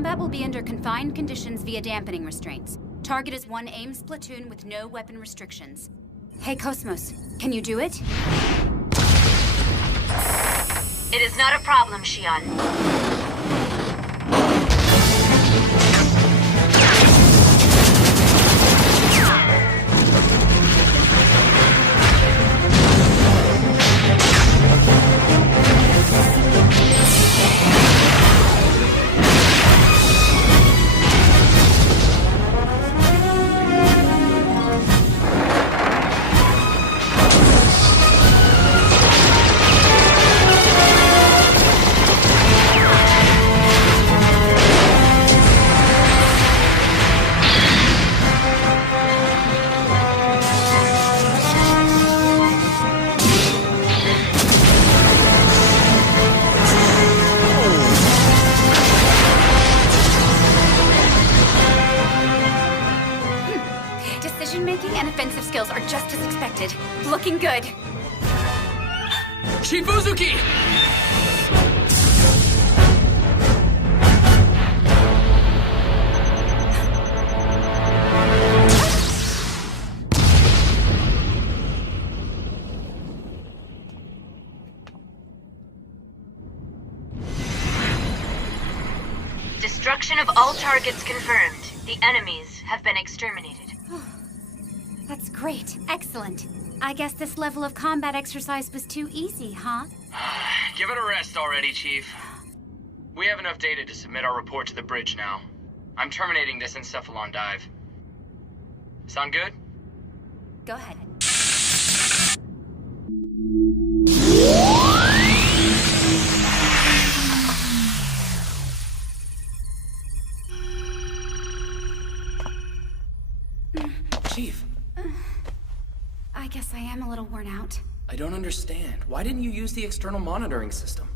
Combat will be under confined conditions via dampening restraints. Target is one AIM platoon with no weapon restrictions. Hey, Cosmos, can you do it? It is not a problem, Shion. Decision-making and offensive skills are just as expected. Looking good. Chief Uzuki! Destruction of all targets confirmed. The enemies have been exterminated. That's great. Excellent. I guess this level of combat exercise was too easy, huh? Give it a rest already, Chief. We have enough data to submit our report to the bridge now. I'm terminating this encephalon dive. Sound good? Go ahead. Chief. I guess I am a little worn out. I don't understand. Why didn't you use the external monitoring system?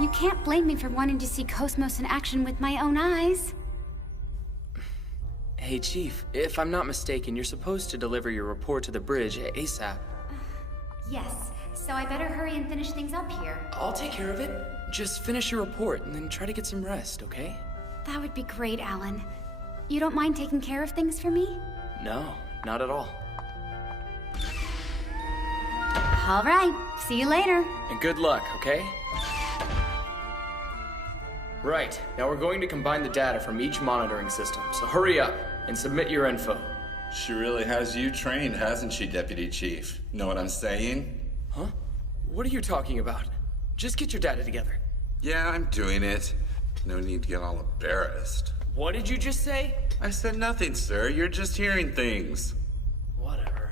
You can't blame me for wanting to see Cosmos in action with my own eyes. Hey, Chief, if I'm not mistaken, you're supposed to deliver your report to the bridge ASAP. Yes, so I better hurry and finish things up here. I'll take care of it. Just finish your report and then try to get some rest, okay? That would be great, Alan. You don't mind taking care of things for me? No, not at all. All right, see you later. And good luck, okay? Right, now we're going to combine the data from each monitoring system, so hurry up and submit your info. She really has you trained, hasn't she, Deputy Chief? Know what I'm saying? Huh? What are you talking about? Just get your data together. Yeah, I'm doing it. No need to get all embarrassed. What did you just say? I said nothing, sir. You're just hearing things. Whatever.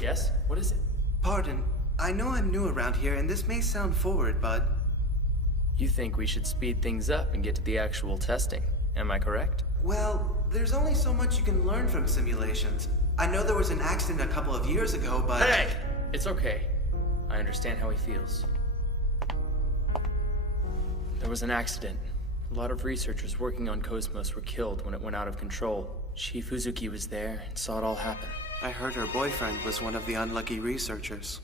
Yes? What is it? Pardon, I know I'm new around here and this may sound forward, but... You think we should speed things up and get to the actual testing, am I correct? Well, there's only so much you can learn from simulations. I know there was an accident a couple of years ago, but... Hey! It's okay. I understand how he feels. There was an accident. A lot of researchers working on Cosmos were killed when it went out of control. Chief Uzuki was there and saw it all happen. I heard her boyfriend was one of the unlucky researchers.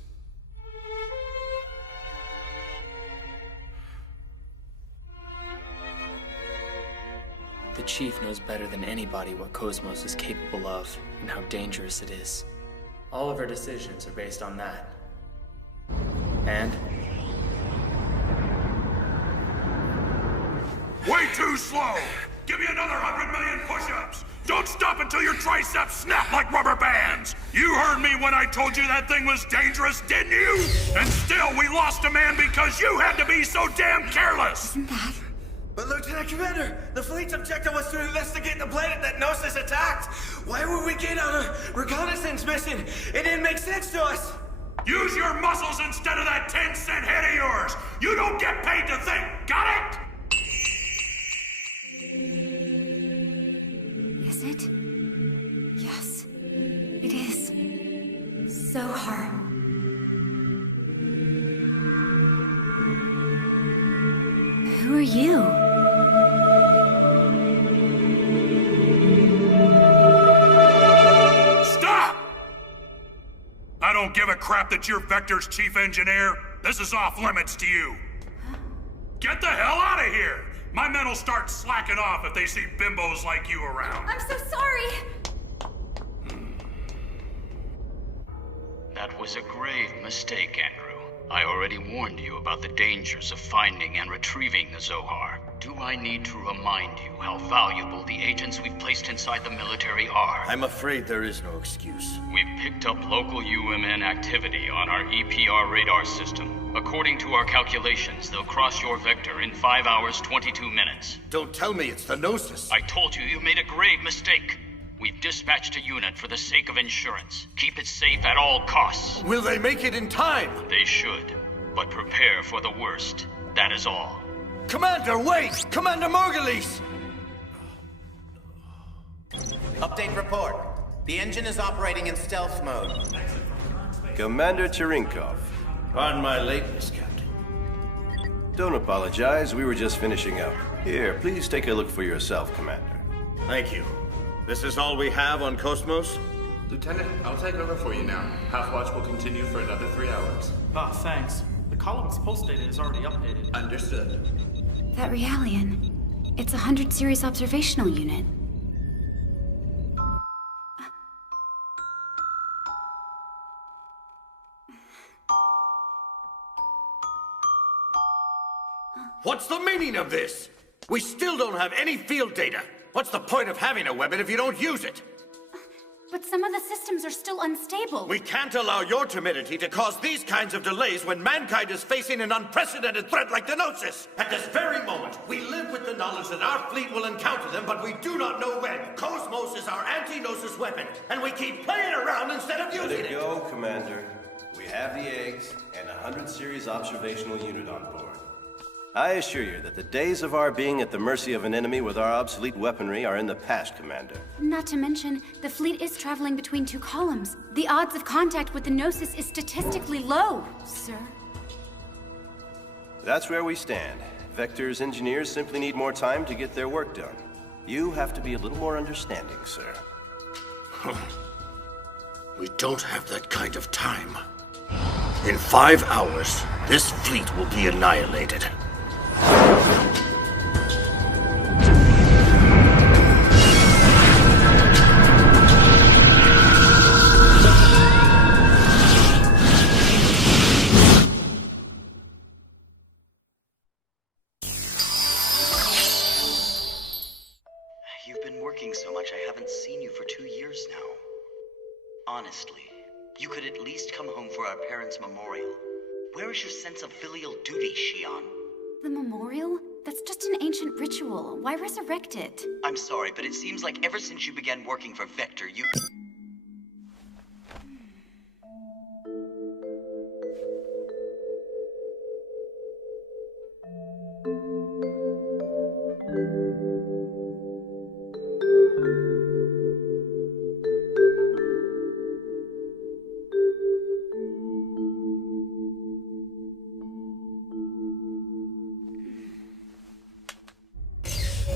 The Chief knows better than anybody what Cosmos is capable of and how dangerous it is. All of our decisions are based on that. And? Way too slow! Give me another 100 million push-ups! Don't stop until your triceps snap like rubber bands! You heard me when I told you that thing was dangerous, didn't you? And still, we lost a man because you had to be so damn careless! Isn't that... But Lieutenant Commander, the fleet's objective was to investigate the planet that Gnosis attacked! Why would we get on a reconnaissance mission? It didn't make sense to us! Use your muscles instead of that 10-cent head of yours! You don't get paid to think, got it? Is it? Yes, it is. So hard. Who are you? Stop! I don't give a crap that you're Vector's chief engineer. This is off limits to you. Get the hell out of here! My men'll start slacking off if they see bimbos like you around. I'm so sorry! That was a grave mistake, Andrew. I already warned you about the dangers of finding and retrieving the Zohar. Do I need to remind you how valuable the agents we've placed inside the military are? I'm afraid there is no excuse. We've picked up local UMN activity on our EPR radar system. According to our calculations, they'll cross your vector in 5 hours, 22 minutes. Don't tell me it's the Gnosis. I told you you made a grave mistake. We've dispatched a unit for the sake of insurance. Keep it safe at all costs. Will they make it in time? They should, but prepare for the worst. That is all. Commander, wait! Commander Margulies! Update report. The engine is operating in stealth mode. Commander Cherenkov. Pardon my lateness, Captain. Don't apologize, we were just finishing up. Here, please take a look for yourself, Commander. Thank you. This is all we have on Cosmos? Lieutenant, I'll take over for you now. Half Watch will continue for another 3 hours. Ah, thanks. The column's pulse data is already updated. Understood. That Realian. It's a 100 series observational unit. What's the meaning of this? We still don't have any field data. What's the point of having a weapon if you don't use it? But some of the systems are still unstable. We can't allow your timidity to cause these kinds of delays when mankind is facing an unprecedented threat like the Gnosis. At this very moment, we live with the knowledge that our fleet will encounter them, but we do not know when. Cosmos is our anti-Gnosis weapon, and we keep playing around instead of using Let it. it go, Commander. We have the eggs and a 100 series observational unit on board. I assure you that the days of our being at the mercy of an enemy with our obsolete weaponry are in the past, Commander. Not to mention, the fleet is traveling between two columns. The odds of contact with the Gnosis is statistically low, sir. That's where we stand. Vector's engineers simply need more time to get their work done. You have to be a little more understanding, sir. We don't have that kind of time. In 5 hours, this fleet will be annihilated. You've been working so much I haven't seen you for 2 years now. Honestly, you could at least come home for our parents' memorial. Where is your sense of filial duty, Shion? The memorial? That's just an ancient ritual. Why resurrect it? I'm sorry, but it seems like ever since you began working for Vector, you...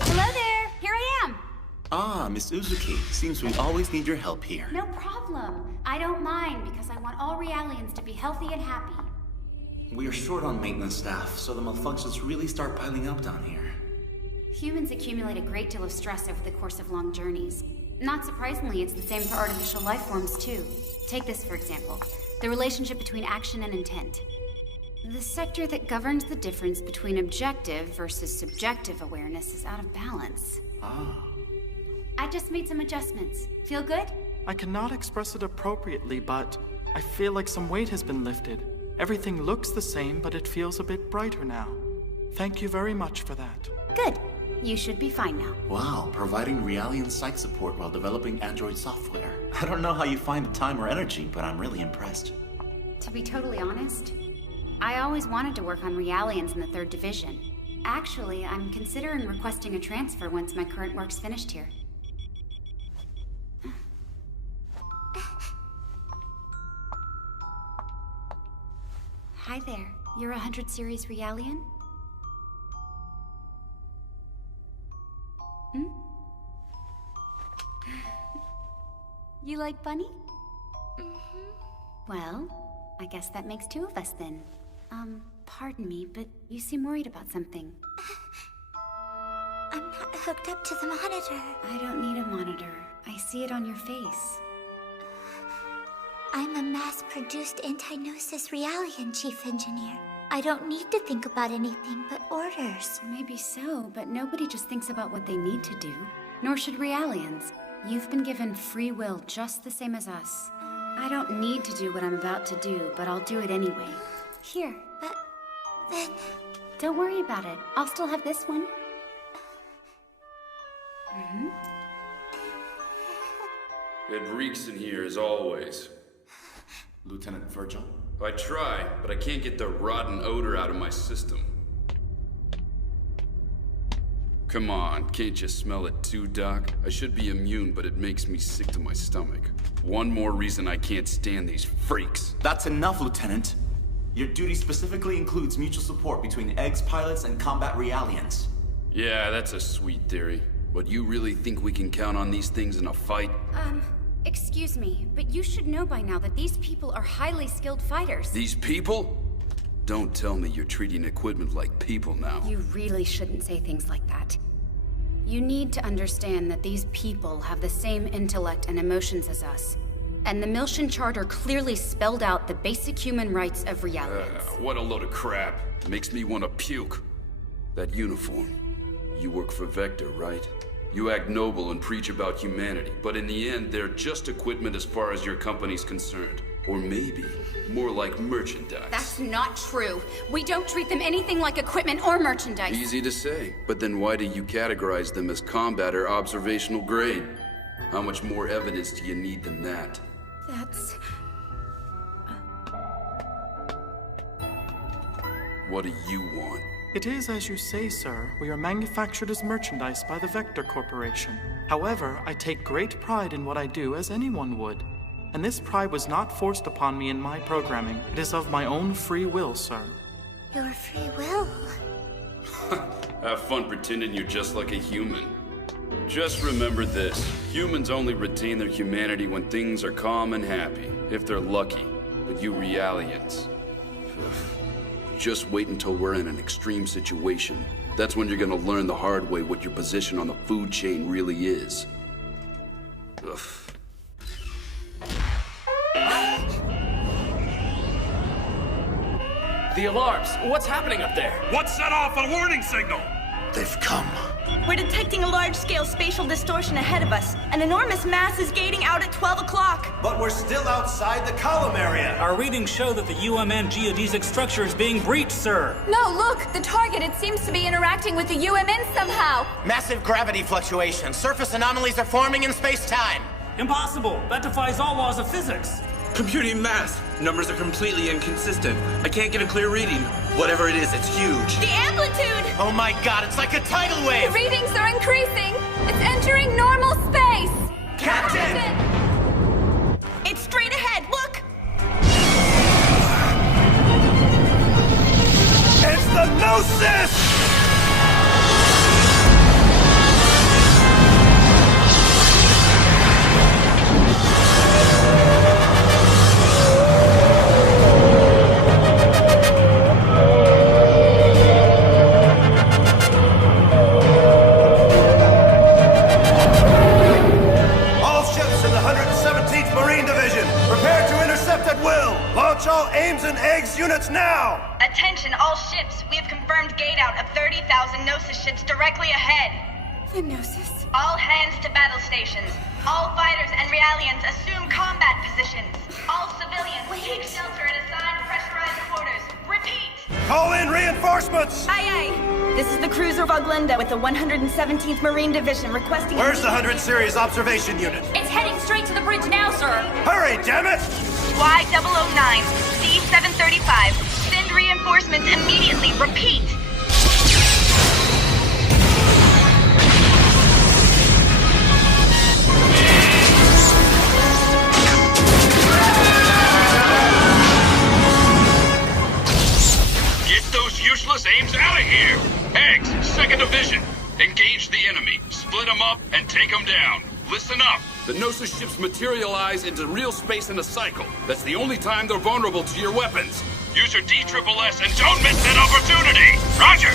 Hello there! Here I am! Ah, Miss Uzuki. Seems we always need your help here. No problem. I don't mind because I want all Realians to be healthy and happy. We are short on maintenance staff, so the malfunctions really start piling up down here. Humans accumulate a great deal of stress over the course of long journeys. Not surprisingly, it's the same for artificial life forms, too. Take this, for example. The relationship between action and intent. The sector that governs the difference between objective versus subjective awareness is out of balance. Ah. I just made some adjustments. Feel good? I cannot express it appropriately, but I feel like some weight has been lifted. Everything looks the same, but it feels a bit brighter now. Thank you very much for that. Good. You should be fine now. Wow, providing Realian psych support while developing Android software. I don't know how you find the time or energy, but I'm really impressed. To be totally honest, I always wanted to work on Realians in the 3rd Division. Actually, I'm considering requesting a transfer once my current work's finished here. Hi there. You're a 100 series Realian? Hmm? You like Bunny? Mm-hmm. Well, I guess that makes 2 of us then. pardon me, but you seem worried about something. I'm not hooked up to the monitor. I don't need a monitor. I see it on your face. I'm a mass-produced anti-Gnosis Realian, Chief Engineer. I don't need to think about anything but orders. Maybe so, but nobody just thinks about what they need to do. Nor should Realians. You've been given free will just the same as us. I don't need to do what I'm about to do, but I'll do it anyway. Here. But then... Don't worry about it. I'll still have this one. It reeks in here as always. Lieutenant Virgil? I try, but I can't get the rotten odor out of my system. Come on, can't you smell it too, Doc? I should be immune, but it makes me sick to my stomach. One more reason I can't stand these freaks. That's enough, Lieutenant. Your duty specifically includes mutual support between Eggs pilots and combat Realians. Yeah, that's a sweet theory. But you really think we can count on these things in a fight? Excuse me, but you should know by now that these people are highly skilled fighters. These people? Don't tell me you're treating equipment like people now. You really shouldn't say things like that. You need to understand that these people have the same intellect and emotions as us. And the Miltian Charter clearly spelled out the basic human rights of Realians. What a load of crap. Makes me want to puke. That uniform. You work for Vector, right? You act noble and preach about humanity, but in the end, they're just equipment as far as your company's concerned. Or maybe more like merchandise. That's not true. We don't treat them anything like equipment or merchandise. Easy to say, but then why do you categorize them as combat or observational grade? How much more evidence do you need than that? That's... What do you want? It is as you say, sir. We are manufactured as merchandise by the Vector Corporation. However, I take great pride in what I do, as anyone would. And this pride was not forced upon me in my programming. It is of my own free will, sir. Your free will? Have fun pretending you're just like a human. Just remember this. Humans only retain their humanity when things are calm and happy, if they're lucky. But you Realians... Just wait until we're in an extreme situation. That's when you're gonna learn the hard way what your position on the food chain really is. Ugh. The alarms! What's happening up there? What set off a warning signal? They've come. We're detecting a large-scale spatial distortion ahead of us. An enormous mass is gating out at 12 o'clock. But we're still outside the column area. Our readings show that the UMN geodesic structure is being breached, sir. No, look! The target, it seems to be interacting with the UMN somehow. Massive gravity fluctuations. Surface anomalies are forming in space-time. Impossible. That defies all laws of physics. Computing math. Numbers are completely inconsistent. I can't get a clear reading. Whatever it is, it's huge. The amplitude! Oh my god, it's like a tidal wave! The readings are increasing! It's entering normal space! Captain! It's straight ahead, look! It's the Gnosis! Launch all aims and eggs units now! Attention, all ships. We have confirmed gate out of 30,000 Gnosis ships directly ahead. The Gnosis? All hands to battle stations. All fighters and Realians assume combat positions. All civilians take shelter in assigned pressurized quarters. Repeat! Call in reinforcements! Aye, aye. This is the cruiser Voglenda with the 117th Marine Division requesting... Where's the 100 series observation unit? It's heading straight to the bridge now, sir. Hurry, damn it! Y009, C735. Send reinforcements immediately. Repeat! Get those useless aims out of here! Eggs, 2nd Division. Engage the enemy. Split them up and take them down. Listen up! The Gnosis ships materialize into real space in a cycle. That's the only time they're vulnerable to your weapons. Use your DSSS and don't miss that opportunity! Roger!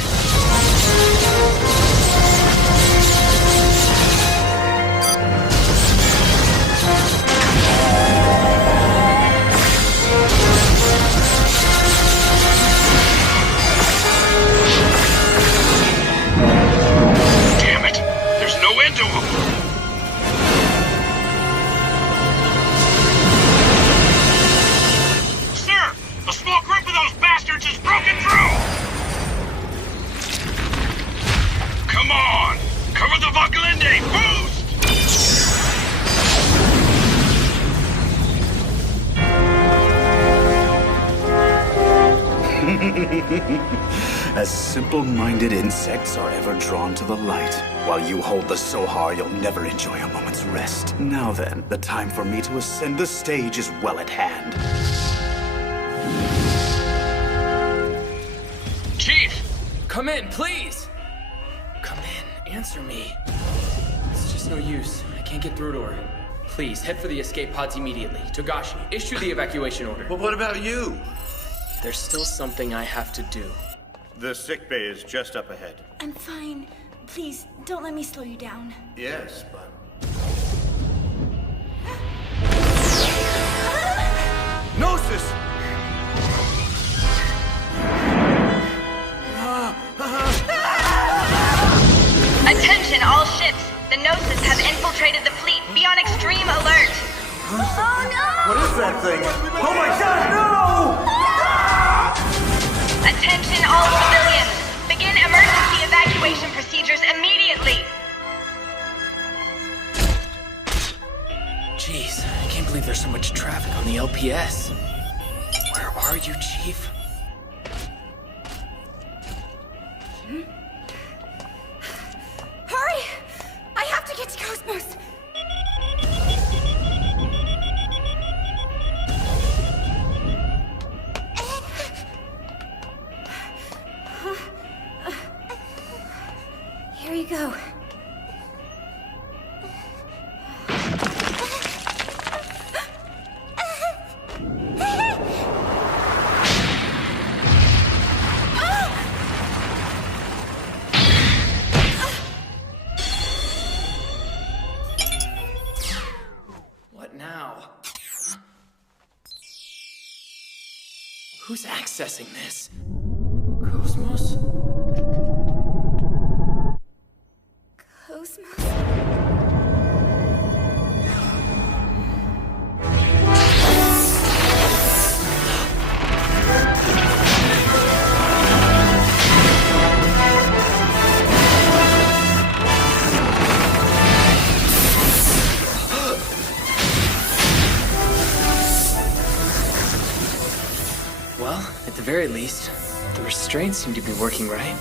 Damn it! There's no end to them! A small group of those bastards is broken through! Come on! Cover the Vaglinde! Boost! As simple-minded insects are ever drawn to the light. While you hold the Sohar, you'll never enjoy a moment's rest. Now then, the time for me to ascend the stage is well at hand. Chief! Come in, please! Come in, answer me. It's just no use. I can't get through to her. Please, head for the escape pods immediately. Togashi, issue the evacuation order. But what about you? There's still something I have to do. The sickbay is just up ahead. I'm fine. Please, don't let me slow you down. Yes, but... Gnosis! Attention, all ships! The Gnosis have infiltrated the fleet. Be on extreme alert! Oh no! What is that thing? Oh my god, no! Attention, all civilians! Begin emergency evacuation procedures immediately! Jeez, I can't believe there's so much traffic on the LPS. Where are you, Chief? Hurry! I have to get to Cosmos! Here you go. What now? Who's accessing this? Cosmos? Cosmos? Well, at the very least, the restraints seem to be working right.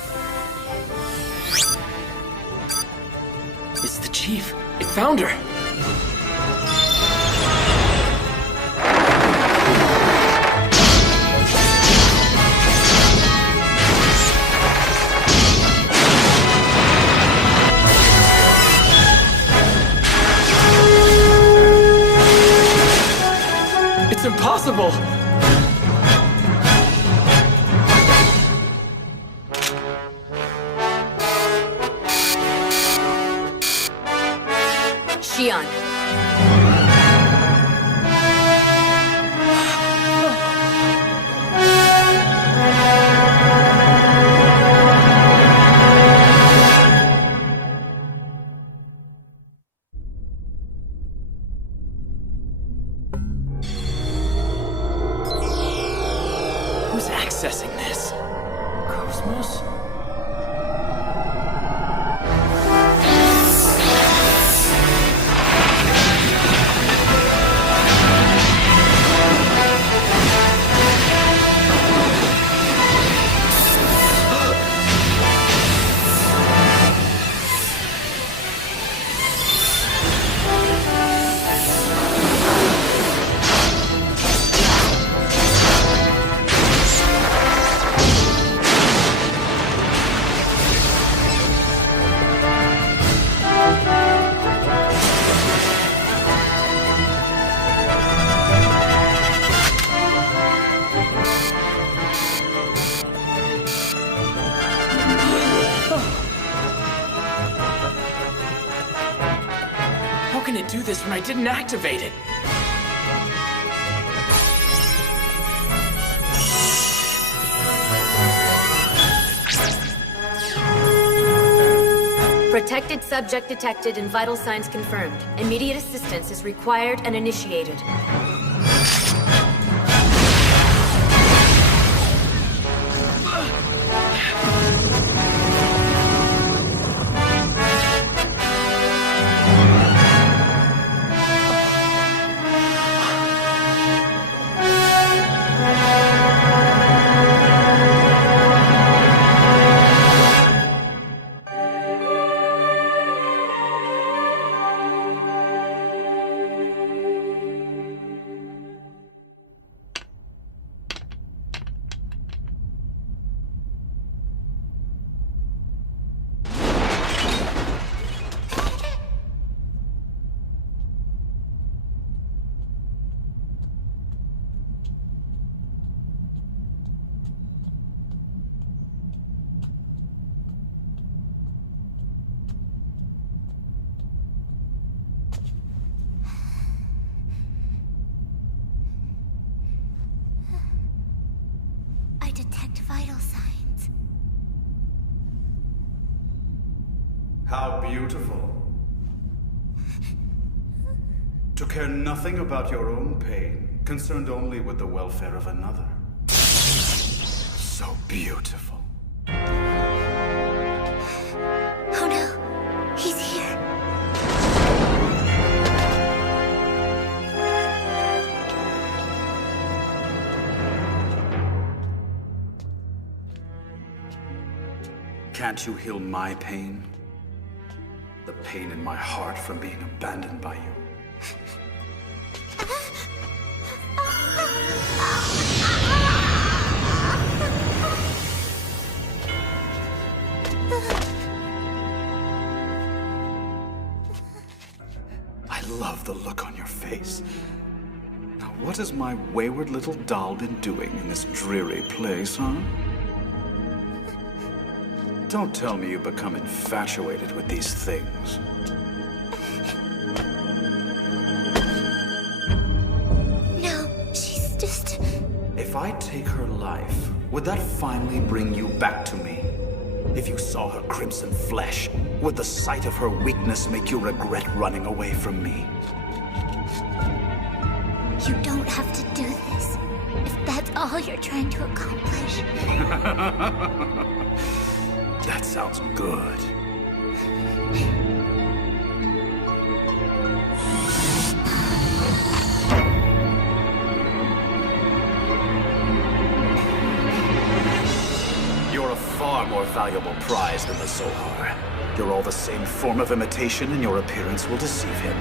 It's the Chief. It found her. It's impossible. Shion. Who's accessing this? Cosmos? this when I didn't activate it? Protected subject detected and vital signs confirmed. Immediate assistance is required and initiated. I detect vital signs. How beautiful. To care nothing about your own pain, concerned only with the welfare of another. So beautiful. Oh no, he's here. Can't you heal my pain? The pain in my heart from being abandoned by you. I love the look on your face. Now, what has my wayward little doll been doing in this dreary place, huh? Don't tell me you become infatuated with these things. No, she's just... If I take her life, would that finally bring you back to me? If you saw her crimson flesh, would the sight of her weakness make you regret running away from me? You don't have to do this, if that's all you're trying to accomplish. That sounds good. You're a far more valuable prize than the Zohar. You're all the same form of imitation, and your appearance will deceive him.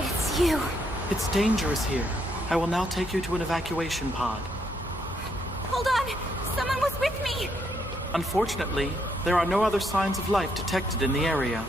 It's you. It's dangerous here. I will now take you to an evacuation pod. Hold on! Someone was with me! Unfortunately, there are no other signs of life detected in the area.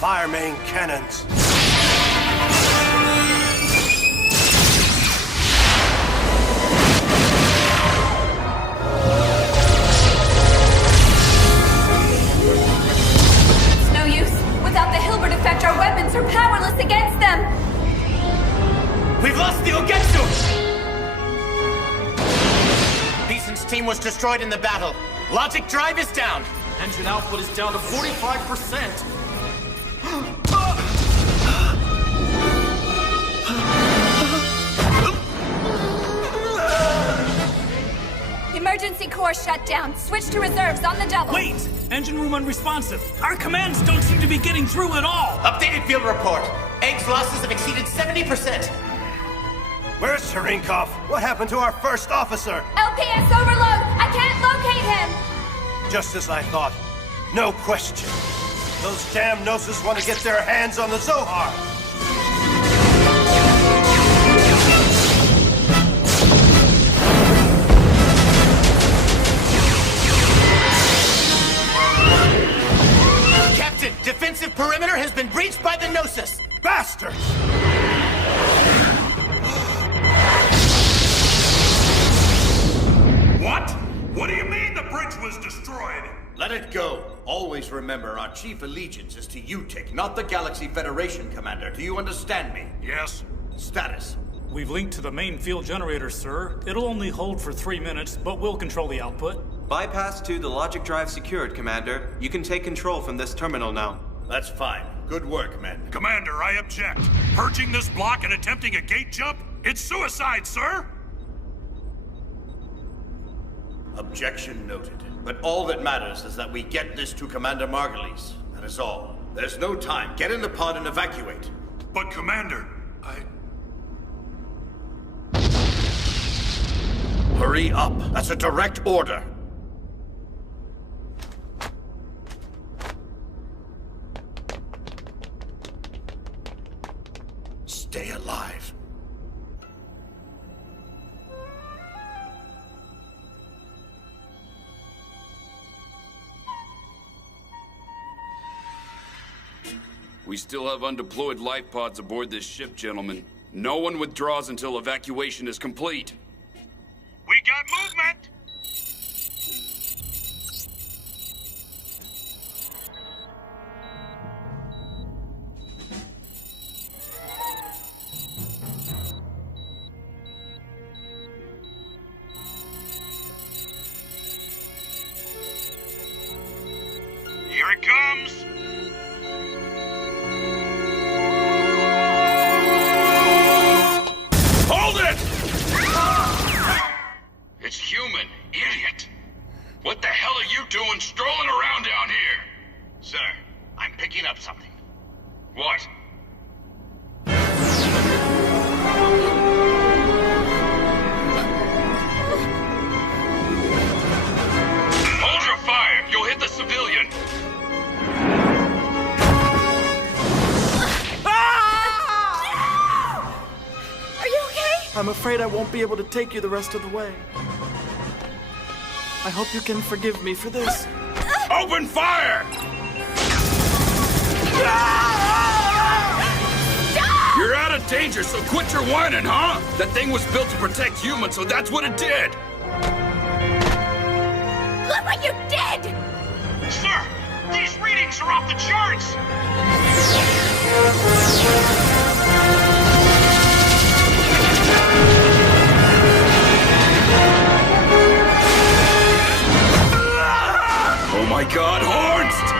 Fire main cannons. It's no use. Without the Hilbert effect, our weapons are powerless against them. We've lost the Ogetsu! Beeson's team was destroyed in the battle. Logic drive is down. Engine output is down to 45%. Emergency core shutdown. Switch to reserves on the double. Wait! Engine room unresponsive. Our commands don't seem to be getting through at all. Updated field report. Eggs losses have exceeded 70%. Where's Cherenkov? What happened to our first officer? LPS overload. I can't locate him. Just as I thought. No question. Those damn Gnosis want to get their hands on the Zohar. Captain, defensive perimeter has been breached by the Gnosis. Bastards! What? What do you mean the bridge was destroyed? Let it go. Always remember, our chief allegiance is to UTIC, not the Galaxy Federation, Commander. Do you understand me? Yes. Status. We've linked to the main field generator, sir. It'll only hold for 3 minutes, but we'll control the output. Bypass to the logic drive secured, Commander. You can take control from this terminal now. That's fine. Good work, men. Commander, I object. Purging this block and attempting a gate jump? It's suicide, sir! Objection noted. But all that matters is that we get this to Commander Margulies. That is all. There's no time. Get in the pod and evacuate. But Commander, Hurry up. That's a direct order. Stay alive. We still have undeployed life pods aboard this ship, gentlemen. No one withdraws until evacuation is complete. we got movement! Here it comes! Hold it! It's human, idiot. What the hell are you doing strolling around down here? Sir, I'm picking up something. What? Hold your fire! You'll hit the civilian! Are you okay? I'm afraid I won't be able to take you the rest of the way. I hope you can forgive me for this. Open fire! You're out of danger, so quit your whining, huh? That thing was built to protect humans, so that's what it did! Look what you did! Sir, these readings are off the charts! Oh my god, Horst!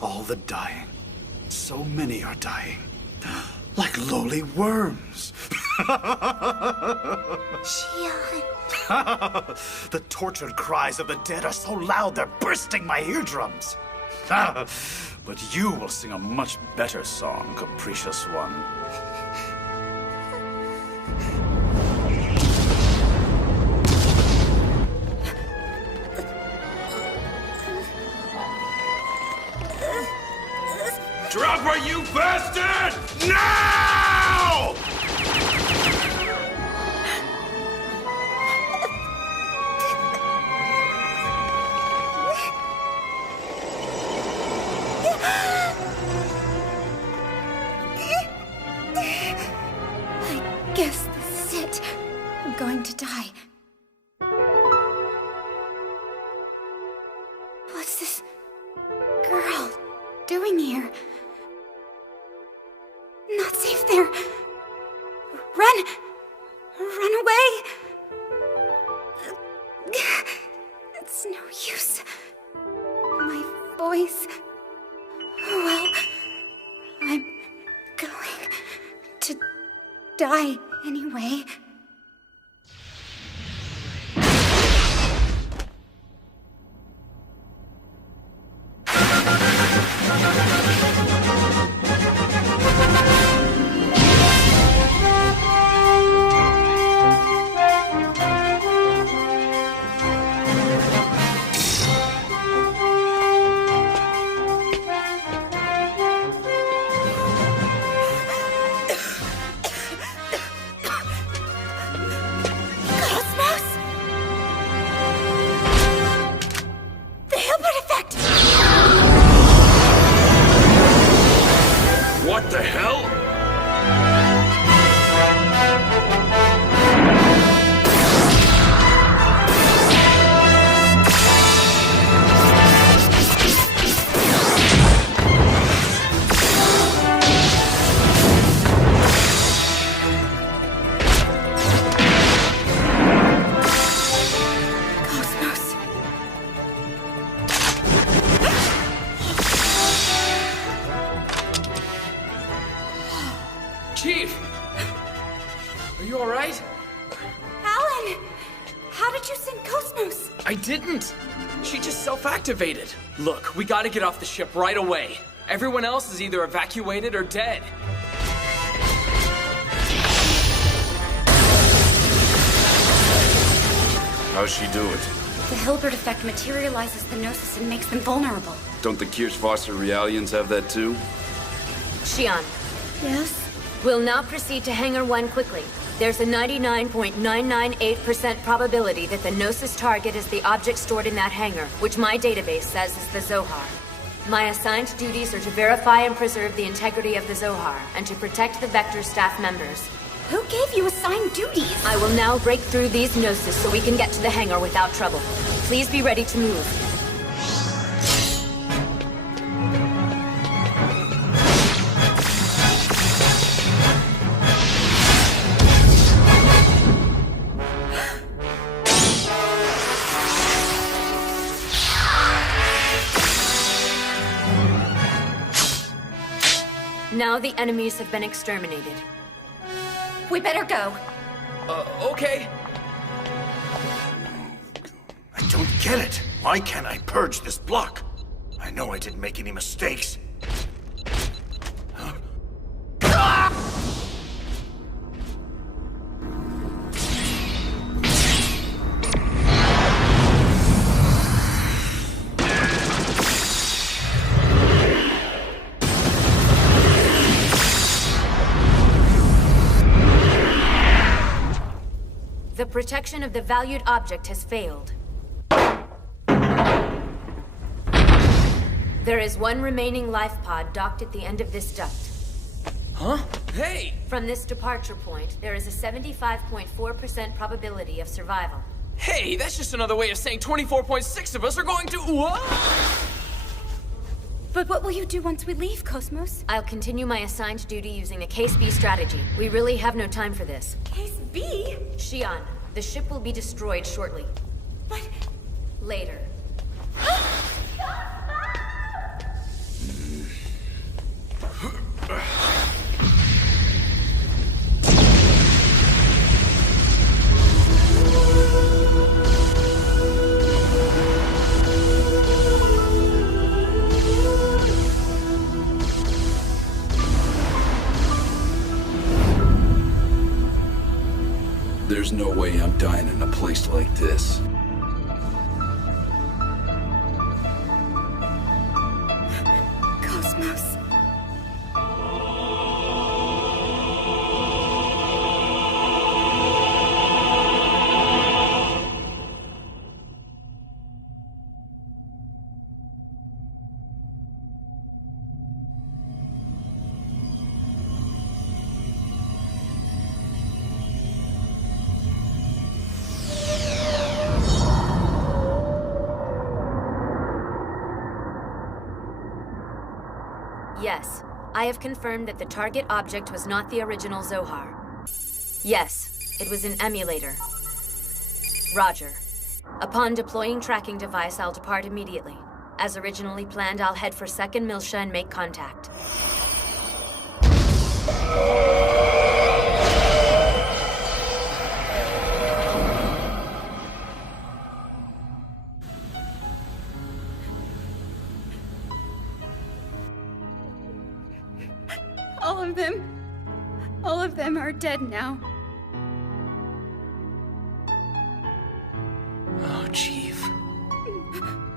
All the dying. So many are dying. Like lowly worms. The tortured cries of the dead are so loud they're bursting my eardrums. But you will sing a much better song, capricious one. Drop her, you bastard! Now! I guess doing here? Not safe there. Run! Run away! It's no use. My voice... Well, I'm going to die anyway. What the hell? Chief! Are you alright? Alan! How did you send Cosmos? I didn't! She just self-activated. Look, we gotta get off the ship right away. Everyone else is either evacuated or dead. How's she do it? The Hilbert effect materializes the Gnosis and makes them vulnerable. Don't the Kirschwasser Realians have that too? Xian. Yes? We'll now proceed to Hangar 1 quickly. There's a 99.998% probability that the Gnosis target is the object stored in that hangar, which my database says is the Zohar. My assigned duties are to verify and preserve the integrity of the Zohar, and to protect the Vector staff members. Who gave you assigned duties? I will now break through these Gnosis so we can get to the hangar without trouble. Please be ready to move. Now the enemies have been exterminated. We better go. Okay. I don't get it. Why can't I purge this block? I know I didn't make any mistakes. The protection of the valued object has failed. There is one remaining life pod docked at the end of this duct. Huh? Hey! From this departure point, there is a 75.4% probability of survival. Hey, that's just another way of saying 24.6 of us are going to... What? But what will you do once we leave, Cosmos? I'll continue my assigned duty using a Case B strategy. We really have no time for this. Case B? Xian, the ship will be destroyed shortly. But... Later. There's no way I'm dying in a place like this. Cosmos. Yes. I have confirmed that the target object was not the original Zohar. Yes, it was an emulator. Roger. Upon deploying tracking device, I'll depart immediately. As originally planned, I'll head for 2nd Miltia and make contact. All of them are dead now. Oh, Chief.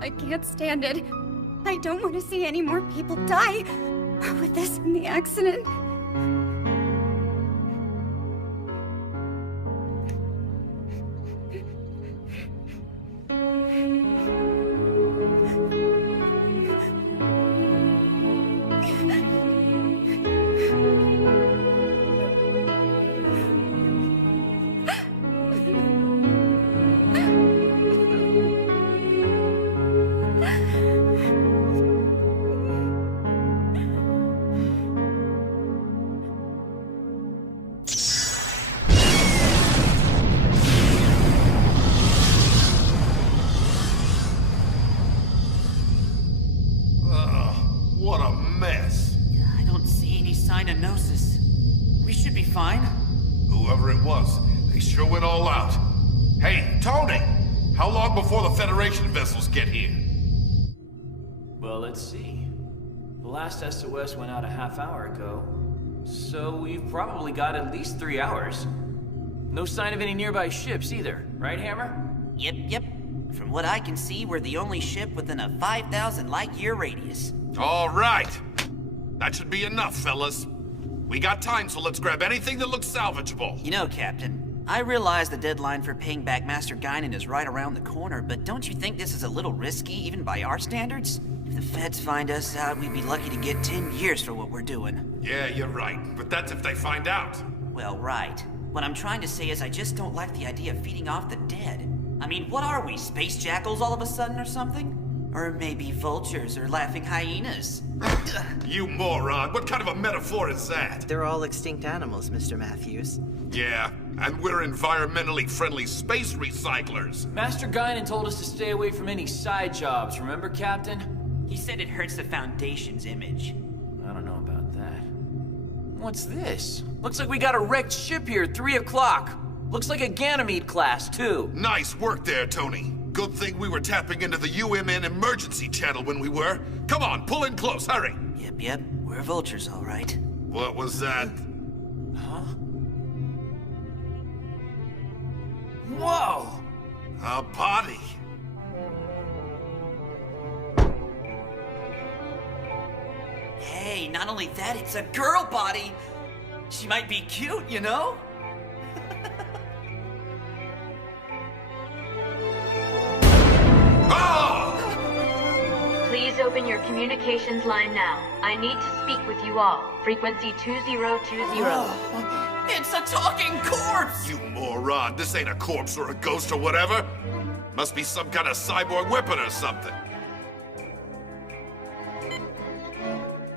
I can't stand it. I don't want to see any more people die with this in the accident. What a mess. I don't see any sign of Gnosis. We should be fine. Whoever it was, they sure went all out. Hey, Tony! How long before the Federation vessels get here? Well, let's see. The last SOS went out a half hour ago. So we've probably got at least 3 hours. No sign of any nearby ships either, right, Hammer? Yep. From what I can see, we're the only ship within a 5,000 light-year radius. All right. That should be enough, fellas. We got time, so let's grab anything that looks salvageable. You know, Captain, I realize the deadline for paying back Master Guinan is right around the corner, but don't you think this is a little risky, even by our standards? If the feds find us out, we'd be lucky to get 10 years for what we're doing. Yeah, you're right. But that's if they find out. Well, right. What I'm trying to say is I just don't like the idea of feeding off the dead. I mean, what are we, space jackals all of a sudden or something? Or maybe vultures or laughing hyenas? You moron, what kind of a metaphor is that? They're all extinct animals, Mr. Matthews. Yeah, and we're environmentally friendly space recyclers. Master Guinan told us to stay away from any side jobs, remember, Captain? He said it hurts the Foundation's image. I don't know about that. What's this? Looks like we got a wrecked ship here at 3 o'clock. Looks like a Ganymede class, too. Nice work there, Tony. Good thing we were tapping into the UMN emergency channel when we were. Come on, pull in close, hurry. Yep. We're vultures, all right. What was that? Huh? Whoa! A body. Hey, not only that, it's a girl body. She might be cute, you know? Please open your communications line now. I need to speak with you all. Frequency 2020. It's a talking corpse! You moron, this ain't a corpse or a ghost or whatever. Must be some kind of cyborg weapon or something.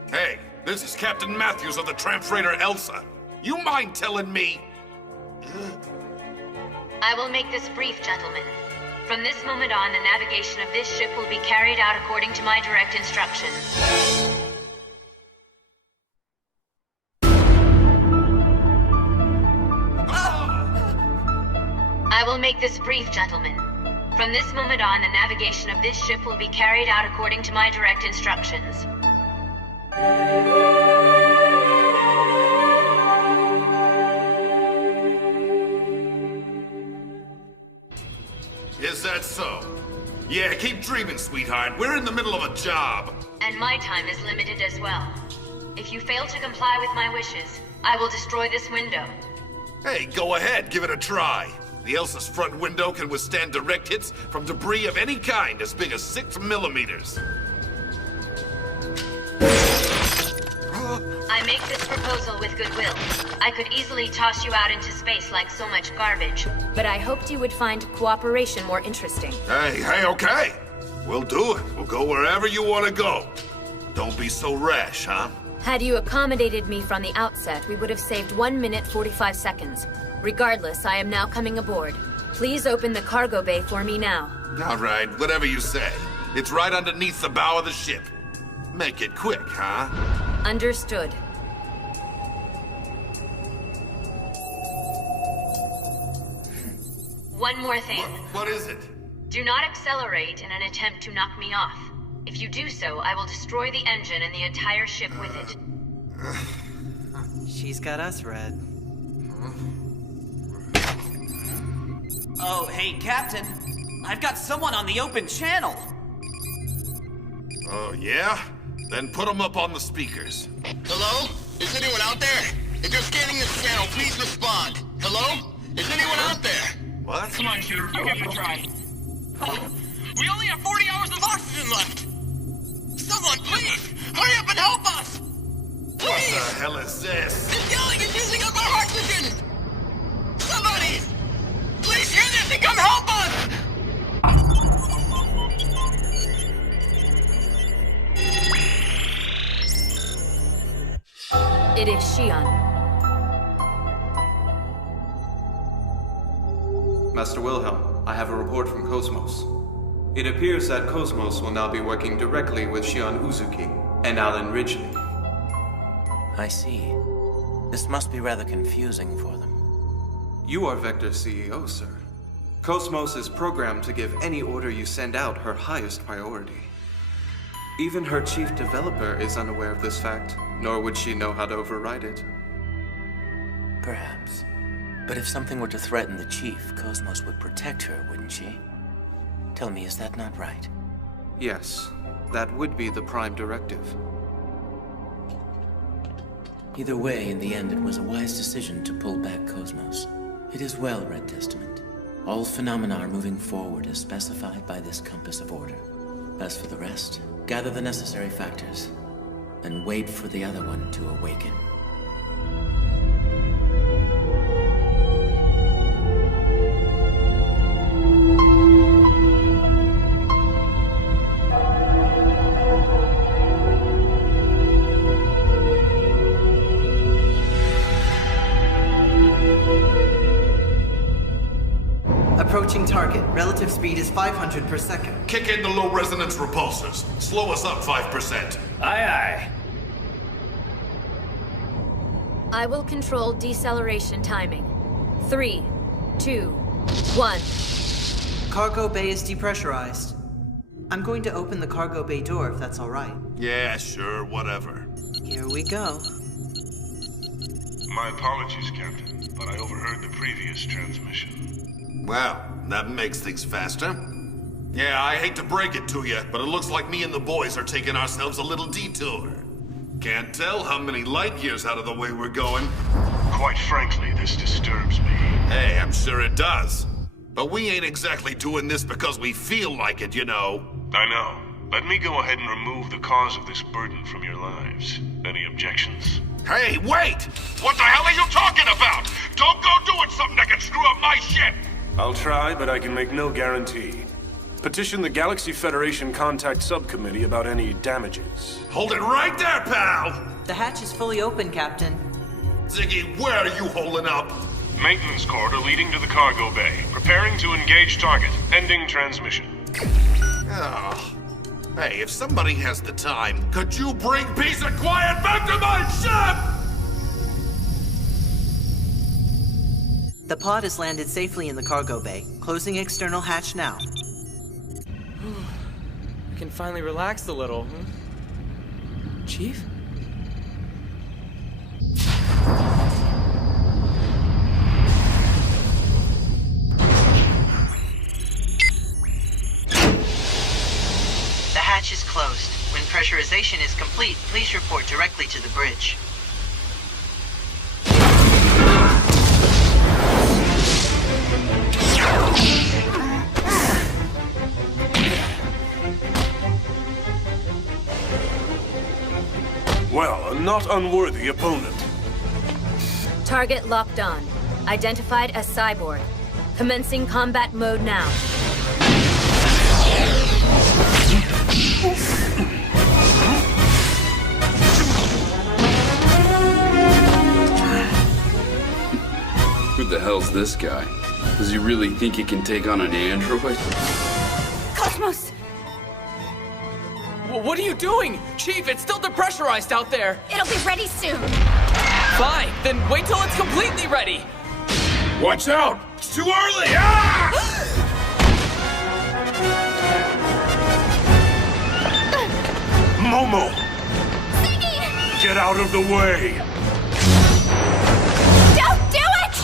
Hey, this is Captain Matthews of the tramp freighter Elsa. You mind telling me? I will make this brief, gentlemen. From this moment on, the navigation of this ship will be carried out according to my direct instructions. I will make this brief, gentlemen. From this moment on, the navigation of this ship will be carried out according to my direct instructions. Is that so? Yeah, keep dreaming, sweetheart. We're in the middle of a job. And my time is limited as well. If you fail to comply with my wishes, I will destroy this window. Hey, go ahead, give it a try. The Elsa's front window can withstand direct hits from debris of any kind as big as 6 millimeters. I make this proposal with goodwill. I could easily toss you out into space like so much garbage. But I hoped you would find cooperation more interesting. Hey, okay. We'll do it. We'll go wherever you want to go. Don't be so rash, huh? Had you accommodated me from the outset, we would have saved 1 minute 45 seconds. Regardless, I am now coming aboard. Please open the cargo bay for me now. All right, whatever you say. It's right underneath the bow of the ship. Make it quick, huh? Understood. One more thing. What is it? Do not accelerate in an attempt to knock me off. If you do so, I will destroy the engine and the entire ship with it. She's got us, Red. Oh, hey, Captain. I've got someone on the open channel. Oh, yeah? Then put them up on the speakers. Hello? Is anyone out there? If you're scanning this channel, please respond. Hello? Is anyone out there? What? Come on, Shooter. You give it a try. We only have 40 hours of oxygen left. Someone, please! Hurry up and help us! Please! What the hell is this? This yelling is using up our oxygen! Somebody! Please hear this and come help us! It is Xion. Master Wilhelm, I have a report from Cosmos. It appears that Cosmos will now be working directly with Xion Uzuki and Alan Ridgely. I see. This must be rather confusing for them. You are Vector's CEO, sir. Cosmos is programmed to give any order you send out her highest priority. Even her chief developer is unaware of this fact, nor would she know how to override it. Perhaps. But if something were to threaten the chief, Cosmos would protect her, wouldn't she? Tell me, is that not right? Yes, that would be the prime directive. Either way, in the end, it was a wise decision to pull back Cosmos. It is well, Red Testament. All phenomena are moving forward as specified by this compass of order. As for the rest, gather the necessary factors, and wait for the other one to awaken. Approaching target. Relative speed is 500 per second. Kick in the low resonance repulsors. Slow us up 5%. Aye, aye. I will control deceleration timing. 3, 2, 1. Cargo bay is depressurized. I'm going to open the cargo bay door if that's all right. Yeah, sure, whatever. Here we go. My apologies, Captain, but I overheard the previous transmission. Well, that makes things faster. Yeah, I hate to break it to you, but it looks like me and the boys are taking ourselves a little detour. Can't tell how many light years out of the way we're going. Quite frankly, this disturbs me. Hey, I'm sure it does. But we ain't exactly doing this because we feel like it, you know. I know. Let me go ahead and remove the cause of this burden from your lives. Any objections? Hey, wait! What the hell are you talking about? Don't go doing something that can screw up my ship! I'll try, but I can make no guarantee. Petition the Galaxy Federation Contact Subcommittee about any damages. Hold it right there, pal! The hatch is fully open, Captain. Ziggy, where are you holding up? Maintenance corridor leading to the cargo bay. Preparing to engage target. Ending transmission. Oh. Hey, if somebody has the time, could you bring peace and quiet back to my ship? The pod has landed safely in the cargo bay. Closing external hatch now. I can finally relax a little. Chief? The hatch is closed. When pressurization is complete, please report directly to the bridge. Well, a not unworthy opponent. Target locked on. Identified as cyborg. Commencing combat mode now. hell's this guy? Does he really think he can take on an android? Cosmos! What are you doing? Chief, it's still depressurized out there. It'll be ready soon. Fine, then wait till it's completely ready. Watch out! It's too early! Ah! Momo! Ziggy! Get out of the way! Don't do it!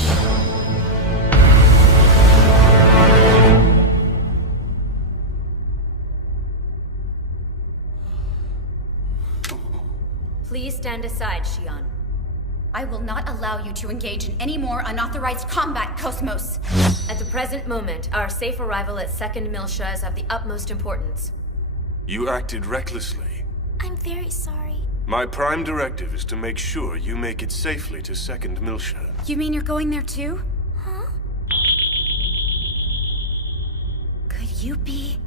Please stand aside, Xion. I will not allow you to engage in any more unauthorized combat, Cosmos. At the present moment, our safe arrival at 2nd Miltia is of the utmost importance. You acted recklessly. I'm very sorry. My prime directive is to make sure you make it safely to 2nd Miltia. You mean you're going there too? Huh? Could you be?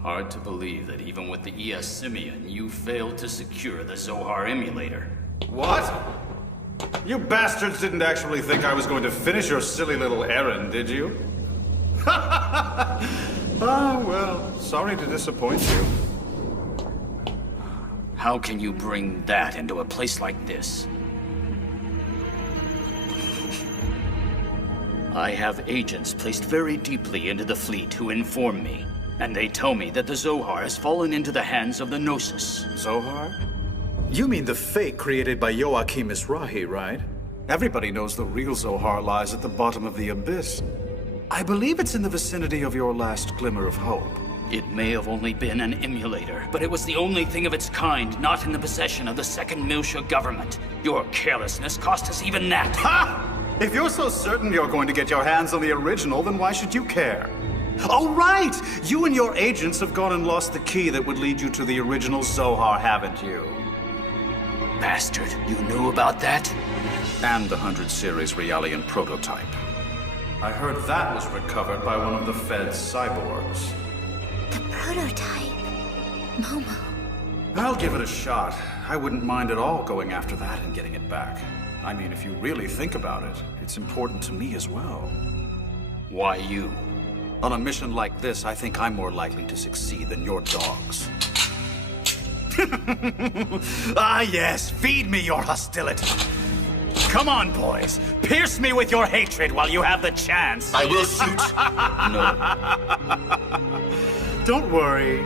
Hard to believe that even with the ES Simeon, you failed to secure the Zohar emulator. What? You bastards didn't actually think I was going to finish your silly little errand, did you? Ah, well, sorry to disappoint you. How can you bring that into a place like this? I have agents placed very deeply into the fleet who inform me. And they tell me that the Zohar has fallen into the hands of the Gnosis. Zohar? You mean the fake created by Joachim Mizrahi, right? Everybody knows the real Zohar lies at the bottom of the abyss. I believe it's in the vicinity of your last glimmer of hope. It may have only been an emulator, but it was the only thing of its kind not in the possession of the 2nd Miltia government. Your carelessness cost us even that. Ha! If you're so certain you're going to get your hands on the original, then why should you care? Oh, right! You and your agents have gone and lost the key that would lead you to the original Zohar, haven't you? Bastard, you knew about that? And the 100 Series Realian prototype. I heard that was recovered by one of the Fed's cyborgs. The prototype. Momo. I'll give it a shot. I wouldn't mind at all going after that and getting it back. I mean, if you really think about it, it's important to me as well. Why you? On a mission like this, I think I'm more likely to succeed than your dogs. Ah, yes, feed me your hostility. Come on, boys. Pierce me with your hatred while you have the chance. I will shoot. No. Don't worry,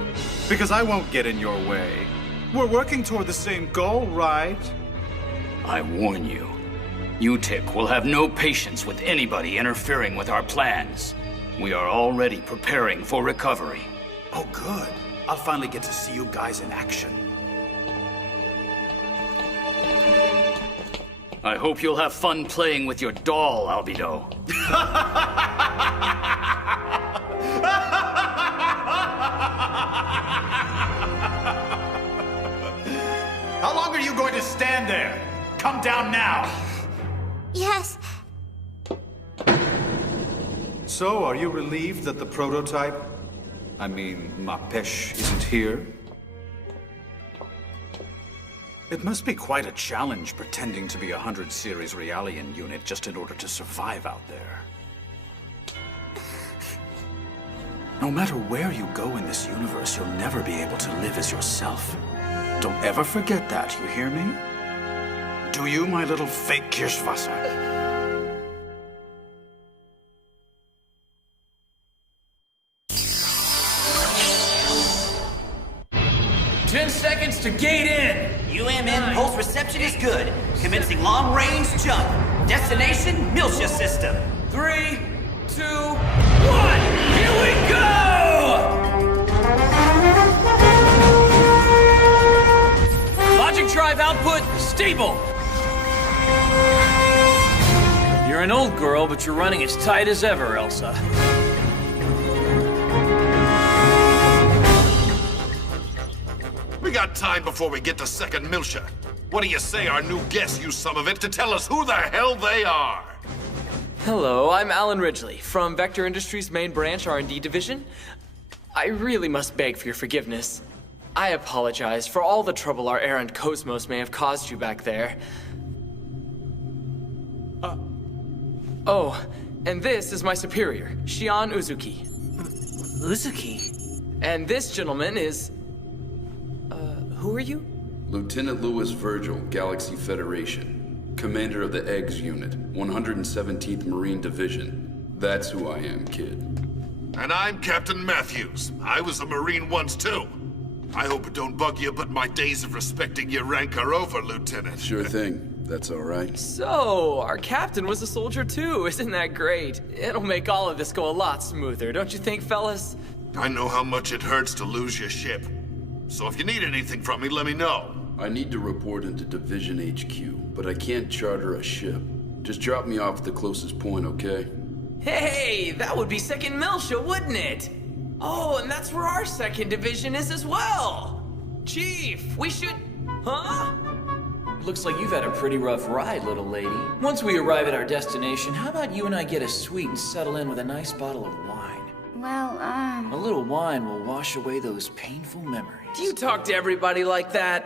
because I won't get in your way. We're working toward the same goal, right? I warn you. UTIC will have no patience with anybody interfering with our plans. We are already preparing for recovery. Oh, good. I'll finally get to see you guys in action. I hope you'll have fun playing with your doll, Albedo. How long are you going to stand there? Come down now. Yes. So, are you relieved that the prototype, Mapesh, isn't here? It must be quite a challenge pretending to be a 100 Series Realian unit just in order to survive out there. No matter where you go in this universe, you'll never be able to live as yourself. Don't ever forget that, you hear me? Do you, my little fake Kirschwasser? 10 seconds to gate in! UMN pulse reception is good. Commencing long-range jump. Destination, Miltia system. 3, 2, 1! Here we go! Logic drive output stable. You're an old girl, but you're running as tight as ever, Elsa. We got time before we get to 2nd Miltia. What do you say our new guests use some of it to tell us who the hell they are? Hello, I'm Alan Ridgely from Vector Industries' main branch R&D division. I really must beg for your forgiveness. I apologize for all the trouble our errand Cosmos may have caused you back there. Oh, and this is my superior, Shion Uzuki. Uzuki? And this gentleman is... who are you? Lieutenant Louis Virgil, Galaxy Federation. Commander of the Eggs Unit, 117th Marine Division. That's who I am, kid. And I'm Captain Matthews. I was a Marine once, too. I hope it don't bug you, but my days of respecting your rank are over, Lieutenant. Sure thing. That's all right. So, our captain was a soldier too. Isn't that great? It'll make all of this go a lot smoother, don't you think, fellas? I know how much it hurts to lose your ship. So if you need anything from me, let me know. I need to report into Division HQ, but I can't charter a ship. Just drop me off at the closest point, okay? Hey, that would be 2nd Militia, wouldn't it? Oh, and that's where our 2nd Division is as well. Chief, we should... Huh? Looks like you've had a pretty rough ride, little lady. Once we arrive at our destination, how about you and I get a suite and settle in with a nice bottle of wine? Well, A little wine will wash away those painful memories. Do you talk to everybody like that?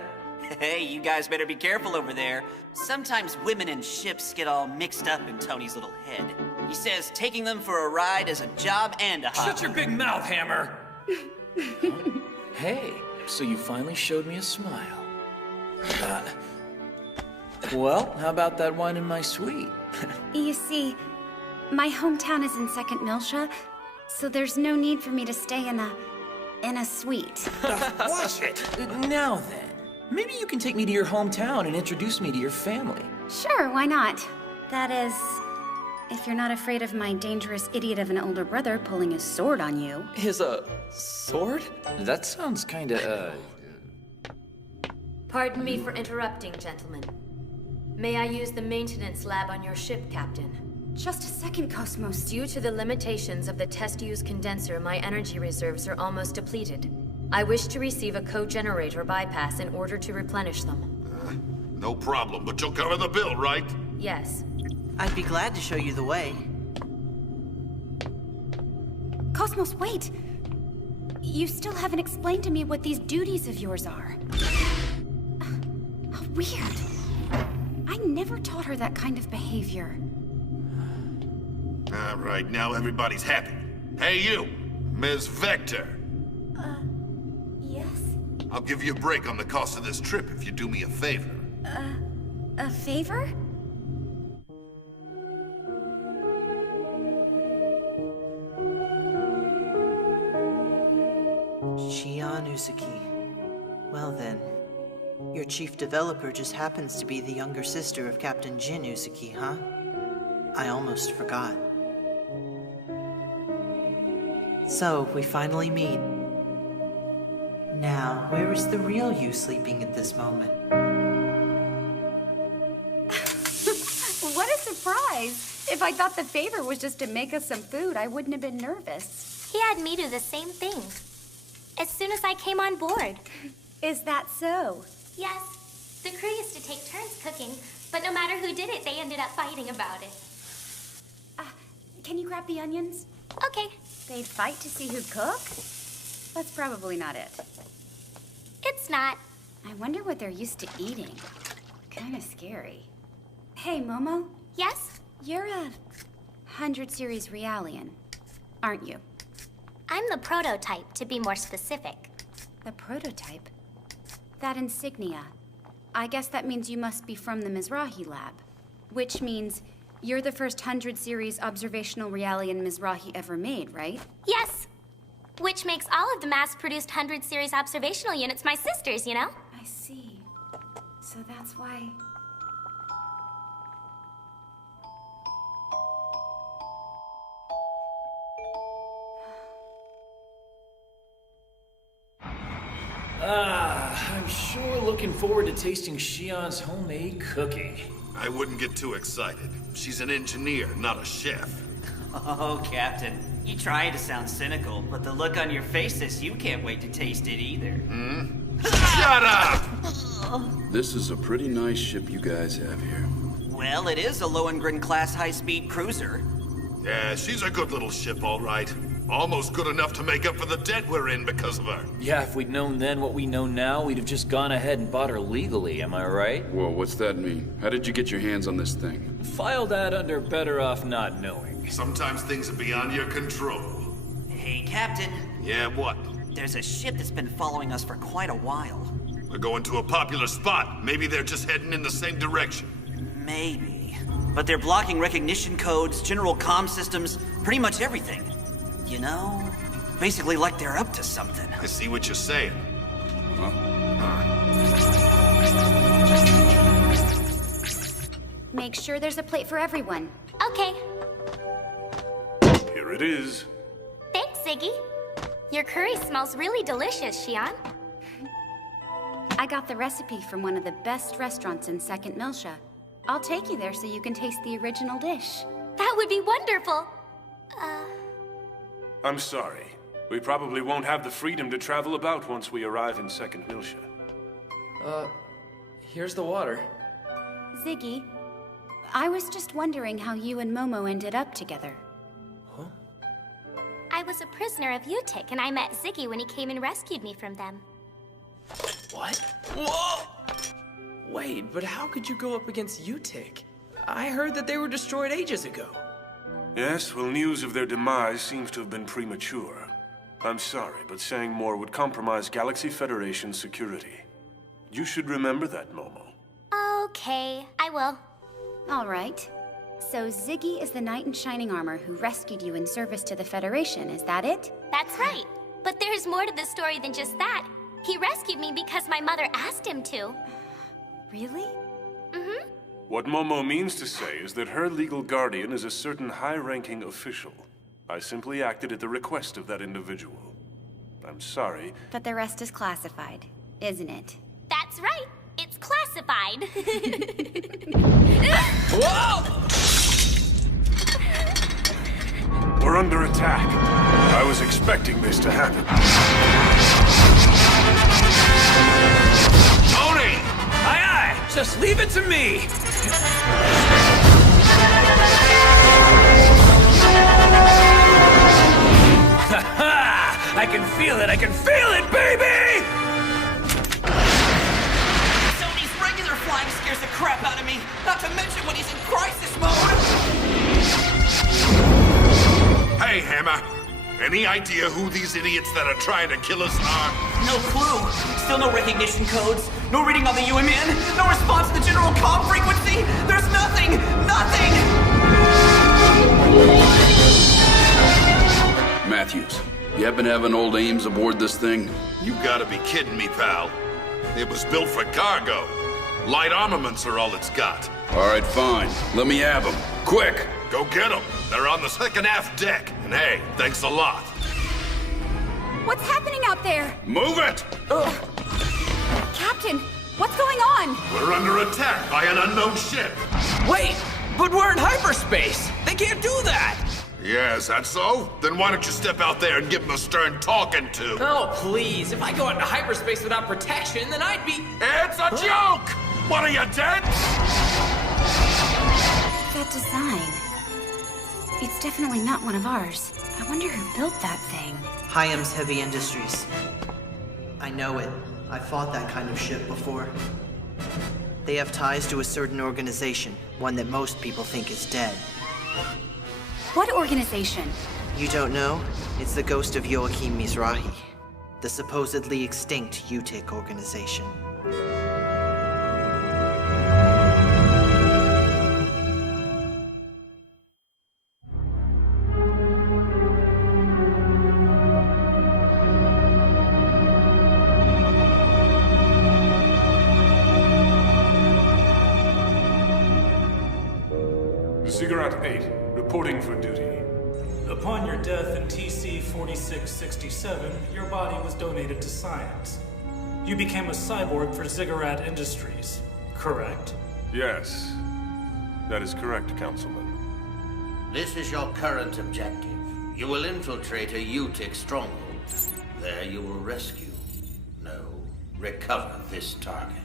Hey, you guys better be careful over there. Sometimes women and ships get all mixed up in Tony's little head. He says taking them for a ride is a job and a hobby. Shut your big mouth, Hammer! Hey, so you finally showed me a smile. Well, how about that wine in my suite? you see, my hometown is in 2nd Militia, so there's no need for me to stay in a suite. Watch it! Now then, maybe you can take me to your hometown and introduce me to your family. Sure, why not? That is, if you're not afraid of my dangerous idiot of an older brother pulling his sword on you. His, sword? That sounds kinda, Pardon me for interrupting, gentlemen. May I use the maintenance lab on your ship, Captain? Just a second, Cosmos. Due to the limitations of the test-use condenser, my energy reserves are almost depleted. I wish to receive a co-generator bypass in order to replenish them. No problem, but you'll cover the bill, right? Yes. I'd be glad to show you the way. Cosmos, wait! You still haven't explained to me what these duties of yours are. How weird. I never taught her that kind of behavior. All right, now everybody's happy. Hey, you, Ms. Vector. Yes? I'll give you a break on the cost of this trip if you do me a favor. A favor? Shion Uzuki. Well then, your chief developer just happens to be the younger sister of Captain Jin Uzuki, huh? I almost forgot. So, we finally meet. Now, where is the real you sleeping at this moment? What a surprise! If I thought the favor was just to make us some food, I wouldn't have been nervous. He had me do the same thing. As soon as I came on board. Is that so? Yes. The crew used to take turns cooking, but no matter who did it, they ended up fighting about it. Can you grab the onions? Okay. They'd fight to see who'd cook? That's probably not it. It's not. I wonder what they're used to eating. Kinda scary. Hey, Momo? Yes? You're a 100 series Realian, aren't you? I'm the prototype, to be more specific. The prototype? That insignia. I guess that means you must be from the Mizrahi lab. Which means you're the first 100 series observational Realian Mizrahi ever made, right? Yes. Which makes all of the mass-produced 100 series observational units my sisters, you know? I see. So that's why... I'm sure looking forward to tasting Shion's homemade cooking. I wouldn't get too excited. She's an engineer, not a chef. Oh, Captain. You try to sound cynical, but the look on your face says you can't wait to taste it either. Shut up! This is a pretty nice ship you guys have here. Well, it is a Lohengrin-class high-speed cruiser. Yeah, she's a good little ship, all right. Almost good enough to make up for the debt we're in because of her. Yeah, if we'd known then what we know now, we'd have just gone ahead and bought her legally, am I right? Whoa, what's that mean? How did you get your hands on this thing? File that under better off not knowing. Sometimes things are beyond your control. Hey, Captain. Yeah, what? There's a ship that's been following us for quite a while. We're going to a popular spot. Maybe they're just heading in the same direction. Maybe. But they're blocking recognition codes, general comm systems, pretty much everything. You know, basically like they're up to something. I see what you're saying. Make sure there's a plate for everyone. Okay. Here it is. Thanks, Ziggy. Your curry smells really delicious, Xian. I got the recipe from one of the best restaurants in Second Milsha. I'll take you there so you can taste the original dish. That would be wonderful. I'm sorry. We probably won't have the freedom to travel about once we arrive in Second Milsha. Here's the water. Ziggy, I was just wondering how you and Momo ended up together. I was a prisoner of Utic, and I met Ziggy when he came and rescued me from them. What? Whoa! Wait, but how could you go up against Utic? I heard that they were destroyed ages ago. Yes, well, news of their demise seems to have been premature. I'm sorry, but saying more would compromise Galaxy Federation security. You should remember that, Momo. Okay, I will. All right. So Ziggy is the knight in shining armor who rescued you in service to the Federation, is that it? That's right. But there's more to the story than just that. He rescued me because my mother asked him to. Really? Mm-hmm. What Momo means to say is that her legal guardian is a certain high-ranking official. I simply acted at the request of that individual. I'm sorry. But the rest is classified, isn't it? That's right. It's classified. Whoa! We're under attack. I was expecting this to happen. Tony! Aye, aye! Just leave it to me! Ha-ha! I can feel it! I can feel it, baby! Sony's regular flying scares the crap out of me, not to mention when he's in crisis mode! Hey, Hammer. Any idea who these idiots that are trying to kill us are? No clue. Still no recognition codes, no reading on the UMN, no response to the general comm frequency. There's nothing! Nothing! Matthews, you happen to have an old Ames aboard this thing? You gotta be kidding me, pal. It was built for cargo. Light armaments are all it's got. All right, fine. Let me have them. Quick! Go get them. They're on the second aft deck. And hey, thanks a lot. What's happening out there? Move it! Captain, what's going on? We're under attack by an unknown ship. Wait, but we're in hyperspace. They can't do that. Yeah, is that so? Then why don't you step out there and give them a stern talking to? Oh, please. If I go into hyperspace without protection, then I'd be... It's a joke! What are you, dead? That design. It's definitely not one of ours. I wonder who built that thing. Hyam's Heavy Industries. I know it. I fought that kind of ship before. They have ties to a certain organization, one that most people think is dead. What organization? You don't know? It's the ghost of Joachim Mizrahi, the supposedly extinct Utic organization. Ziggurat 8, reporting for duty. Upon your death in TC 4667, your body was donated to science. You became a cyborg for Ziggurat Industries, correct? Yes, that is correct, Councilman. This is your current objective. You will infiltrate a Utic stronghold. There you will rescue, recover this target.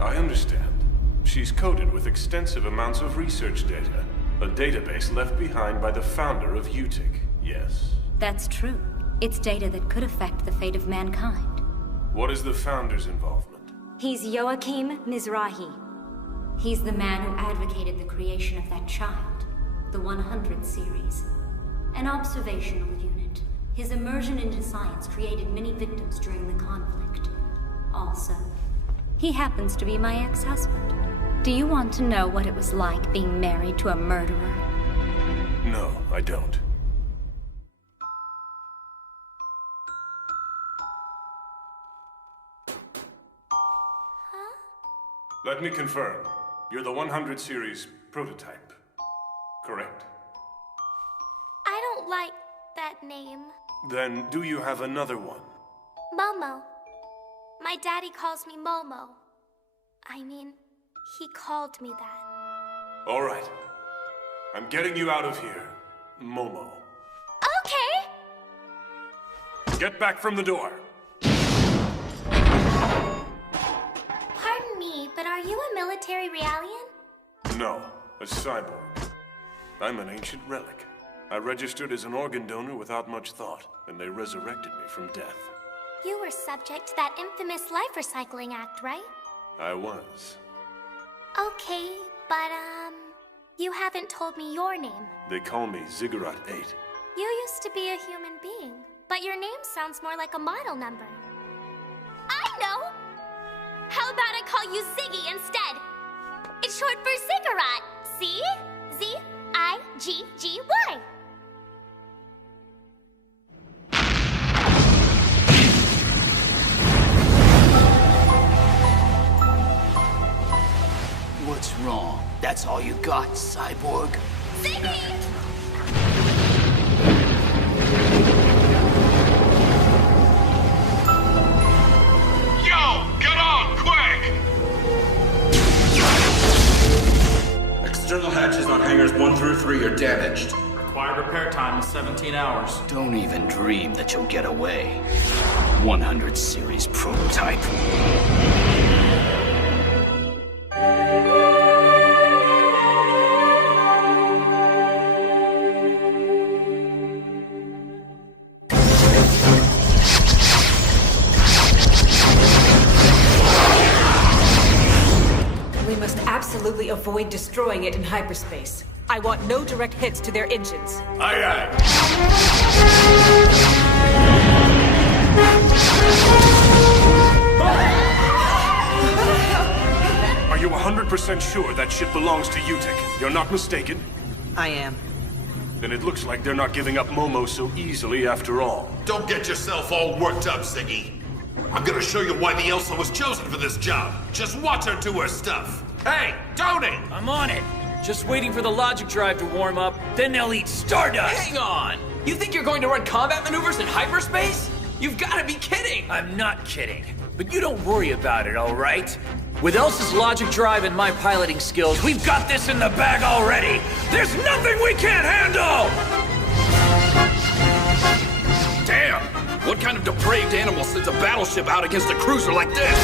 I understand. She's coded with extensive amounts of research data. A database left behind by the founder of UTIC, yes. That's true. It's data that could affect the fate of mankind. What is the founder's involvement? He's Joachim Mizrahi. He's the man who advocated the creation of that child, the 100 series. An observational unit. His immersion into science created many victims during the conflict. Also, he happens to be my ex-husband. Do you want to know what it was like being married to a murderer? No, I don't. Let me confirm. You're the 100 series prototype, correct? I don't like that name. Then do you have another one? Momo. My daddy calls me Momo. I mean, he called me that. All right. I'm getting you out of here, Momo. Okay! Get back from the door. Pardon me, but are you a military Realian? No, a cyborg. I'm an ancient relic. I registered as an organ donor without much thought, and they resurrected me from death. You were subject to that infamous Life Recycling Act, right? I was. Okay, but, you haven't told me your name. They call me Ziggurat 8. You used to be a human being, but your name sounds more like a model number. I know! How about I call you Ziggy instead? It's short for Ziggurat. See? Z-I-G-G-Y. What's wrong? That's all you got, cyborg? Ziggy! Yo, get on, quick! External hatches on hangars 1 through 3 are damaged. Required repair time is 17 hours. Don't even dream that you'll get away. 100 series prototype. We must absolutely avoid destroying it in hyperspace. I want no direct hits to their engines. Aye, aye. Are you 100% sure that ship belongs to UTIC? You're not mistaken? I am. Then it looks like they're not giving up Momo so easily after all. Don't get yourself all worked up, Ziggy. I'm gonna show you why the Elsa was chosen for this job. Just watch her do her stuff. Hey, Tony! I'm on it. Just waiting for the logic drive to warm up, then they'll eat stardust. Hang on! You think you're going to run combat maneuvers in hyperspace? You've got to be kidding! I'm not kidding. But you don't worry about it, all right? With Elsa's logic drive and my piloting skills, we've got this in the bag already! There's nothing we can't handle! Damn! What kind of depraved animal sends a battleship out against a cruiser like this?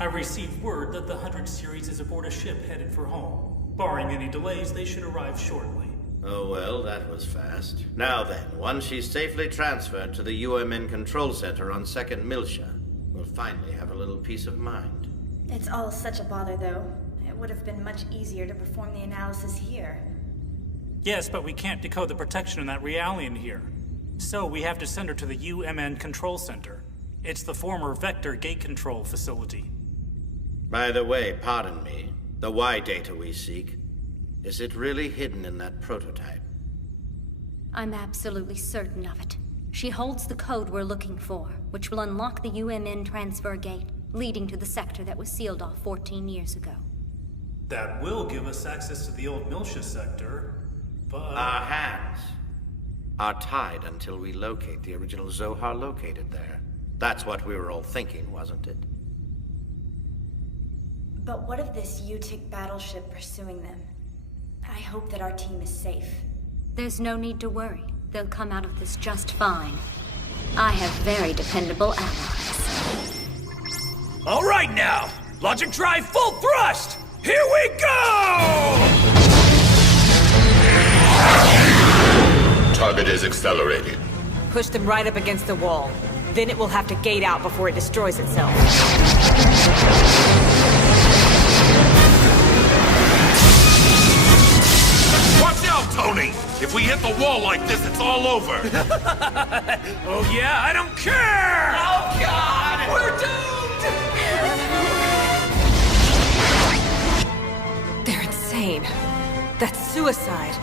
I received word that the 100 series is aboard a ship headed for home. Barring any delays, they should arrive shortly. Oh well, that was fast. Now then, once she's safely transferred to the UMN Control Center on 2nd Miltia, we'll finally have a little peace of mind. It's all such a bother, though. It would have been much easier to perform the analysis here. Yes, but we can't decode the protection in that Realian here. So we have to send her to the UMN Control Center. It's the former Vector Gate Control facility. By the way, pardon me, the Y data we seek, is it really hidden in that prototype? I'm absolutely certain of it. She holds the code we're looking for, which will unlock the UMN transfer gate, leading to the sector that was sealed off 14 years ago. That will give us access to the old Miltia sector, but... Our hands are tied until we locate the original Zohar located there. That's what we were all thinking, wasn't it? But what of this UTIC battleship pursuing them? I hope that our team is safe. There's no need to worry. They'll come out of this just fine. I have very dependable allies. All right now! Logic drive full thrust! Here we go! Target is accelerating. Push them right up against the wall. Then it will have to gate out before it destroys itself. Watch out, Tony! If we hit the wall like this, it's all over! Oh yeah, I don't care! Oh God! We're doomed! They're insane. That's suicide.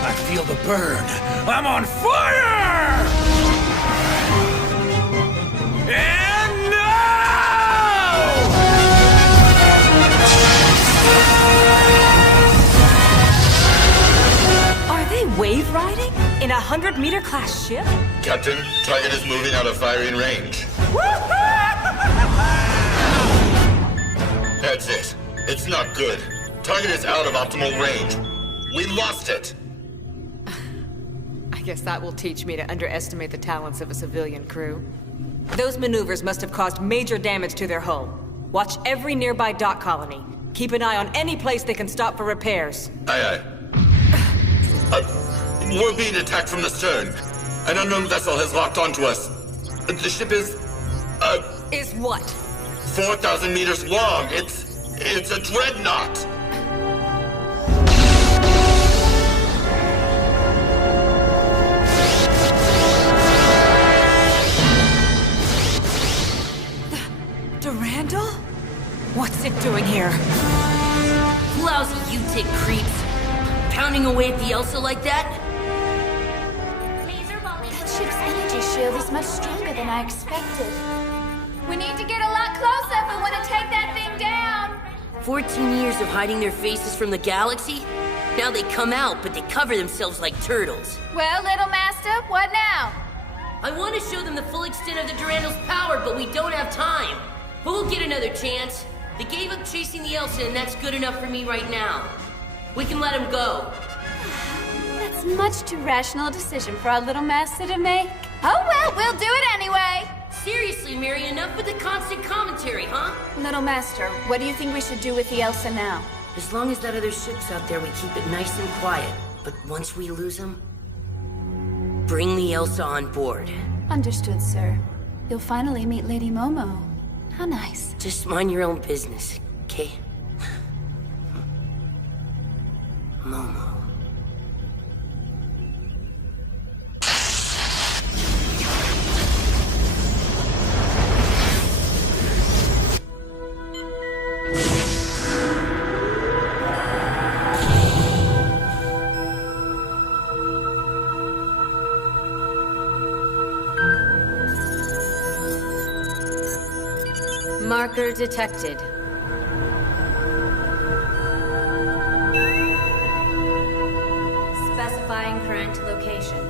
I feel the burn. I'm on fire! And now! Are they wave riding? In a 100-meter class ship? Captain, target is moving out of firing range. That's it. It's not good. Target is out of optimal range. We lost it. I guess that will teach me to underestimate the talents of a civilian crew. Those maneuvers must have caused major damage to their hull. Watch every nearby dock colony. Keep an eye on any place they can stop for repairs. Aye, aye. We're being attacked from the stern. An unknown vessel has locked onto us. The ship is... Is what? 4,000 meters long. It's a dreadnought. Durandal? What's it doing here? Lousy U-Tick creeps. Pounding away at the Elsa like that? That ship's energy shield is much stronger than I expected. We need to get a lot closer if we want to take that thing down. 14 years of hiding their faces from the galaxy? Now they come out, but they cover themselves like turtles. Well, little master, what now? I want to show them the full extent of the Durandal's power, but we don't have time. But we'll get another chance. They gave up chasing the Elsa, and that's good enough for me right now. We can let him go. That's much too rational a decision for our little master to make. Oh well, we'll do it anyway. Seriously, Mary, enough with the constant commentary, huh? Little master, what do you think we should do with the Elsa now? As long as that other ship's out there, we keep it nice and quiet. But once we lose him, bring the Elsa on board. Understood, sir. You'll finally meet Lady Momo. How nice. Just mind your own business, okay? Momo. Marker detected. Specifying current location.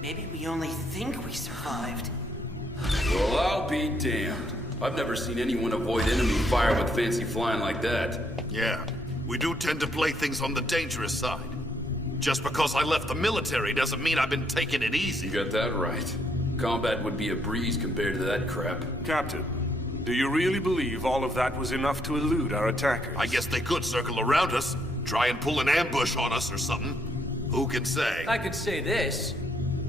Maybe we only think we survived. Well, I'll be damned. I've never seen anyone avoid enemy fire with fancy flying like that. Yeah, we do tend to play things on the dangerous side. Just because I left the military doesn't mean I've been taking it easy. You got that right. Combat would be a breeze compared to that crap. Captain, do you really believe all of that was enough to elude our attackers? I guess they could circle around us, try and pull an ambush on us or something. Who can say? I could say this.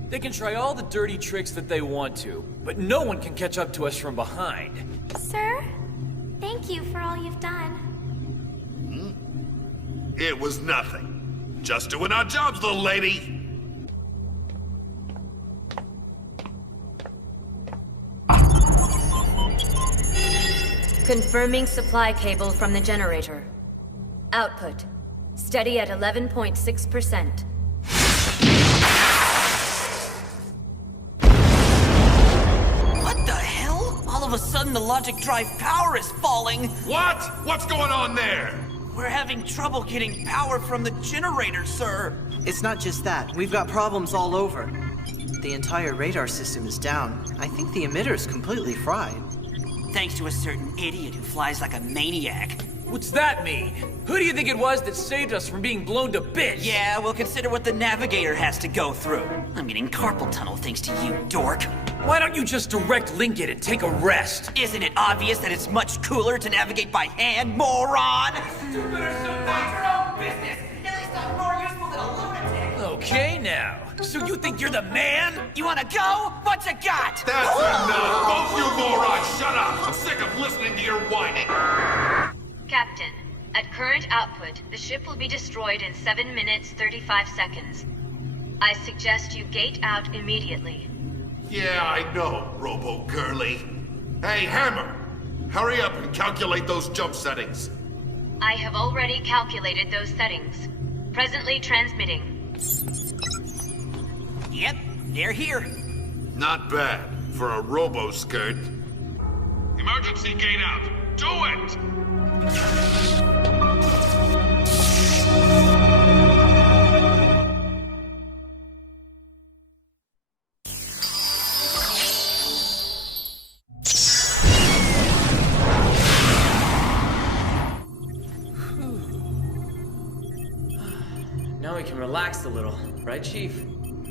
They can try all the dirty tricks that they want to, but no one can catch up to us from behind. Sir, thank you for all you've done. It was nothing. Just doing our jobs, little lady. Confirming supply cable from the generator. Output. Steady at 11.6%. What the hell? All of a sudden the logic drive power is falling. What? What's going on there? We're having trouble getting power from the generator, sir. It's not just that. We've got problems all over. The entire radar system is down. I think the emitter's completely fried. Thanks to a certain idiot who flies like a maniac. What's that mean? Who do you think it was that saved us from being blown to bits? Yeah, well, consider what the Navigator has to go through. I'm getting carpal tunnel thanks to you, dork. Why don't you just direct link it and take a rest? Isn't it obvious that it's much cooler to navigate by hand, moron? Stupider should mind your own business. At least I'm more useful than a lunatic. Okay, now. So you think you're the man? You wanna go? What you got? That's enough! Both you morons, shut up! I'm sick of listening to your whining! Captain, at current output, the ship will be destroyed in 7 minutes 35 seconds. I suggest you gate out immediately. Yeah, I know, Robo-Girly. Hey, Hammer! Hurry up and calculate those jump settings. I have already calculated those settings. Presently transmitting. Yep, they're here. Not bad for a robo-skirt. Emergency gate out. Do it! Now we can relax a little, right, Chief?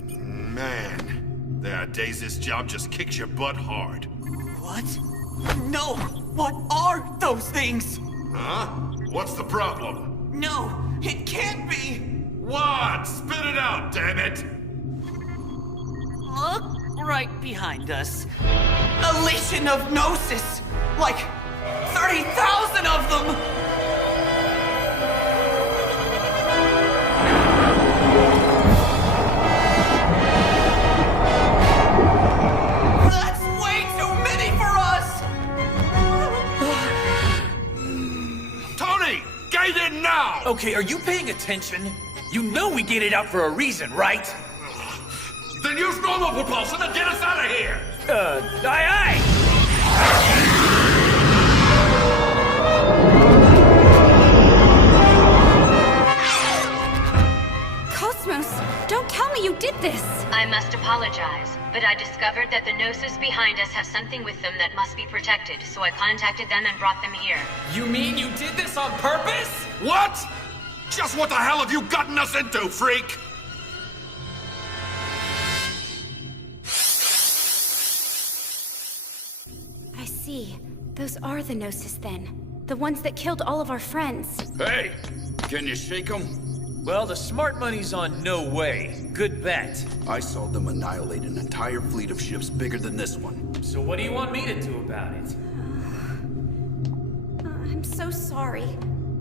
Man, there are days this job just kicks your butt hard. What? No! What are those things? Huh? What's the problem? No, it can't be! What? Spit it out, damn it! Look right behind us. A legion of Gnosis! Like 30,000 of them! That's way too many for us! Tony! Gate in now! Okay, are you paying attention? You know we gated out for a reason, right? Then use normal propulsion and get us out of here! Aye aye! Cosmos, don't tell me you did this! I must apologize, but I discovered that the Gnosis behind us have something with them that must be protected, so I contacted them and brought them here. You mean you did this on purpose? What? Just what the hell have you gotten us into, freak? I see. Those are the Gnosis then. The ones that killed all of our friends. Hey, can you shake them? Well, the smart money's on no way. Good bet. I saw them annihilate an entire fleet of ships bigger than this one. So what do you want me to do about it? I'm so sorry.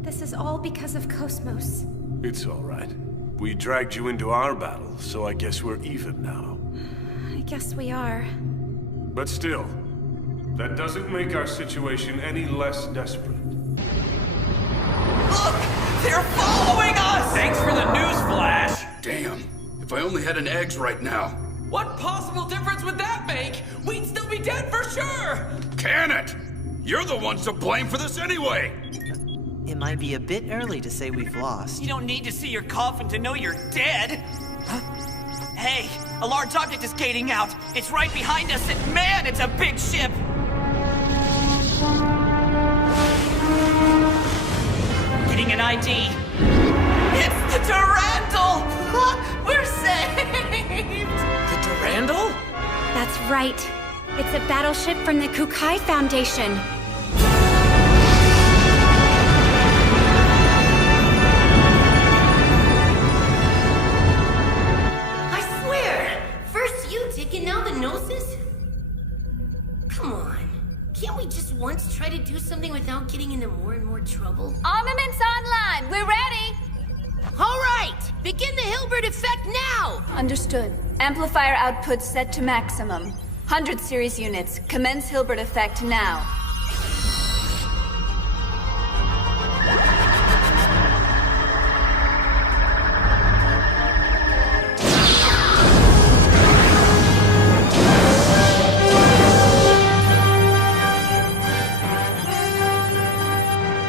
This is all because of Cosmos. It's all right. We dragged you into our battle, so I guess we're even now. I guess we are. But still, that doesn't make our situation any less desperate. Look! They're following us! Thanks for the news flash! Damn, if I only had an eggs right now. What possible difference would that make? We'd still be dead for sure! Can it? You're the ones to blame for this anyway! It might be a bit early to say we've lost. You don't need to see your coffin to know you're dead! Huh? Hey, a large object is gating out. It's right behind us, and man, it's a big ship! Getting an ID. It's the Durandal! We're saved! The Durandal? That's right. It's a battleship from the Kukai Foundation. I swear! First you, Tick, and now the Gnosis? Come on. Can't we just once try to do something without getting into more and more trouble? Armaments online! We're ready! All right! Begin the Hilbert effect now! Understood. Amplifier output set to maximum. 100 series units. Commence Hilbert effect now.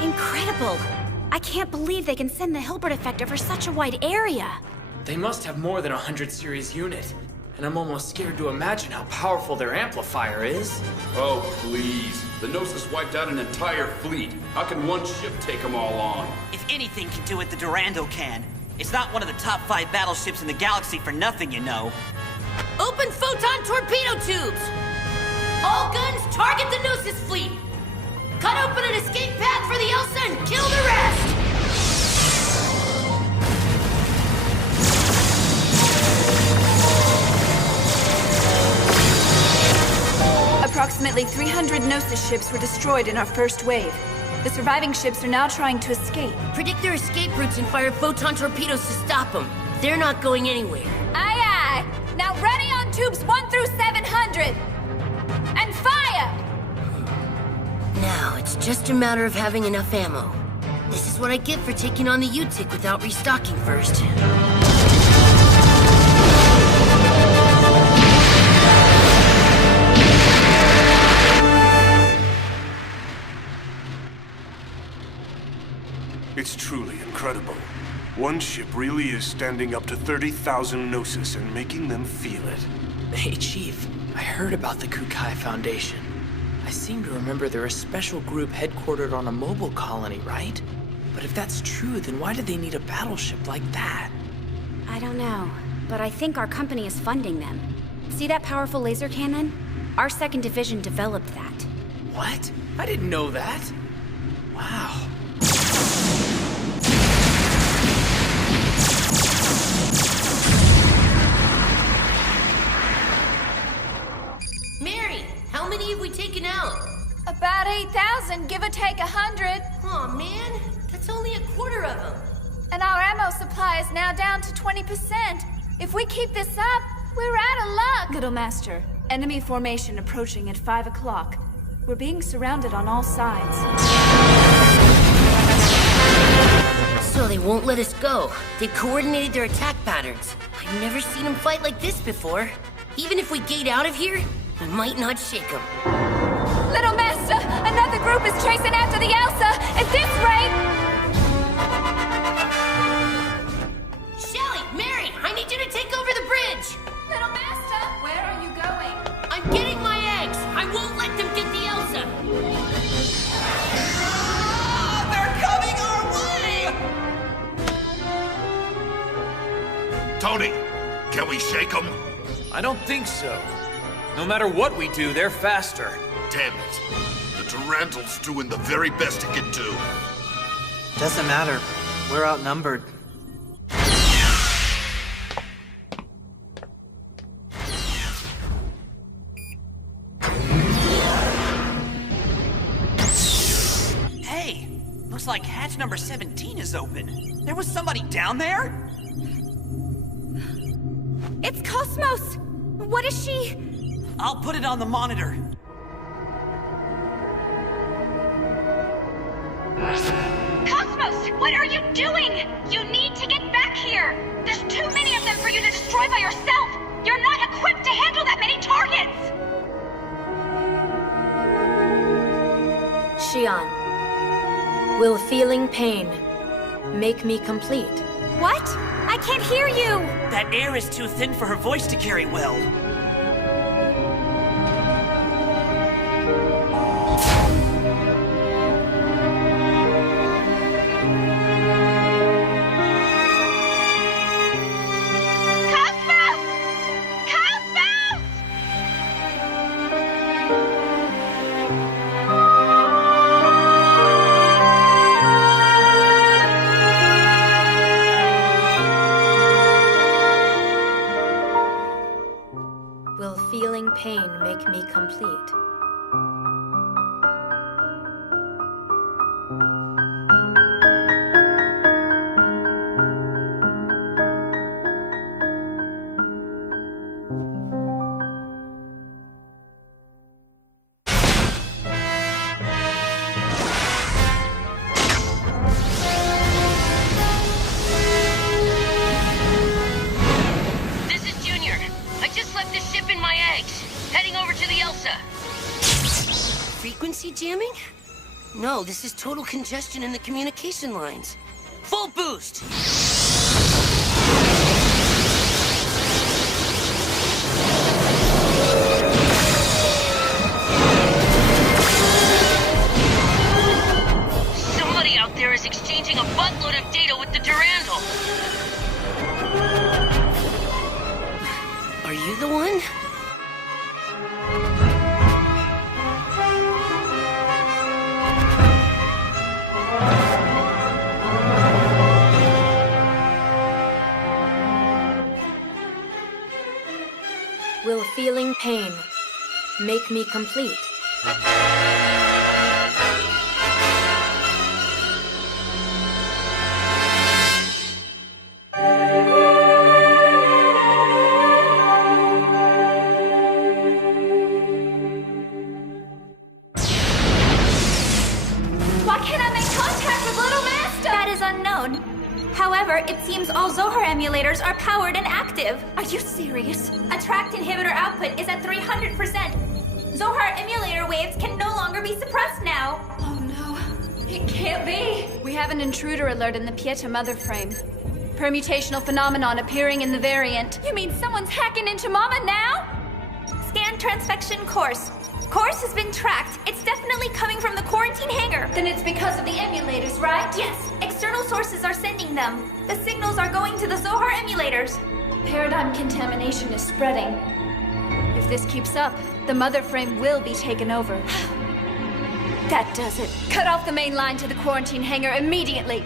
Incredible! I can't believe they can send the Hilbert effect over such a wide area. They must have more than 100 series unit. and I'm almost scared to imagine how powerful their amplifier is. Oh, please. The Gnosis wiped out an entire fleet. How can one ship take them all on? If anything can do it, the Durandal can. It's not one of the top 5 battleships in the galaxy for nothing, you know. Open photon torpedo tubes! All guns, target the Gnosis fleet! Cut open an escape path for the Elsa and kill the rest! Approximately 300 Gnosis ships were destroyed in our first wave. The surviving ships are now trying to escape. Predict their escape routes and fire photon torpedoes to stop them. They're not going anywhere. Aye, aye. Now ready on tubes 1 through 700. And fire! Now, it's just a matter of having enough ammo. This is what I get for taking on the U-Tick without restocking first. It's truly incredible. One ship really is standing up to 30,000 Gnosis and making them feel it. Hey, Chief, I heard about the Kukai Foundation. I seem to remember they're a special group headquartered on a mobile colony, right? But if that's true, then why do they need a battleship like that? I don't know, but I think our company is funding them. See that powerful laser cannon? Our 2nd Division developed that. What? I didn't know that. Wow. Mary, how many have we taken out? About 8,000, give or take 100. Aw, man, that's only a quarter of them. And our ammo supply is now down to 20%. If we keep this up, we're out of luck. Little Master, enemy formation approaching at 5 o'clock. We're being surrounded on all sides. So they won't let us go. They've coordinated their attack patterns. I've never seen them fight like this before. Even if we gate out of here, we might not shake them. Little Master, another group is chasing after the Elsa. At this rate... Shelly, Mary, I need you to take over the bridge. Little Master, where are you going? I'm getting my eggs. I won't let them get the Elsa. They're coming our way! Tony, can we shake them? I don't think so. No matter what we do, they're faster. Damn it. The Durandal's doing the very best it can do. Doesn't matter. We're outnumbered. Hey! Looks like hatch number 17 is open. There was somebody down there? It's Cosmos! What is she? I'll put it on the monitor. Cosmos, what are you doing? You need to get back here! There's too many of them for you to destroy by yourself! You're not equipped to handle that many targets! Xian, will feeling pain make me complete? What? I can't hear you! That air is too thin for her voice to carry well. Will feeling pain make me complete? This is Junior. I just left the ship in my eggs. Heading over to the Elsa. Frequency jamming? No, this is total congestion in the communication lines. Full boost! out there is exchanging a buttload of data with the Durandal. Are you the one? Will feeling pain make me complete? Why can't I make contact with Little Master? That is unknown. However, it seems all Zohar emulators are powered and active. Are you serious? Attract inhibitor output is at 300%. Zohar emulator waves can no longer be suppressed now. Oh no, it can't be. We have an intruder alert in the Pieta mother frame. Permutational phenomenon appearing in the variant. You mean someone's hacking into Mama now? Scan transfection course. Course has been tracked. It's definitely coming from the quarantine hangar. Then it's because of the emulators, right? Yes, external sources are sending them. The signals are going to the Zohar emulators. Paradigm contamination is spreading. If this keeps up, the mother frame will be taken over. That does it. Cut off the main line to the quarantine hangar immediately.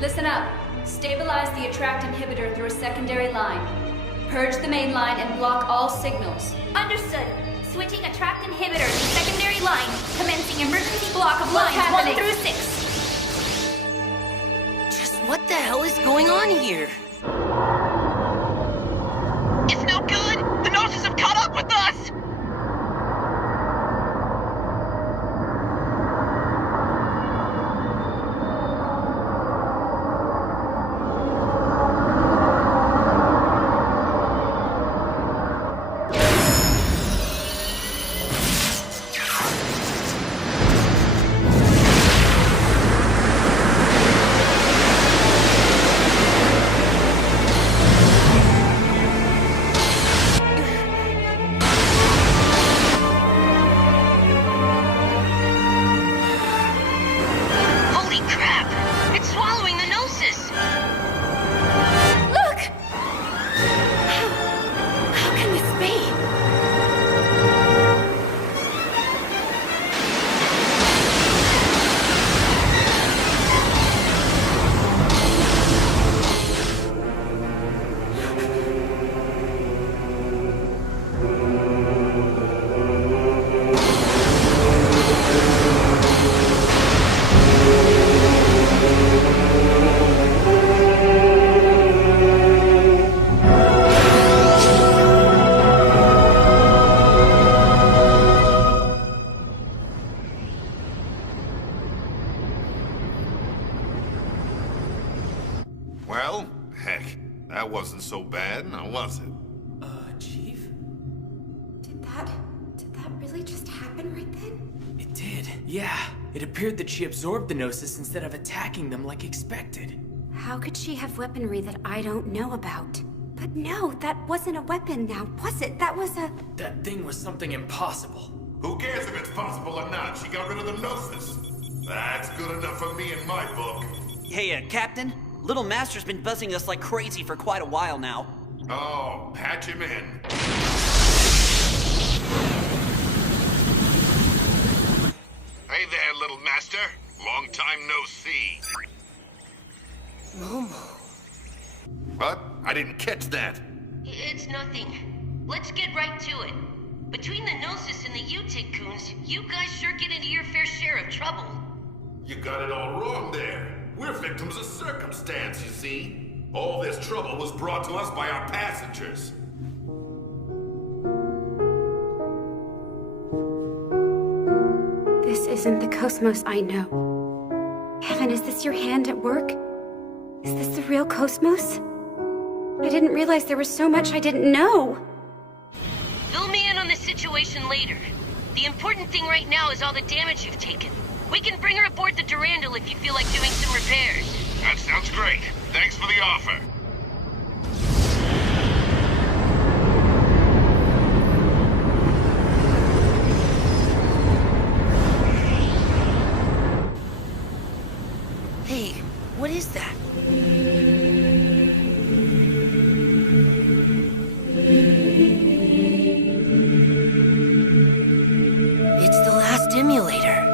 Listen up. Stabilize the attract inhibitor through a secondary line. Purge the main line and block all signals. Understood. Switching attract inhibitor to secondary line. Commencing emergency block of What's lines 1 happening? through 6. Just what the hell is going on here? It's no good! The Gnosis have caught up with us! Holy crap! It's swallowing the Gnosis! Look! How can this be? Well, heck, that wasn't so bad, now was it? Chief? Did that really just happen right then? It did. Yeah. It appeared that she absorbed the Gnosis instead of attacking them like expected. How could she have weaponry that I don't know about? But no, that wasn't a weapon now, was it? That was a... That thing was something impossible. Who cares if it's possible or not? She got rid of the Gnosis. That's good enough for me in my book. Hey, Captain. Little Master's been buzzing us like crazy for quite a while now. Oh, patch him in. Hey there, little master. Long time no see. Momo. What? I didn't catch that. It's nothing. Let's get right to it. Between the Gnosis and the Utic-coons, you guys sure get into your fair share of trouble. You got it all wrong there. We're victims of circumstance, you see. All this trouble was brought to us by our passengers. This isn't the Cosmos I know. Heaven, is this your hand at work? Is this the real Cosmos? I didn't realize there was so much I didn't know. Fill me in on the situation later. The important thing right now is all the damage you've taken. We can bring her aboard the Durandal if you feel like doing some repairs. That sounds great. Thanks for the offer. Hey, what is that? It's the last emulator.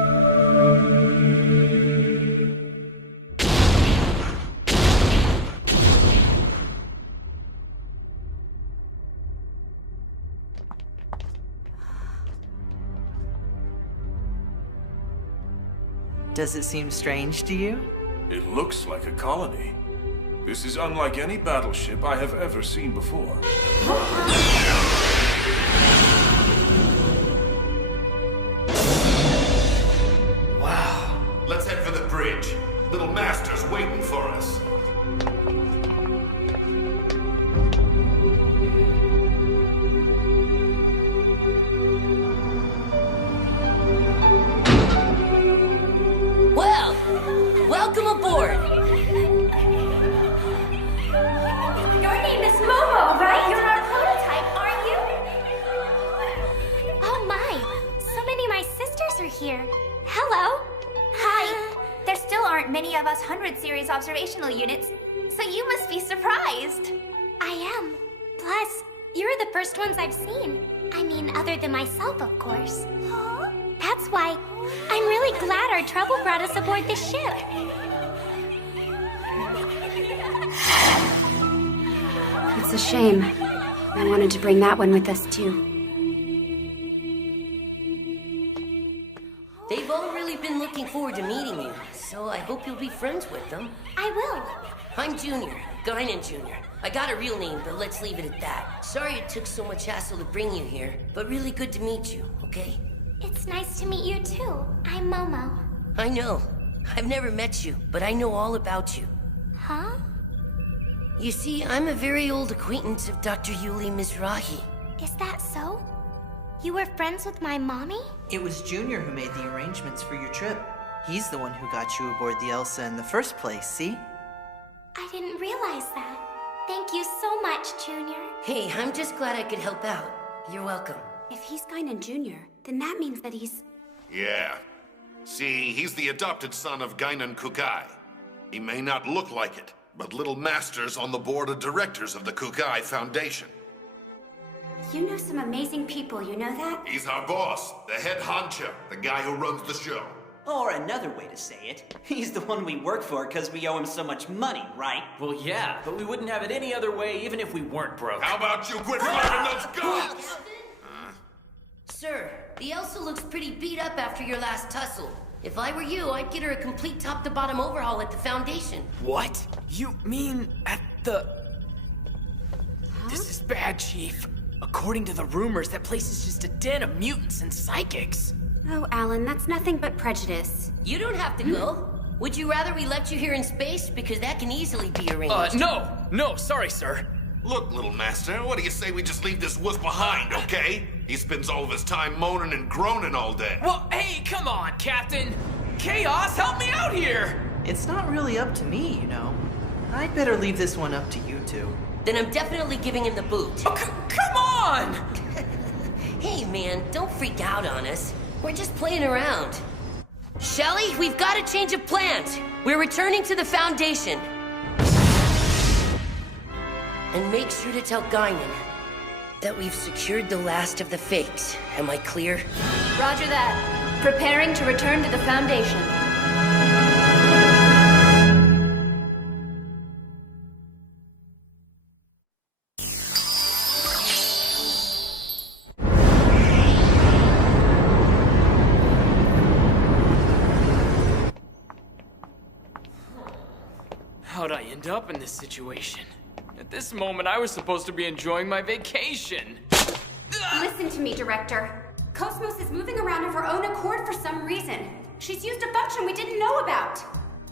Does it seem strange to you? It looks like a colony. This is unlike any battleship I have ever seen before. Wow. Let's head for the bridge. Little Master's waiting for us. Well, welcome aboard. Your name is Momo, right? You're our prototype, aren't you? Oh my, so many of my sisters are here. Hello. Hi. There still aren't many of us 100 series observational units, so you must be surprised. I am. Plus, you're the first ones I've seen. I mean, other than myself, of course. Huh? That's why I'm really glad our trouble brought us aboard this ship. It's a shame. I wanted to bring that one with us, too. They've all really been looking forward to meeting you, so I hope you'll be friends with them. I will. I'm Junior, Guinan Jr. I got a real name, but let's leave it at that. Sorry it took so much hassle to bring you here, but really good to meet you, okay? It's nice to meet you too. I'm Momo. I know. I've never met you, but I know all about you. Huh? You see, I'm a very old acquaintance of Dr. Yuli Mizrahi. Is that so? You were friends with my mommy? It was Junior who made the arrangements for your trip. He's the one who got you aboard the Elsa in the first place, see? I didn't realize that. Thank you so much, Junior. Hey, I'm just glad I could help out. You're welcome. If he's Guinan Jr., then that means that he's... Yeah. See, he's the adopted son of Guinan Kukai. He may not look like it, but Little Master's on the board of directors of the Kukai Foundation. You know some amazing people, you know that? He's our boss, the head honcho, the guy who runs the show. Or another way to say it, he's the one we work for because we owe him so much money, right? Well, yeah, but we wouldn't have it any other way even if we weren't broke. How about you quit firing those guns? Sir, the Elsa looks pretty beat up after your last tussle. If I were you, I'd get her a complete top-to-bottom overhaul at the Foundation. What? You mean at the... Huh? This is bad, Chief. According to the rumors, that place is just a den of mutants and psychics. Oh, Alan, that's nothing but prejudice. You don't have to go. Would you rather we left you here in space? Because that can easily be arranged. No, sorry, sir. Look, Little Master, what do you say we just leave this wuss behind, okay? He spends all of his time moaning and groaning all day. Well, hey, come on, Captain. Chaos, help me out here! It's not really up to me, you know. I'd better leave this one up to you two. Then I'm definitely giving him the boot. Oh, come on! Hey, man, don't freak out on us. We're just playing around. Shelly, we've got a change of plans. We're returning to the Foundation. And make sure to tell Guinan that we've secured the last of the fakes. Am I clear? Roger that. Preparing to return to the Foundation. How'd I end up in this situation? At this moment, I was supposed to be enjoying my vacation. Listen to me, Director. Cosmos is moving around of her own accord for some reason. She's used a function we didn't know about.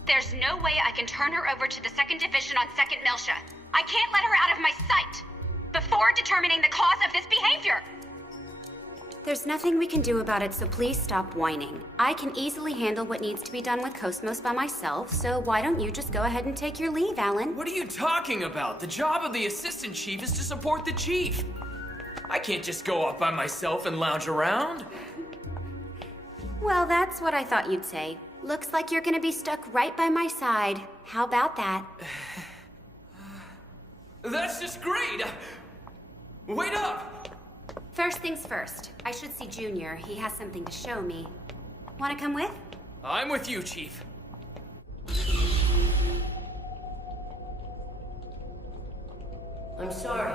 There's no way I can turn her over to the 2nd Division on 2nd Miltia. I can't let her out of my sight before determining the cause of this behavior. There's nothing we can do about it, so please stop whining. I can easily handle what needs to be done with Cosmos by myself, so why don't you just go ahead and take your leave, Alan? What are you talking about? The job of the Assistant Chief is to support the Chief. I can't just go off by myself and lounge around. Well, that's what I thought you'd say. Looks like you're gonna be stuck right by my side. How about that? That's just great! Wait up! First things first. I should see Junior. He has something to show me. Wanna come with? I'm with you, Chief. I'm sorry.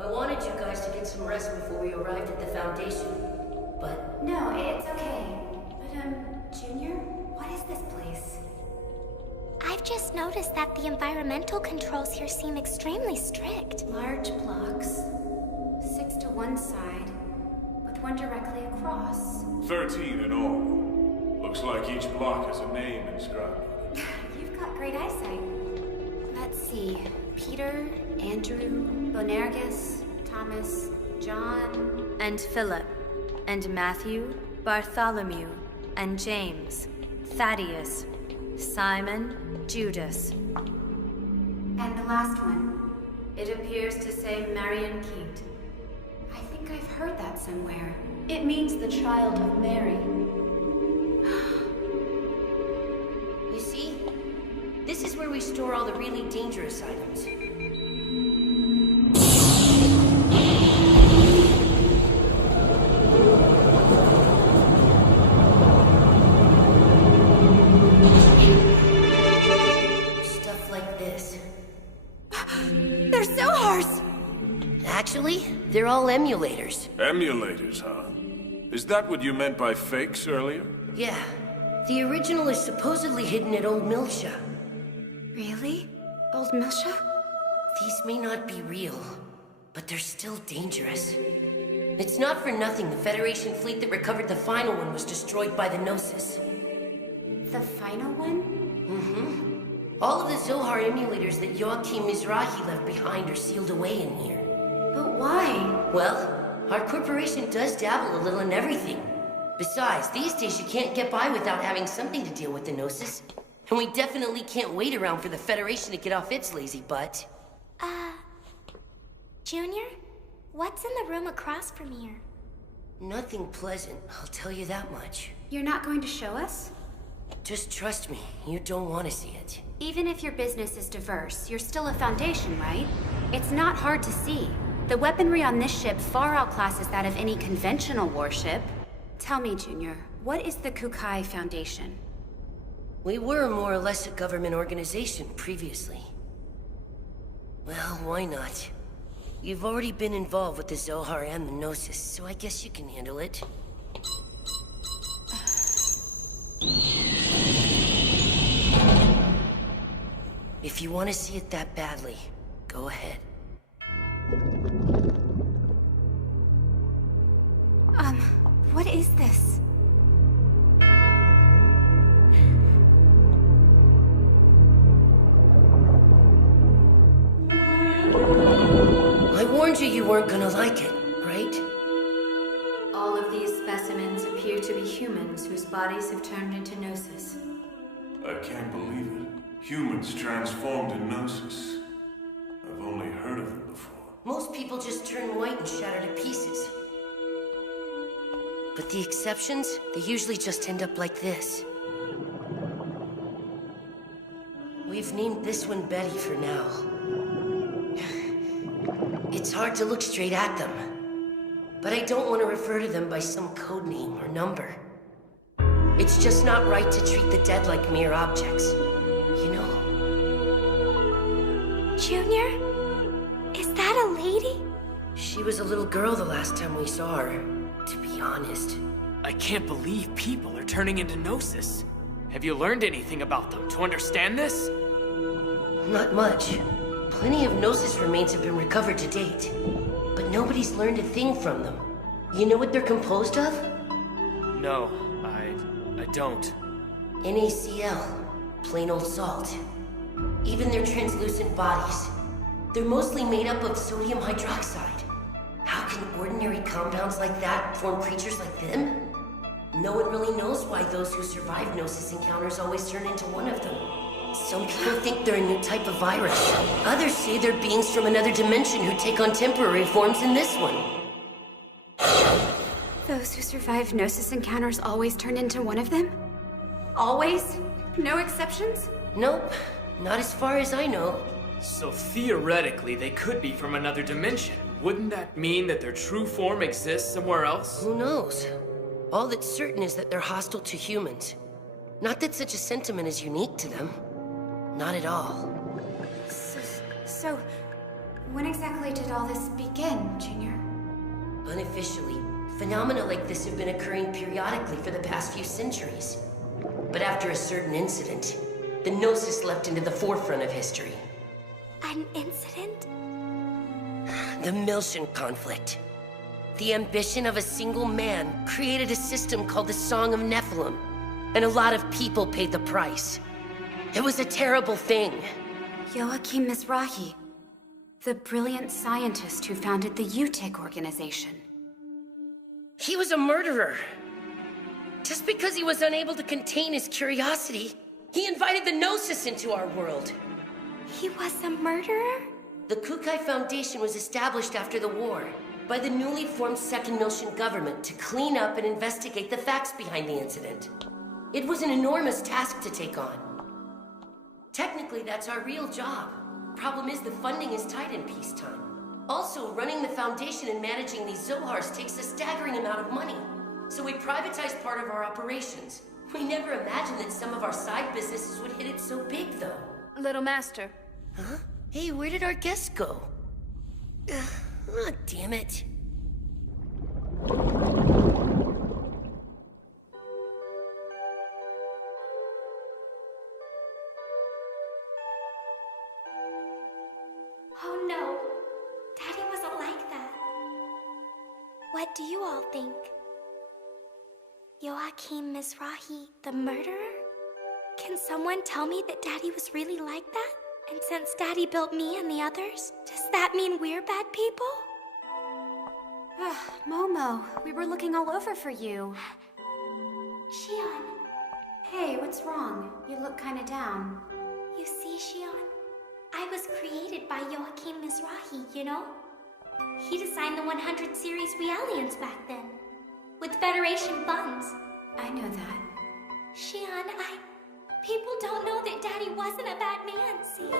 I wanted you guys to get some rest before we arrived at the Foundation, but... No, it's okay. But, Junior, what is this place? I've just noticed that the environmental controls here seem extremely strict. Large blocks. 6 to one side, with one directly across. 13 in all. Looks like each block has a name inscribed on it. You've got great eyesight. Let's see. Peter, Andrew, Bonergus, Thomas, John... And Philip, and Matthew, Bartholomew, and James, Thaddeus, Simon, Judas. And the last one. It appears to say Marion Keat. I think I've heard that somewhere. It means the child of Mary. You see? This is where we store all the really dangerous items. Stuff like this. They're Zohars! Actually, they're all emulators. Emulators, huh? Is that what you meant by fakes earlier? Yeah. The original is supposedly hidden at Old Milsha. Really? Old Milsha? These may not be real, but they're still dangerous. It's not for nothing the Federation fleet that recovered the final one was destroyed by the Gnosis. The final one? Mm-hmm. All of the Zohar emulators that Joachim Mizrahi left behind are sealed away in here. But why? Well, our corporation does dabble a little in everything. Besides, these days you can't get by without having something to deal with the Gnosis. And we definitely can't wait around for the Federation to get off its lazy butt. Junior? What's in the room across from here? Nothing pleasant, I'll tell you that much. You're not going to show us? Just trust me, you don't want to see it. Even if your business is diverse, you're still a Foundation, right? It's not hard to see. The weaponry on this ship far outclasses that of any conventional warship. Tell me, Junior, what is the Kukai Foundation? We were more or less a government organization previously. Well, why not? You've already been involved with the Zohar and the Gnosis, so I guess you can handle it. If you want to see it that badly, go ahead. What is this? I warned you you weren't gonna like it, right? All of these specimens appear to be humans whose bodies have turned into Gnosis. I can't believe it. Humans transformed in Gnosis. I've only heard of them before. Most people just turn white and shatter to pieces. But the exceptions, they usually just end up like this. We've named this one Betty for now. It's hard to look straight at them, but I don't want to refer to them by some code name or number. It's just not right to treat the dead like mere objects, you know? Junior? Is that a lady? She was a little girl the last time we saw her, to be honest. I can't believe people are turning into Gnosis. Have you learned anything about them to understand this? Not much. Plenty of Gnosis remains have been recovered to date, but nobody's learned a thing from them. You know what they're composed of? No, I don't. NaCl, plain old salt. Even their translucent bodies. They're mostly made up of sodium hydroxide. How can ordinary compounds like that form creatures like them? No one really knows why those who survive Gnosis encounters always turn into one of them. Some people think they're a new type of virus. Others say they're beings from another dimension who take on temporary forms in this one. Those who survive Gnosis encounters always turn into one of them? Always? No exceptions? Nope, not as far as I know. So theoretically, they could be from another dimension. Wouldn't that mean that their true form exists somewhere else? Who knows? All that's certain is that they're hostile to humans. Not that such a sentiment is unique to them. Not at all. So, when exactly did all this begin, Junior? Unofficially, phenomena like this have been occurring periodically for the past few centuries. But after a certain incident, the Gnosis leapt into the forefront of history. An incident? The Miltian conflict. The ambition of a single man created a system called the Song of Nephilim, and a lot of people paid the price. It was a terrible thing. Joachim Mizrahi, the brilliant scientist who founded the UTIC organization. He was a murderer. Just because he was unable to contain his curiosity, he invited the Gnosis into our world. He was a murderer? The Kukai Foundation was established after the war by the newly formed Second Miltian government to clean up and investigate the facts behind the incident. It was an enormous task to take on. Technically, that's our real job. Problem is, the funding is tight in peacetime. Also, running the Foundation and managing these Zohars takes a staggering amount of money. So we privatized part of our operations. We never imagined that some of our side businesses would hit it so big, though. Little Master. Huh? Hey, where did our guests go? Oh, damn it. Oh no, Daddy wasn't like that. What do you all think? Joachim Mizrahi, the murderer? Can someone tell me that Daddy was really like that? And since Daddy built me and the others, does that mean we're bad people? Momo, we were looking all over for you. Shion. Hey, what's wrong? You look kinda down. You see, Shion? I was created by Joachim Mizrahi, you know? He designed the 100 series Realians back then. With Federation funds. I know that. Shion, people don't know that Daddy wasn't a bad man, see?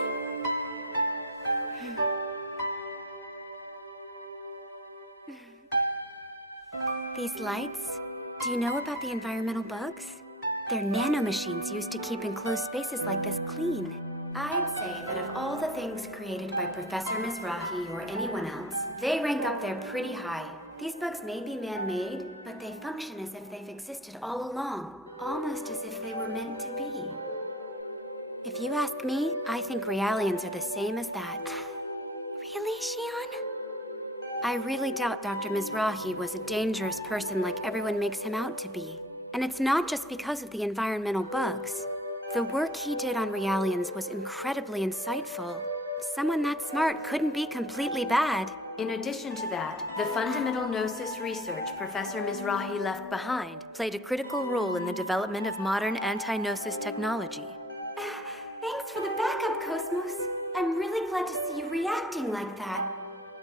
These lights, do you know about the environmental bugs? They're nanomachines used to keep enclosed spaces like this clean. I'd say that of all the things created by Professor Mizrahi or anyone else, they rank up there pretty high. These bugs may be man-made, but they function as if they've existed all along, almost as if they were meant to be. If you ask me, I think Realians are the same as that. Really, Shion? I really doubt Dr. Mizrahi was a dangerous person like everyone makes him out to be. And it's not just because of the environmental bugs. The work he did on Realians was incredibly insightful. Someone that smart couldn't be completely bad. In addition to that, the fundamental Gnosis research Professor Mizrahi left behind played a critical role in the development of modern anti-Gnosis technology. Thanks for the backup, Cosmos. I'm really glad to see you reacting like that.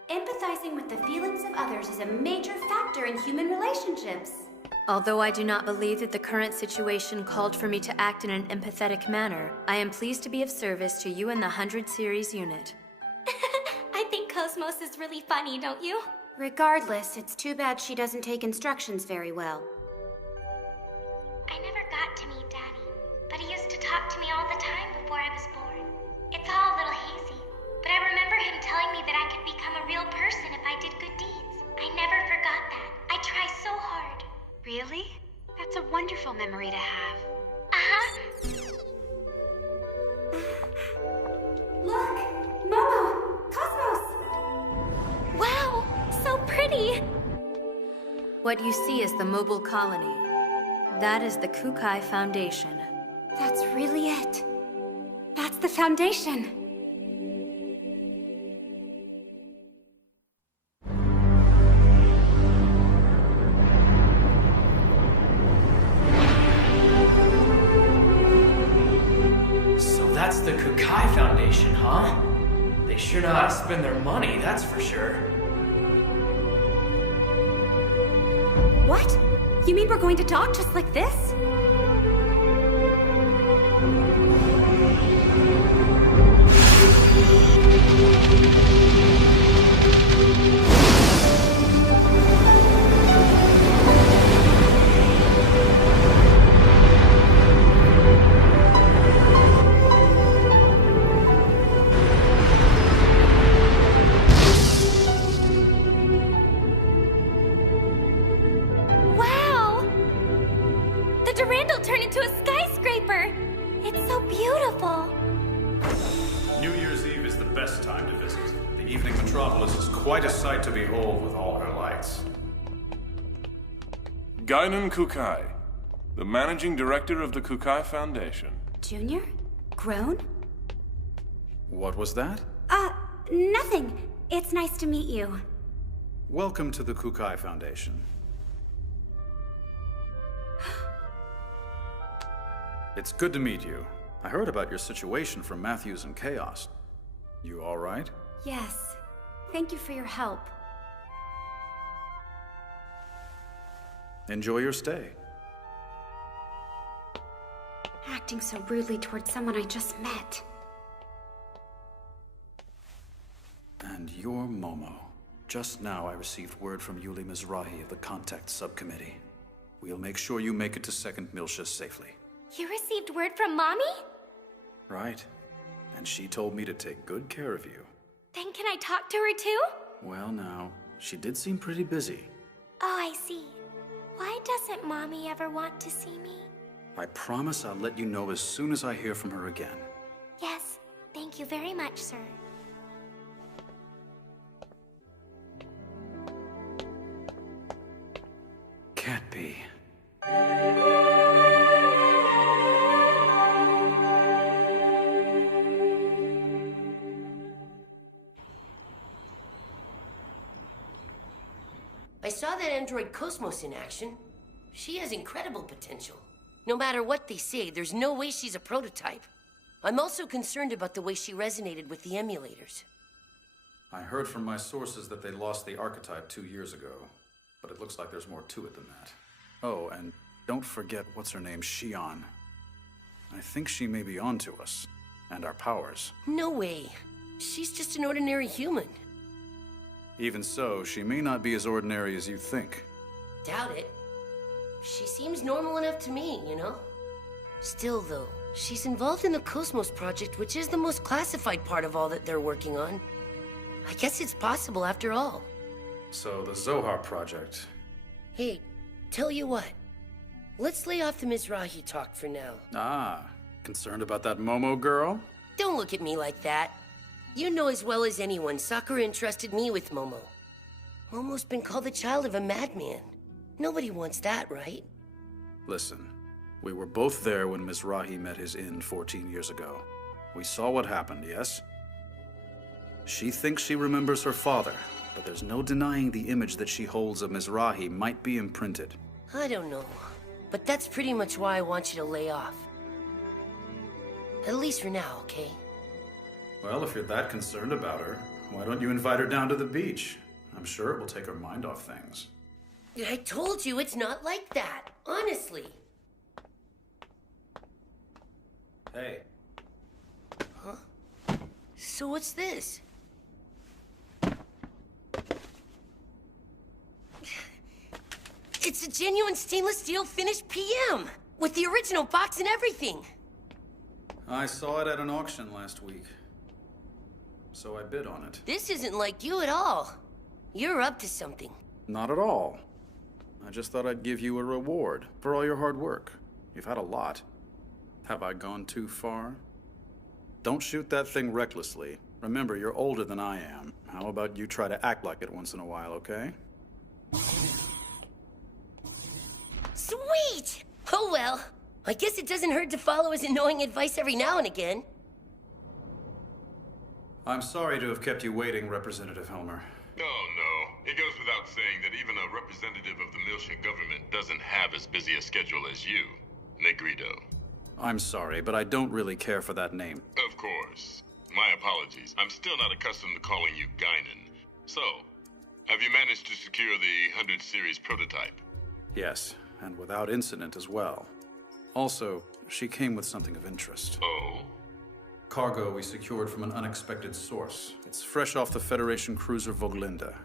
Empathizing with the feelings of others is a major factor in human relationships. Although I do not believe that the current situation called for me to act in an empathetic manner, I am pleased to be of service to you and the 100 Series unit. I think Cosmos is really funny, don't you? Regardless, it's too bad she doesn't take instructions very well. I never got to meet Daddy, but he used to talk to me all the time before I was born. It's all a little hazy, but I remember him telling me that I could become a real person if I did good deeds. I never forgot that. I try so hard. Really? That's a wonderful memory to have. Look! Momo! Cosmos! Wow! So pretty! What you see is the mobile colony. That is the Kukai Foundation. That's really it. That's the Foundation. That's the Kukai Foundation, huh? They sure know how to spend their money, that's for sure. What? You mean we're going to talk just like this? beautiful. New Year's Eve is the best time to visit. The evening metropolis is quite a sight to behold with all her lights. Guinan Kukai, the managing director of the Kukai Foundation. Junior? Grown? What was that? Nothing. It's nice to meet you. Welcome to the Kukai Foundation. It's good to meet you. I heard about your situation from Matthews and Chaos. You all right? Yes. Thank you for your help. Enjoy your stay. Acting so rudely towards someone I just met. And you're Momo. Just now I received word from Yuli Mizrahi of the Contact Subcommittee. We'll make sure you make it to Second Miltia safely. You received word from Mommy? Right. And she told me to take good care of you. Then can I talk to her too? Well now, she did seem pretty busy. Oh, I see. Why doesn't Mommy ever want to see me? I promise I'll let you know as soon as I hear from her again. Yes, thank you very much, sir. Can't be. I saw that android Cosmos in action. She has incredible potential. No matter what they say, there's no way she's a prototype. I'm also concerned about the way she resonated with the emulators. I heard from my sources that they lost the archetype 2 years ago, but it looks like there's more to it than that. Oh, and don't forget what's her name, Xion. I think she may be onto us, and our powers. No way. She's just an ordinary human. Even so, she may not be as ordinary as you think. Doubt it. She seems normal enough to me, you know? Still, though, she's involved in the Cosmos Project, which is the most classified part of all that they're working on. I guess it's possible after all. So, the Zohar Project. Hey, tell you what. Let's lay off the Mizrahi talk for now. Ah, concerned about that Momo girl? Don't look at me like that. You know as well as anyone, Sakura entrusted me with Momo. Momo's been called the child of a madman. Nobody wants that, right? Listen, we were both there when Mizrahi met his end 14 years ago. We saw what happened, yes? She thinks she remembers her father, but there's no denying the image that she holds of Mizrahi might be imprinted. I don't know, but that's pretty much why I want you to lay off. At least for now, okay? Well, if you're that concerned about her, why don't you invite her down to the beach? I'm sure it will take her mind off things. I told you it's not like that, honestly. Hey. Huh? So what's this? It's a genuine stainless steel finished PM! With the original box and everything! I saw it at an auction last week, so I bid on it. This isn't like you at all. You're up to something. Not at all. I just thought I'd give you a reward for all your hard work. You've had a lot. Have I gone too far? Don't shoot that thing recklessly. Remember, you're older than I am. How about you try to act like it once in a while, okay? Sweet! Oh well. I guess it doesn't hurt to follow his annoying advice every now and again. I'm sorry to have kept you waiting, Representative Helmer. Oh, no. It goes without saying that even a representative of the Miltian government doesn't have as busy a schedule as you, Negrito. I'm sorry, but I don't really care for that name. Of course. My apologies. I'm still not accustomed to calling you Guinan. So, have you managed to secure the 100 series prototype? Yes, and without incident as well. Also, she came with something of interest. Oh? Cargo we secured from an unexpected source. It's fresh off the Federation cruiser Vogelinda.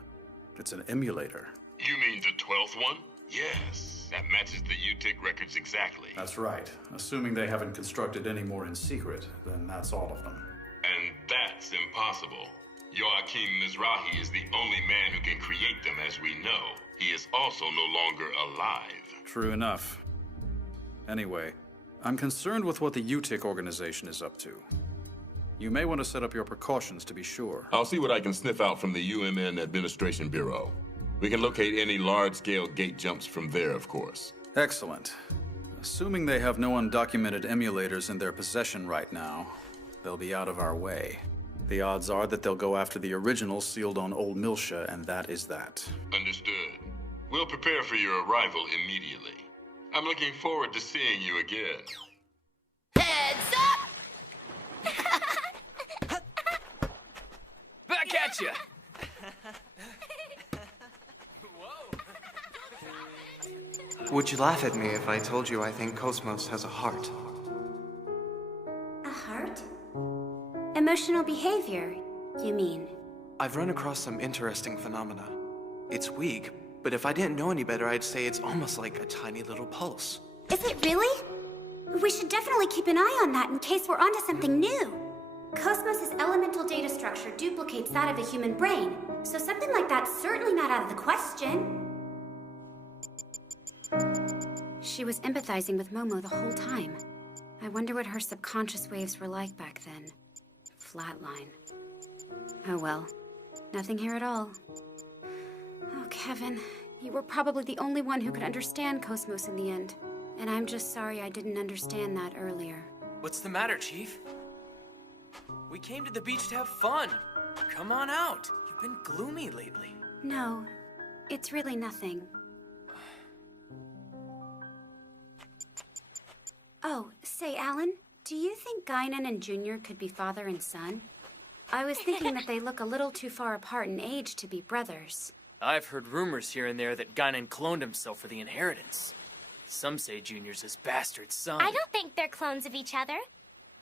It's an emulator. You mean the 12th one? Yes. That matches the UTIC records exactly. That's right. Assuming they haven't constructed any more in secret, then that's all of them. And that's impossible. Joachim Mizrahi is the only man who can create them as we know. He is also no longer alive. True enough. Anyway, I'm concerned with what the UTIC organization is up to. You may want to set up your precautions to be sure. I'll see what I can sniff out from the UMN Administration Bureau. We can locate any large-scale gate jumps from there, of course. Excellent. Assuming they have no undocumented emulators in their possession right now, they'll be out of our way. The odds are that they'll go after the original sealed on Old Miltia, and that is that. Understood. We'll prepare for your arrival immediately. I'm looking forward to seeing you again. Heads up! Back at you! Would you laugh at me if I told you I think Cosmos has a heart? A heart? Emotional behavior, you mean? I've run across some interesting phenomena. It's weak, but if I didn't know any better, I'd say it's almost like a tiny little pulse. Is it really? We should definitely keep an eye on that in case we're onto something new. Cosmos' elemental data structure duplicates that of a human brain, so something like that's certainly not out of the question. She was empathizing with Momo the whole time. I wonder what her subconscious waves were like back then. Flatline. Oh well. Nothing here at all. Oh, Kevin. You were probably the only one who could understand Cosmos in the end. And I'm just sorry I didn't understand that earlier. What's the matter, Chief? We came to the beach to have fun. Come on out. You've been gloomy lately. No, it's really nothing. Oh, say, Alan, do you think Guinan and Junior could be father and son? I was thinking that they look a little too far apart in age to be brothers. I've heard rumors here and there that Guinan cloned himself for the inheritance. Some say Junior's his bastard son. I don't think they're clones of each other.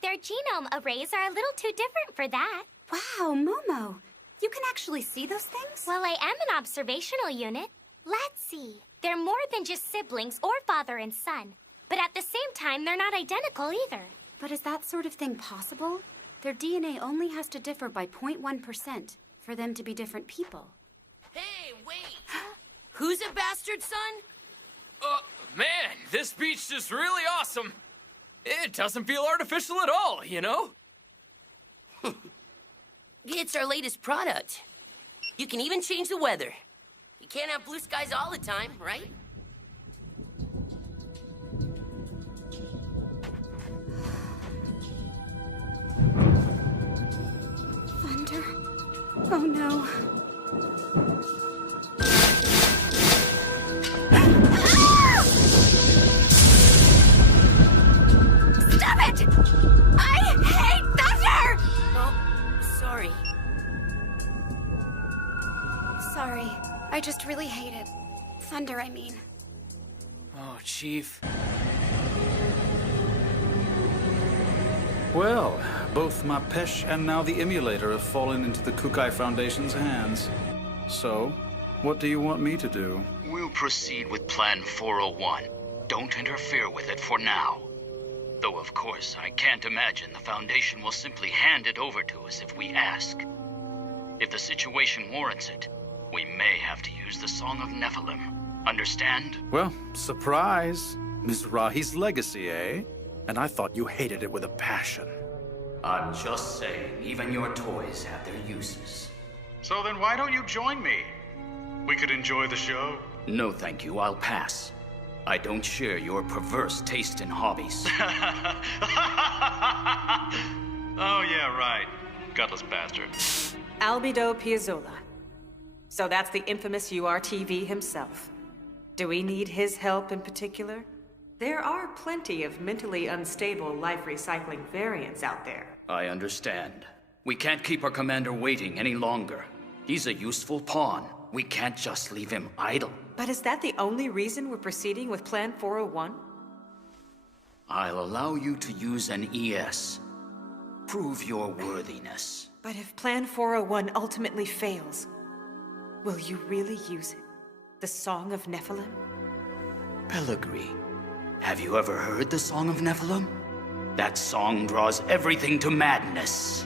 Their genome arrays are a little too different for that. Wow, Momo. You can actually see those things? Well, I am an observational unit. Let's see. They're more than just siblings or father and son. But at the same time, they're not identical either. But is that sort of thing possible? Their DNA only has to differ by 0.1% for them to be different people. Hey, wait! Who's a bastard son? Man, this beach is really awesome. It doesn't feel artificial at all, you know? It's our latest product. You can even change the weather. You can't have blue skies all the time, right? Thunder? Oh no. Stop it! I hate thunder! Oh, sorry. Sorry. I just really hate it. Thunder, I mean. Oh, Chief. Well, both my Pesh and now the emulator have fallen into the Kukai Foundation's hands. So, what do you want me to do? We'll proceed with Plan 401. Don't interfere with it for now. Though, of course, I can't imagine the Foundation will simply hand it over to us if we ask. If the situation warrants it, we may have to use the Song of Nephilim. Understand? Well, surprise. Mizrahi's legacy, eh? And I thought you hated it with a passion. I'm just saying, even your toys have their uses. So then why don't you join me? We could enjoy the show. No, thank you. I'll pass. I don't share your perverse taste in hobbies. Oh, yeah, right. Gutless bastard. Albedo Piazzolla. So that's the infamous URTV himself. Do we need his help in particular? There are plenty of mentally unstable life recycling variants out there. I understand. We can't keep our commander waiting any longer. He's a useful pawn. We can't just leave him idle. But is that the only reason we're proceeding with Plan 401? I'll allow you to use an ES. Prove your worthiness. But if Plan 401 ultimately fails, will you really use it? The Song of Nephilim? Pellegrini, have you ever heard the Song of Nephilim? That song draws everything to madness.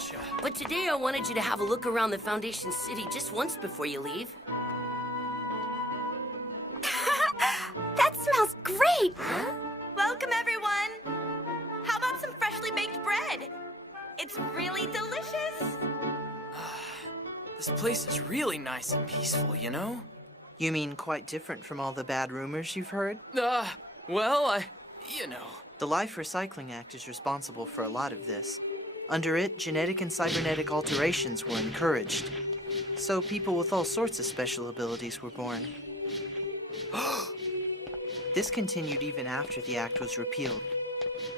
Gotcha. But today I wanted you to have a look around the Foundation City just once before you leave. That smells great! Welcome, everyone! How about some freshly baked bread? It's really delicious! This place is really nice and peaceful, you know? You mean quite different from all the bad rumors you've heard? Well, you know. The Life Recycling Act is responsible for a lot of this. Under it, genetic and cybernetic alterations were encouraged. So people with all sorts of special abilities were born. This continued even after the act was repealed.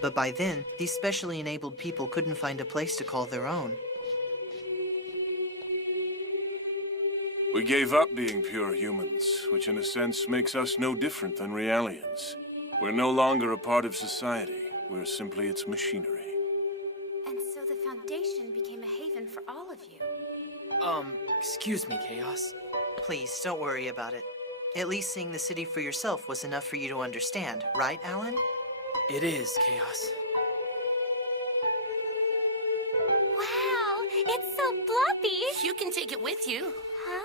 But by then, these specially enabled people couldn't find a place to call their own. We gave up being pure humans, which in a sense makes us no different than Realians. We're no longer a part of society. We're simply its machinery. And so the Foundation became a haven for all of you. Excuse me, Chaos. Please, don't worry about it. At least seeing the city for yourself was enough for you to understand, right, Alan? It is, Chaos. Wow, it's so fluffy! You can take it with you. Huh?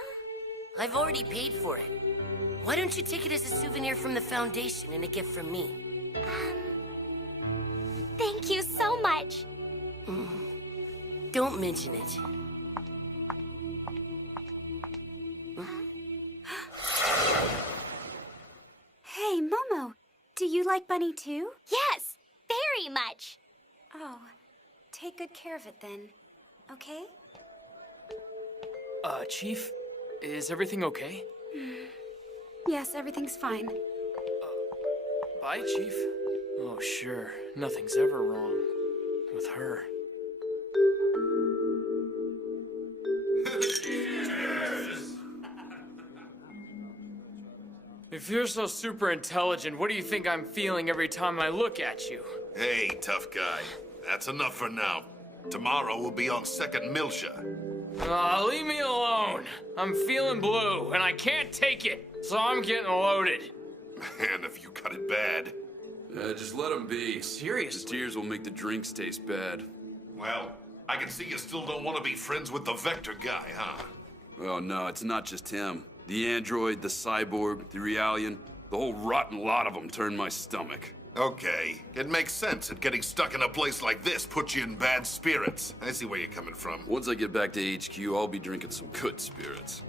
I've already paid for it. Why don't you take it as a souvenir from the Foundation and a gift from me? Thank you so much. Don't mention it. Hey, Momo, do you like Bunny too? Yes, very much. Oh, take good care of it then, okay? Chief, is everything okay? Yes, everything's fine. Bye, Chief. Oh, sure. Nothing's ever wrong with her. If you're so super intelligent, what do you think I'm feeling every time I look at you? Hey, tough guy. That's enough for now. Tomorrow we'll be on Second Miltia. Leave me alone. I'm feeling blue, and I can't take it, so I'm getting loaded. Man, if you got it bad. Just let him be. Seriously? The tears will make the drinks taste bad. Well, I can see you still don't want to be friends with the Vector guy, huh? Oh, no, it's not just him. The android, the cyborg, the Realian, the whole rotten lot of them turned my stomach. Okay, it makes sense that getting stuck in a place like this puts you in bad spirits. I see where you're coming from. Once I get back to HQ, I'll be drinking some good spirits.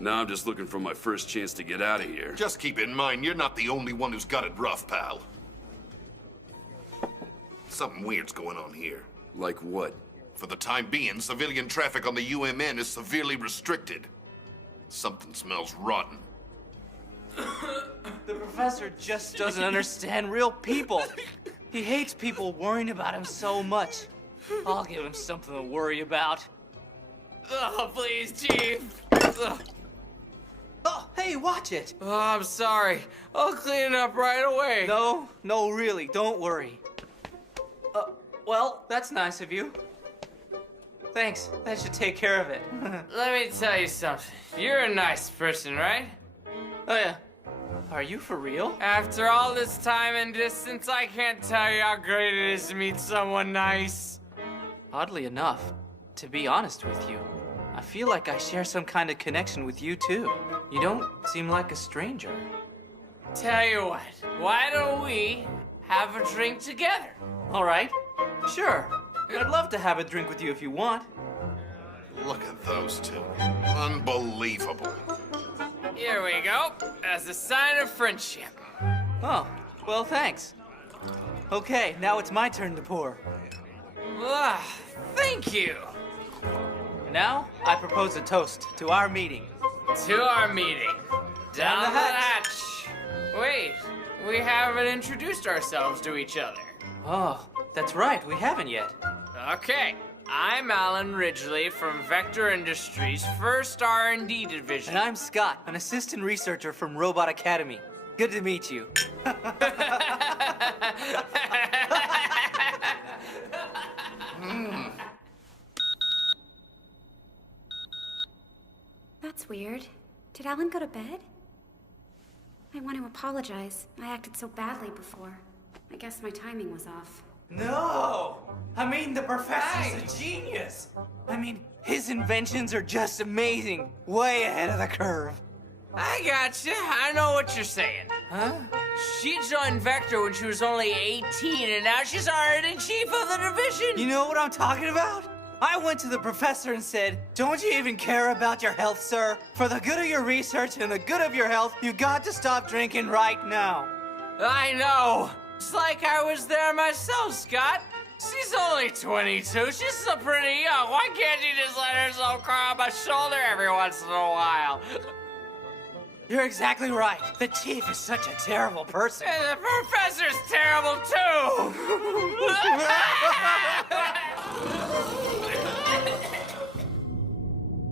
Now I'm just looking for my first chance to get out of here. Just keep in mind, you're not the only one who's got it rough, pal. Something weird's going on here. Like what? For the time being, civilian traffic on the UMN is severely restricted. Something smells rotten. The professor just doesn't understand real people. He hates people worrying about him so much. I'll give him something to worry about. Oh, please, Chief. Oh, hey, watch it. Oh, I'm sorry. I'll clean it up right away. No, really, don't worry. Well, that's nice of you. Thanks, that should take care of it. Let me tell you something. You're a nice person, right? Oh, yeah. Are you for real? After all this time and distance, I can't tell you how great it is to meet someone nice. Oddly enough, to be honest with you, I feel like I share some kind of connection with you too. You don't seem like a stranger. Tell you what, why don't we have a drink together? All right, sure. I'd love to have a drink with you if you want. Look at those two. Unbelievable. Here we go, as a sign of friendship. Oh, well, thanks. Okay, now it's my turn to pour. Thank you. Now, I propose a toast to our meeting. To our meeting. Down the hatch. Wait, we haven't introduced ourselves to each other. Oh, that's right, we haven't yet. Okay, I'm Alan Ridgely from Vector Industries' first R&D division. And I'm Scott, an assistant researcher from Robot Academy. Good to meet you. That's weird. Did Alan go to bed? I want to apologize. I acted so badly before. I guess my timing was off. No! I mean, the professor's a genius! I mean, his inventions are just amazing. Way ahead of the curve. I gotcha. I know what you're saying. Huh? She joined Vector when she was only 18, and now she's already chief of the division. You know what I'm talking about? I went to the professor and said, "Don't you even care about your health, sir? For the good of your research and the good of your health, you got to stop drinking right now." I know. It's like I was there myself, Scott. She's only 22. She's still pretty young. Why can't she just let herself cry on my shoulder every once in a while? You're exactly right. The chief is such a terrible person. And the professor's terrible, too.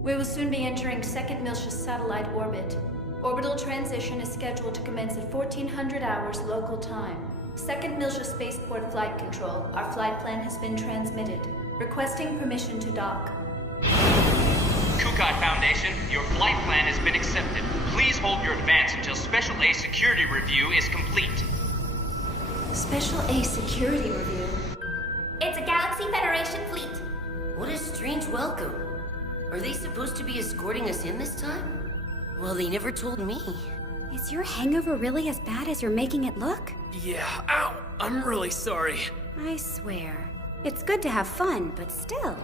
We will soon be entering second Miltius satellite orbit. Orbital transition is scheduled to commence at 1400 hours local time. Second Miltius spaceport flight control. Our flight plan has been transmitted. Requesting permission to dock. Kukai Foundation, your flight plan has been accepted. Please hold your advance until Special A security review is complete. Special A security review? It's a Galaxy Federation fleet. What a strange welcome. Are they supposed to be escorting us in this time? Well, they never told me. Is your hangover really as bad as you're making it look? Yeah, ow, I'm really sorry. I swear. It's good to have fun, but still.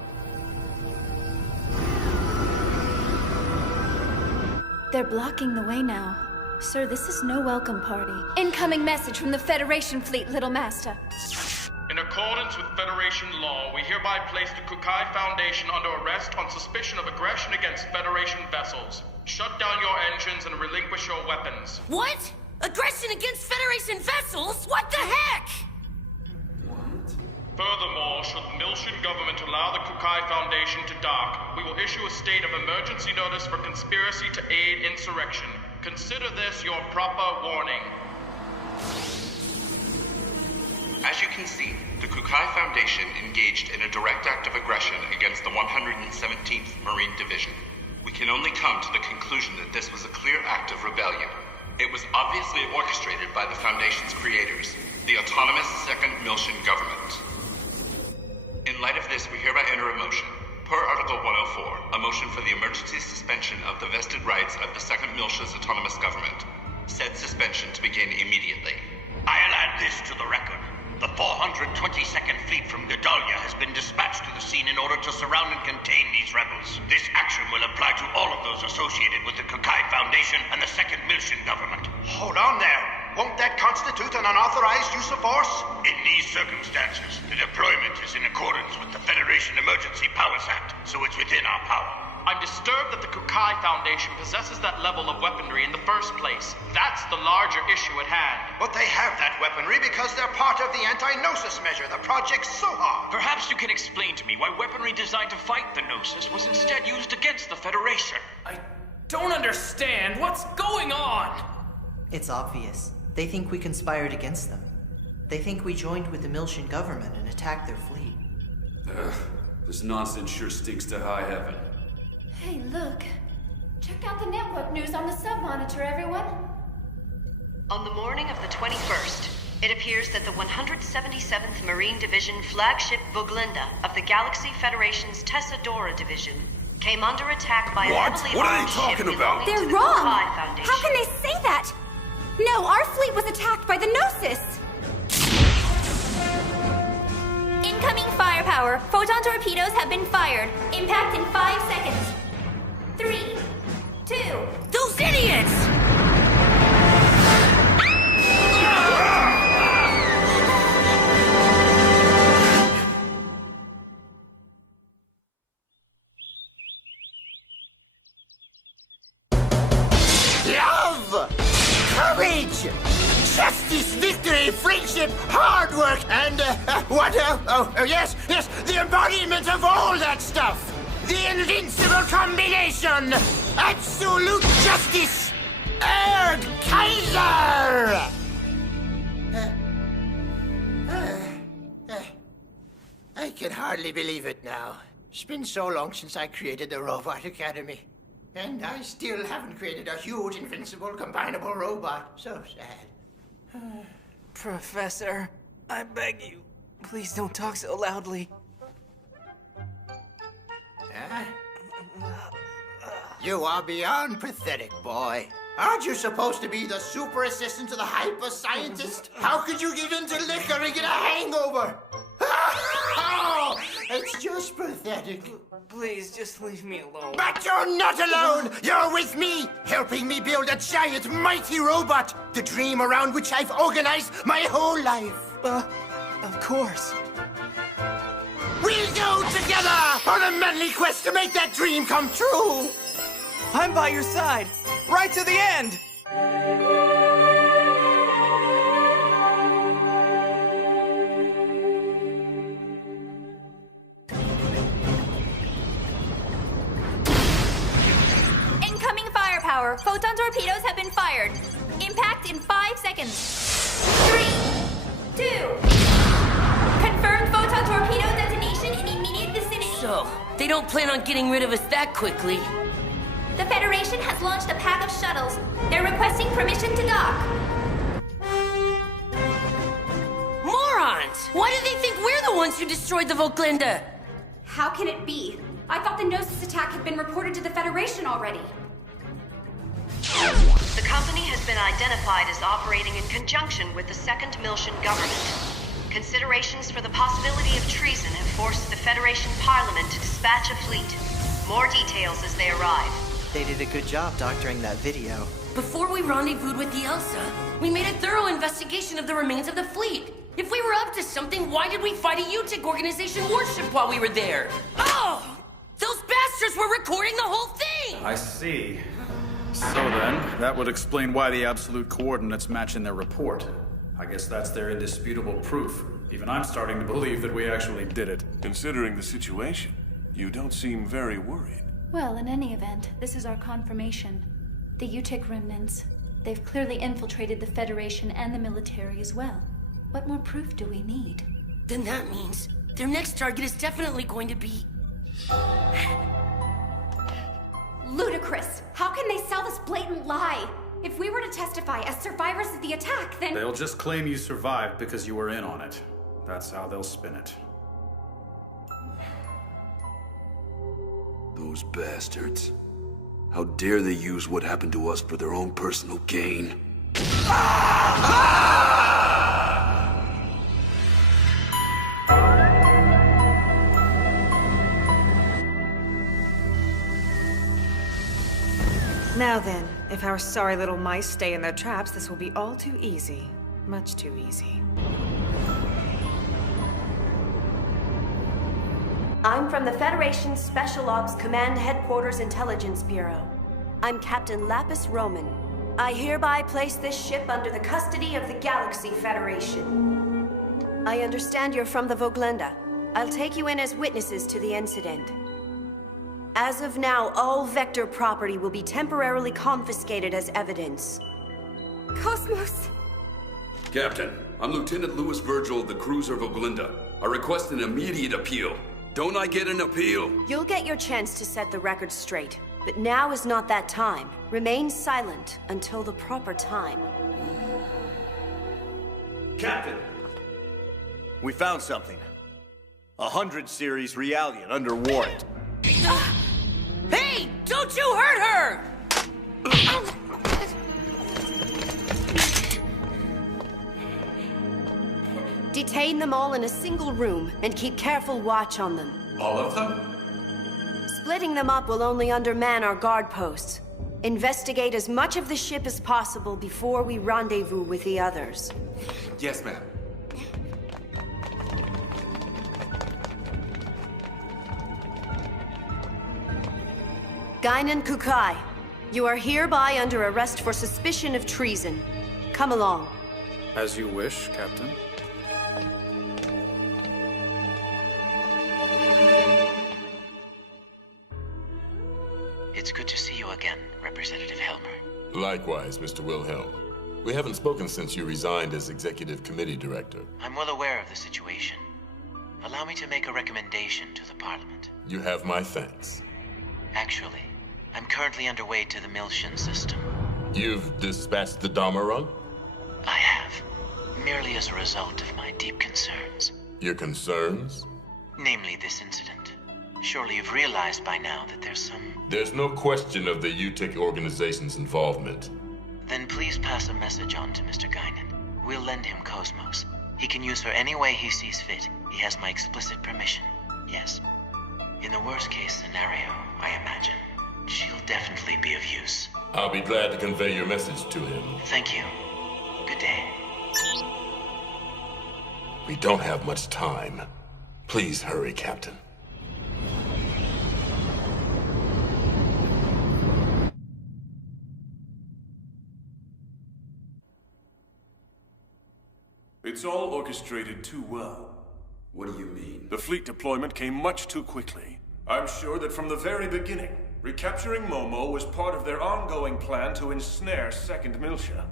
They're blocking the way now. Sir, this is no welcome party. Incoming message from the Federation fleet, Little Master. In accordance with Federation law, we hereby place the Kukai Foundation under arrest on suspicion of aggression against Federation vessels. Shut down your engines and relinquish your weapons. What? Aggression against Federation vessels? What the heck? Furthermore, should the Miltian government allow the Kukai Foundation to dock, we will issue a state of emergency notice for conspiracy to aid insurrection. Consider this your proper warning. As you can see, the Kukai Foundation engaged in a direct act of aggression against the 117th Marine Division. We can only come to the conclusion that this was a clear act of rebellion. It was obviously orchestrated by the Foundation's creators, the autonomous Second Miltian government. In light of this, we hereby enter a motion. Per Article 104, a motion for the emergency suspension of the vested rights of the Second Miltia's autonomous government. Said suspension to begin immediately. I'll add this to the record. The 422nd Fleet from Gedalia has been dispatched to the scene in order to surround and contain these rebels. This action will apply to all of those associated with the Kukai Foundation and the Second Miltian government. Hold on there. Won't that constitute an unauthorized use of force? In these circumstances, the deployment is in accordance with the Federation Emergency Powers Act, so it's within our power. I'm disturbed that the Kukai Foundation possesses that level of weaponry in the first place. That's the larger issue at hand. But they have that weaponry because they're part of the anti-Gnosis measure, the Project Soha. Perhaps you can explain to me why weaponry designed to fight the Gnosis was instead used against the Federation. I don't understand. What's going on? It's obvious. They think we conspired against them. They think we joined with the Miltian government and attacked their fleet. This nonsense sure stinks to high heaven. Hey, look. Check out the network news on the sub-monitor, everyone. On the morning of the 21st, it appears that the 177th Marine Division flagship Voglinda of the Galaxy Federation's Tessadora Division came under attack by a heavily What are armed they ship talking about? belonging to They're the wrong! Kukai Foundation. How can they say that? No, our fleet was attacked by the Gnosis! Incoming firepower. Photon torpedoes have been fired. Impact in 5 seconds. 3, 2... Those idiots! Love! Courage! Justice, victory, friendship, hard work, and, yes, the embodiment of all that stuff! The invincible combination! Absolute justice! Erg Kaiser! I can hardly believe it now. It's been so long since I created the Robot Academy. And I still haven't created a huge, invincible, combinable robot. So sad. Professor, I beg you, Please don't talk so loudly. You are beyond pathetic, boy. Aren't you supposed to be the super assistant to the hyper scientist? How could you give in to liquor and get a hangover? Oh, it's just pathetic. Please, just leave me alone. But you're not alone! You're with me, helping me build a giant, mighty robot. The dream around which I've organized my whole life. Of course. We'll go together on a manly quest to make that dream come true. I'm by your side, right to the end. Incoming firepower. Photon torpedoes have been fired. Impact in 5 seconds. 3, 2. Confirmed photon torpedo detonation in immediate vicinity. So, they don't plan on getting rid of us that quickly. The Federation has launched a pack of shuttles. They're requesting permission to dock. Morons! Why do they think we're the ones who destroyed the Volglinda? How can it be? I thought the Gnosis attack had been reported to the Federation already. The company has been identified as operating in conjunction with the Second Miltian government. Considerations for the possibility of treason have forced the Federation Parliament to dispatch a fleet. More details as they arrive. They did a good job doctoring that video. Before we rendezvoused with the Elsa, we made a thorough investigation of the remains of the fleet. If we were up to something, why did we fight a UTIC organization warship while we were there? Oh! Those bastards were recording the whole thing! I see. So then, that would explain why the absolute coordinates match in their report. I guess that's their indisputable proof. Even I'm starting to believe that we actually did it. Considering the situation, you don't seem very worried. Well, in any event, this is our confirmation. The UTIC remnants. They've clearly infiltrated the Federation and the military as well. What more proof do we need? Then that means their next target is definitely going to be... Ludicrous! How can they sell this blatant lie? If we were to testify as survivors of the attack, then... They'll just claim you survived because you were in on it. That's how they'll spin it. Those bastards. How dare they use what happened to us for their own personal gain? Now then, if our sorry little mice stay in their traps, this will be all too easy. Much too easy. I'm from the Federation's Special Ops Command Headquarters Intelligence Bureau. I'm Captain Lapis Roman. I hereby place this ship under the custody of the Galaxy Federation. I understand you're from the Volglinda. I'll take you in as witnesses to the incident. As of now, all Vector property will be temporarily confiscated as evidence. Cosmos! Captain, I'm Lieutenant Louis Virgil of the cruiser Volglinda. I request an immediate appeal. Don't I get an appeal? You'll get your chance to set the record straight, but now is not that time. Remain silent until the proper time. Captain! We found something. 100 series Realian under warrant. Hey! Don't you hurt her! Detain them all in a single room and keep careful watch on them. All of them? Splitting them up will only underman our guard posts. Investigate as much of the ship as possible before we rendezvous with the others. Yes, ma'am. Guinan Kukai, you are hereby under arrest for suspicion of treason. Come along. As you wish, Captain. It's good to see you again, Representative Helmer. Likewise, Mr. Wilhelm. We haven't spoken since you resigned as Executive Committee Director. I'm well aware of the situation. Allow me to make a recommendation to the Parliament. You have my thanks. Actually, I'm currently underway to the Miltian system. You've dispatched the Dharma rung? I have, merely as a result of my deep concerns. Your concerns? Namely this incident. Surely you've realized by now that There's no question of the UTIC organization's involvement. Then please pass a message on to Mr. Guinan. We'll lend him Cosmos. He can use her any way he sees fit. He has my explicit permission. Yes. In the worst case scenario, I imagine, she'll definitely be of use. I'll be glad to convey your message to him. Thank you. Good day. We don't have much time. Please hurry, Captain. It's all orchestrated too well. What do you mean? The fleet deployment came much too quickly. I'm sure that from the very beginning, recapturing Momo was part of their ongoing plan to ensnare Second Miltia.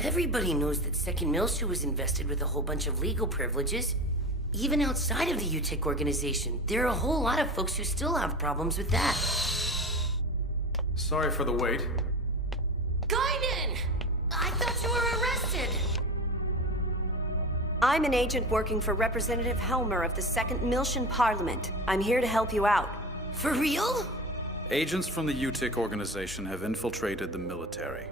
Everybody knows that Second Miltia was invested with a whole bunch of legal privileges. Even outside of the UTIC organization, there are a whole lot of folks who still have problems with that. Sorry for the wait. Guinan! I thought you were arrested! I'm an agent working for Representative Helmer of the Second Miltian Parliament. I'm here to help you out. For real? Agents from the UTIC organization have infiltrated the military.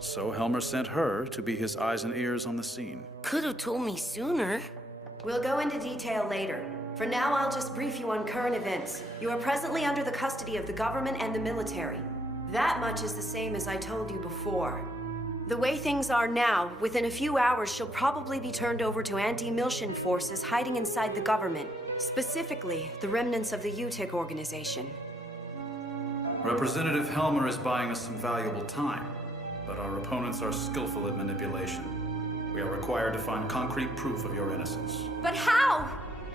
So Helmer sent her to be his eyes and ears on the scene. Could have told me sooner. We'll go into detail later. For now, I'll just brief you on current events. You are presently under the custody of the government and the military. That much is the same as I told you before. The way things are now, within a few hours she'll probably be turned over to anti-Miltian forces hiding inside the government. Specifically, the remnants of the UTIC organization. Representative Helmer is buying us some valuable time, but our opponents are skillful at manipulation. We are required to find concrete proof of your innocence. But how?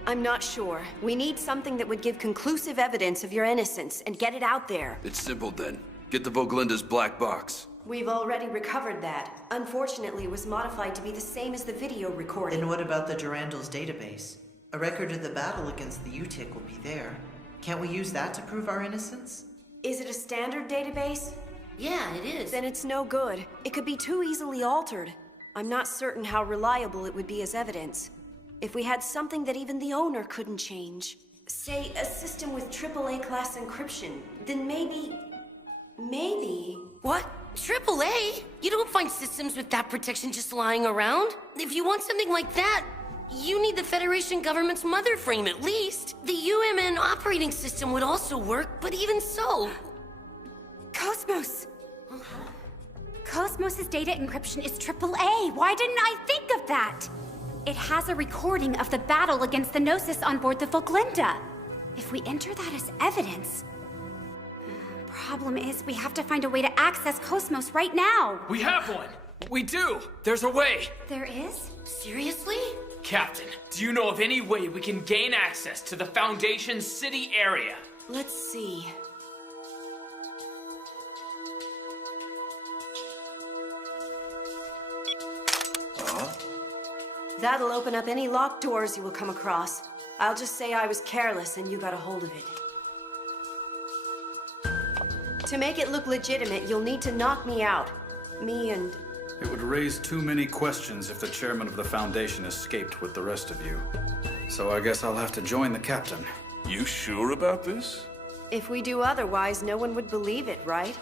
I'm not sure. We need something that would give conclusive evidence of your innocence and get it out there. It's simple then. Get the Voglinda's black box. We've already recovered that. Unfortunately, it was modified to be the same as the video recording. Then what about the Durandal's database? A record of the battle against the UTIC will be there. Can't we use that to prove our innocence? Is it a standard database? Yeah, it is. Then it's no good. It could be too easily altered. I'm not certain how reliable it would be as evidence. If we had something that even the owner couldn't change, say a system with AAA class encryption, then maybe... What? AAA? You don't find systems with that protection just lying around. If you want something like that, you need the Federation government's mother frame at least. The UMN operating system would also work, but even so... Cosmos! Cosmos's data encryption is AAA. Why didn't I think of that? It has a recording of the battle against the Gnosis on board the Voglinda. If we enter that as evidence... Problem is, we have to find a way to access Cosmos right now. We have one! We do! There's a way! There is? Seriously? Captain, do you know of any way we can gain access to the Foundation's city area? Let's see. That'll open up any locked doors you will come across. I'll just say I was careless and you got a hold of it. To make it look legitimate, you'll need to knock me out. Me and... It would raise too many questions if the chairman of the Foundation escaped with the rest of you. So I guess I'll have to join the captain. You sure about this? If we do otherwise, no one would believe it, right?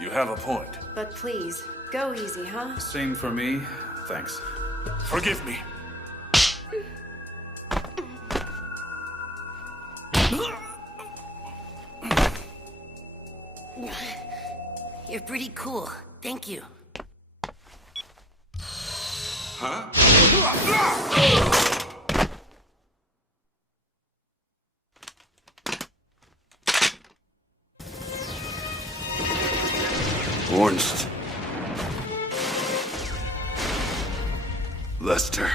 You have a point. But please, go easy, huh? Same for me. Thanks. Forgive me. You're pretty cool. Thank you. Huh? Ornst. Lester.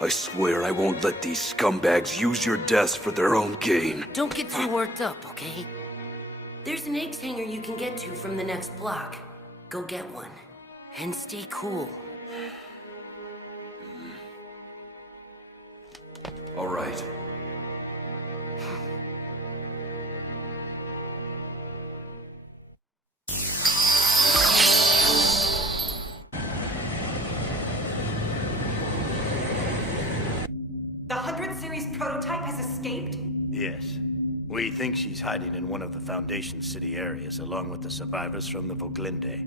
I swear I won't let these scumbags use your deaths for their own gain. Don't get too worked up, okay? There's an eggs hanger you can get to from the next block. Go get one. And stay cool. All right. 100 series prototype has escaped? Yes. We think she's hiding in one of the Foundation city areas, along with the survivors from the Voglinde.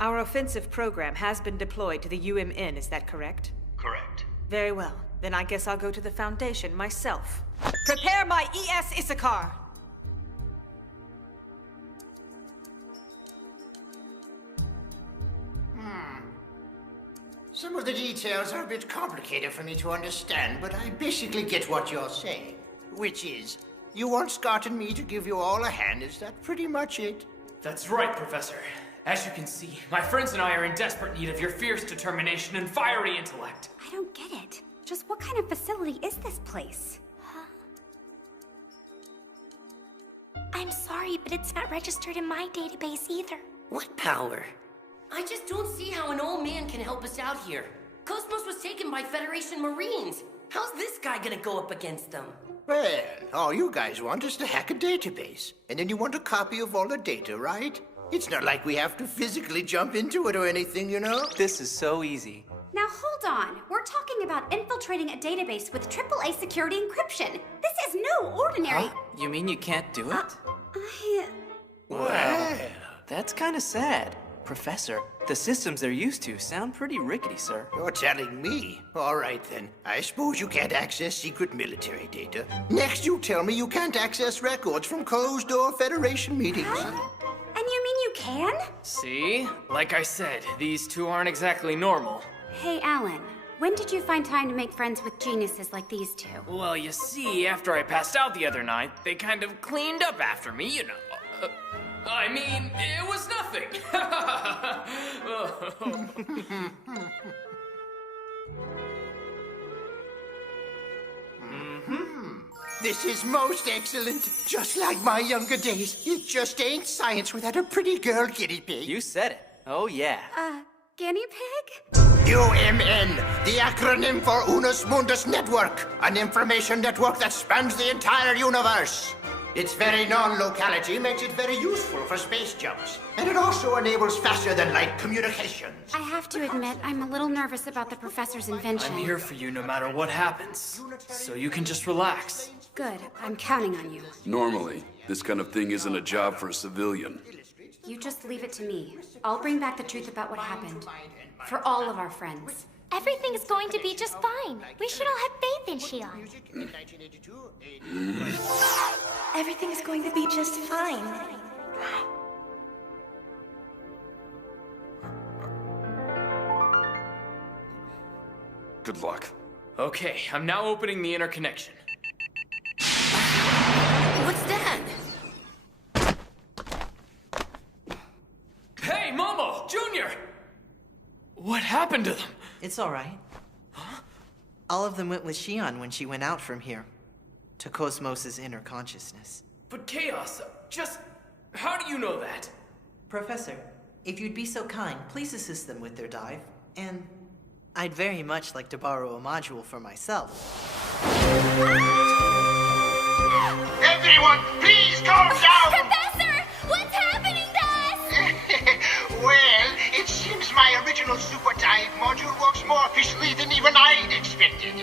Our offensive program has been deployed to the UMN, is that correct? Correct. Very well. Then I guess I'll go to the Foundation myself. Prepare my ES Issachar! Some of the details are a bit complicated for me to understand, but I basically get what you're saying. Which is, you want Scott and me to give you all a hand, is that pretty much it? That's right, Professor. As you can see, my friends and I are in desperate need of your fierce determination and fiery intellect. I don't get it. Just what kind of facility is this place? I'm sorry, but it's not registered in my database either. What power? I just don't see how an old man can help us out here. Cosmos was taken by Federation Marines. How's this guy gonna go up against them? Well, all you guys want is to hack a database. And then you want a copy of all the data, right? It's not like we have to physically jump into it or anything, you know? This is so easy. Now hold on. We're talking about infiltrating a database with AAA security encryption. This is no ordinary... Huh? You mean you can't do it? Well, that's kind of sad. Professor, the systems they're used to sound pretty rickety, sir. You're telling me? All right, then. I suppose you can't access secret military data. Next, you tell me you can't access records from closed-door Federation meetings. Huh? And you mean you can? See? Like I said, these two aren't exactly normal. Hey, Alan. When did you find time to make friends with geniuses like these two? Well, you see, after I passed out the other night, they kind of cleaned up after me, you know. I mean, it was nothing. This is most excellent. Just like my younger days. It just ain't science without a pretty girl guinea pig. You said it. Oh, yeah. Guinea pig? UMN, the acronym for Unus Mundus Network, an information network that spans the entire universe. Its very non-locality makes it very useful for space jumps, and it also enables faster-than-light communications. I have to admit, I'm a little nervous about the professor's invention. I'm here for you no matter what happens, so you can just relax. Good. I'm counting on you. Normally, this kind of thing isn't a job for a civilian. You just leave it to me. I'll bring back the truth about what happened. For all of our friends. Everything is going to be just fine. We should all have faith in Shion. Everything is going to be just fine. Good luck. Okay, I'm now opening the interconnection. What's that? Hey, Momo! Junior! What happened to them? It's all right. Huh? All of them went with Shion when she went out from here. To Cosmos' inner consciousness. But Chaos, just... how do you know that? Professor, if you'd be so kind, please assist them with their dive. And I'd very much like to borrow a module for myself. Everyone, please calm down! Professor! What's happening to us? Well, it seems my original super dive module works more efficiently than even I'd expected.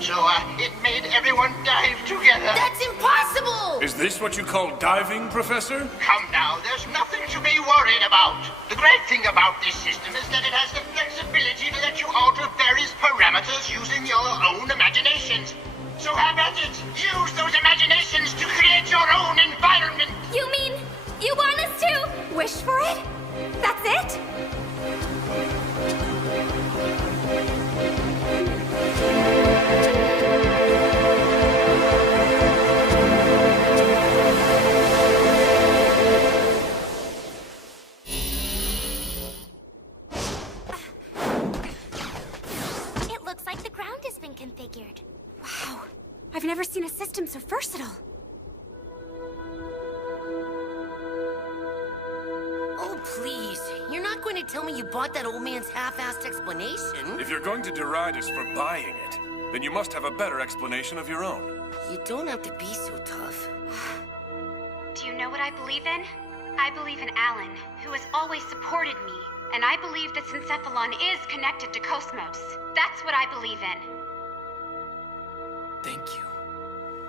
So, it made everyone dive together. That's impossible! Is this what you call diving, Professor? Come now, there's nothing to be worried about. The great thing about this system is that it has the flexibility to let you alter various parameters using your own imaginations. So have at it. Use those imaginations to create your own environment. You mean you want us to wish for it? That's it? It looks like the ground has been configured. Wow. I've never seen a system so versatile. Oh, please. You're not going to tell me you bought that old man's half-assed explanation? If you're going to deride us for buying it, then you must have a better explanation of your own. You don't have to be so tough. Do you know what I believe in? I believe in Alan, who has always supported me. And I believe that Syncephalon is connected to Cosmos. That's what I believe in. Thank you.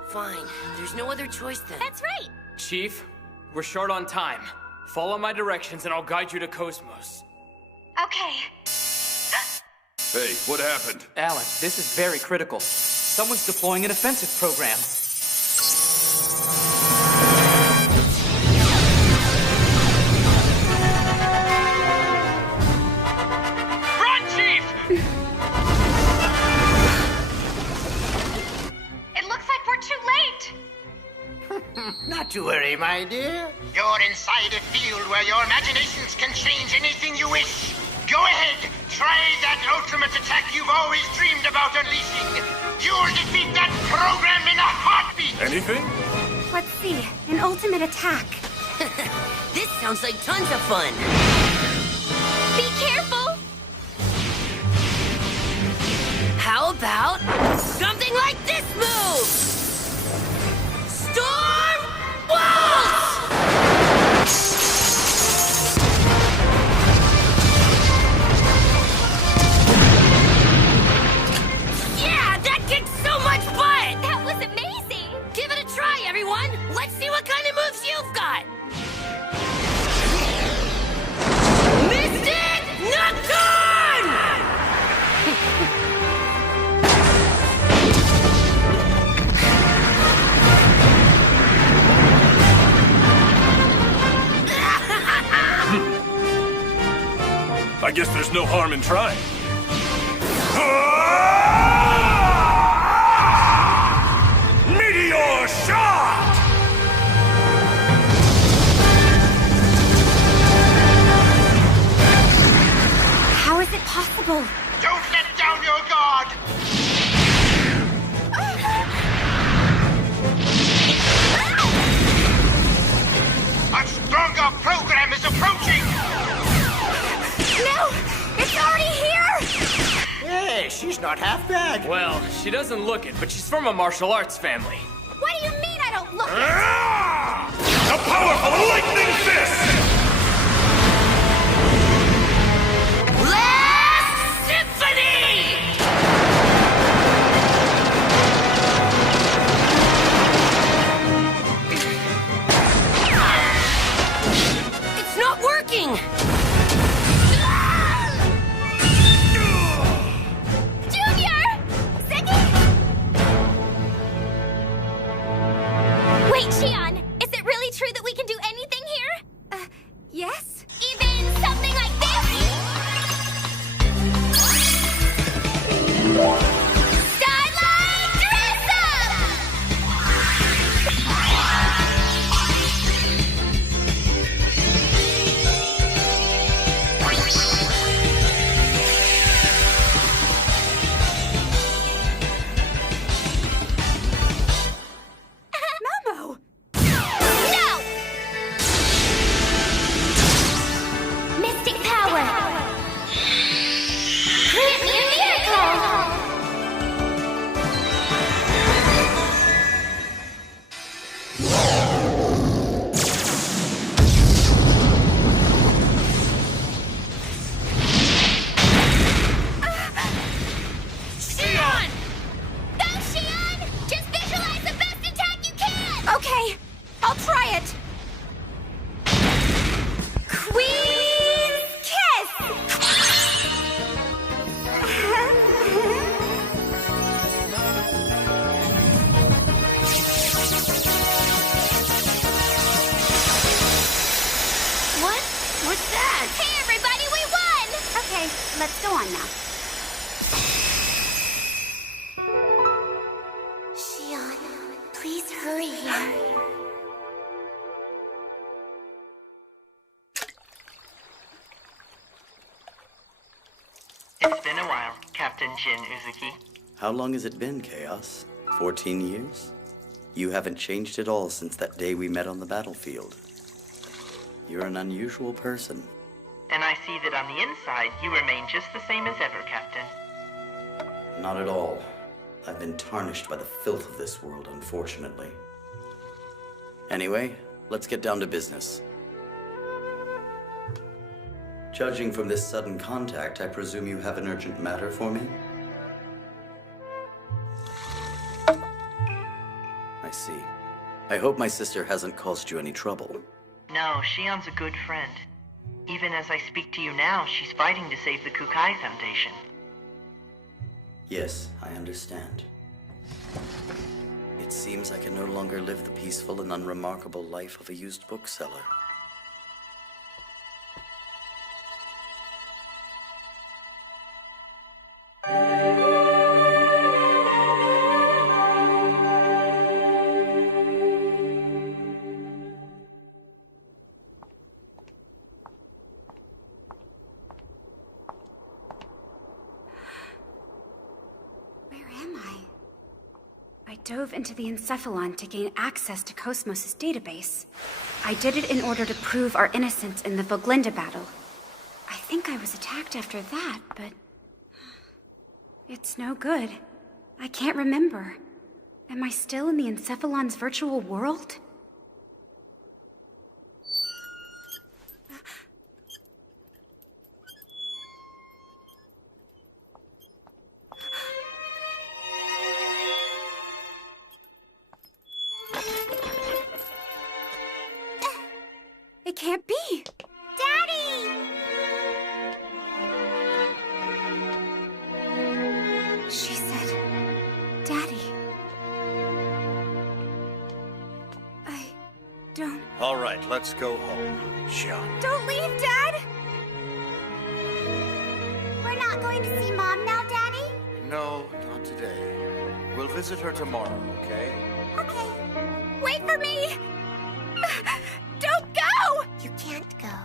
Fine. There's no other choice then. That's right. Chief, we're short on time. Follow my directions and I'll guide you to Cosmos. Okay. Hey, what happened? Alan, this is very critical. Someone's deploying an offensive program. Run, Chief! It looks like we're too late. Not to worry, my dear. You're inside a field where your imaginations can change anything you wish. Go ahead, try that ultimate attack you've always dreamed about unleashing. You'll defeat that program in a heartbeat. Anything? Let's see. An ultimate attack. This sounds like tons of fun. Be careful. How about something like this move? Storm Waltz! Yeah, that kicked so much butt! That was amazing. Give it a try, everyone! Let's see what kind of moves you've got! Mystic Nocturne! I guess there's no harm in trying. Meteor shot! How is it possible? Don't let down your guard. A stronger program is approaching. No! It's already here! Hey, she's not half bad. Well, she doesn't look it, but she's from a martial arts family. What do you mean I don't look it? A powerful lightning fist! Last Symphony! It's not working! Junior! Ziggy! Wait, Shion, is it really true that we can do anything here? Yes? Even something like this? Starlight Dress-Up! Momo! No! Mystic power! Grant me a miracle! Shion! Go, Shion! Just visualize the best attack you can! Okay, I'll try it. Queen's Kiss! What? What's that? Hey, everybody, we won! Okay, let's go on now. Shion, please hurry here. It's been a while, Captain Jin Uzuki. How long has it been, Chaos? 14 years? You haven't changed at all since that day we met on the battlefield. You're an unusual person. And I see that on the inside, you remain just the same as ever, Captain. Not at all. I've been tarnished by the filth of this world, unfortunately. Anyway, let's get down to business. Judging from this sudden contact, I presume you have an urgent matter for me? I hope my sister hasn't caused you any trouble. No, Shion's a good friend. Even as I speak to you now, she's fighting to save the Kukai Foundation. Yes, I understand. It seems I can no longer live the peaceful and unremarkable life of a used bookseller. I dove into the Encephalon to gain access to Cosmos' database. I did it in order to prove our innocence in the Voglinda battle. I think I was attacked after that, but... it's no good. I can't remember. Am I still in the Encephalon's virtual world? It can't be! Daddy! She said, Daddy. I don't... All right, let's go home, Xion. Don't leave, Dad! We're not going to see Mom now, Daddy? No, not today. We'll visit her tomorrow, okay? Okay. Wait for me! Don't go! You can't go.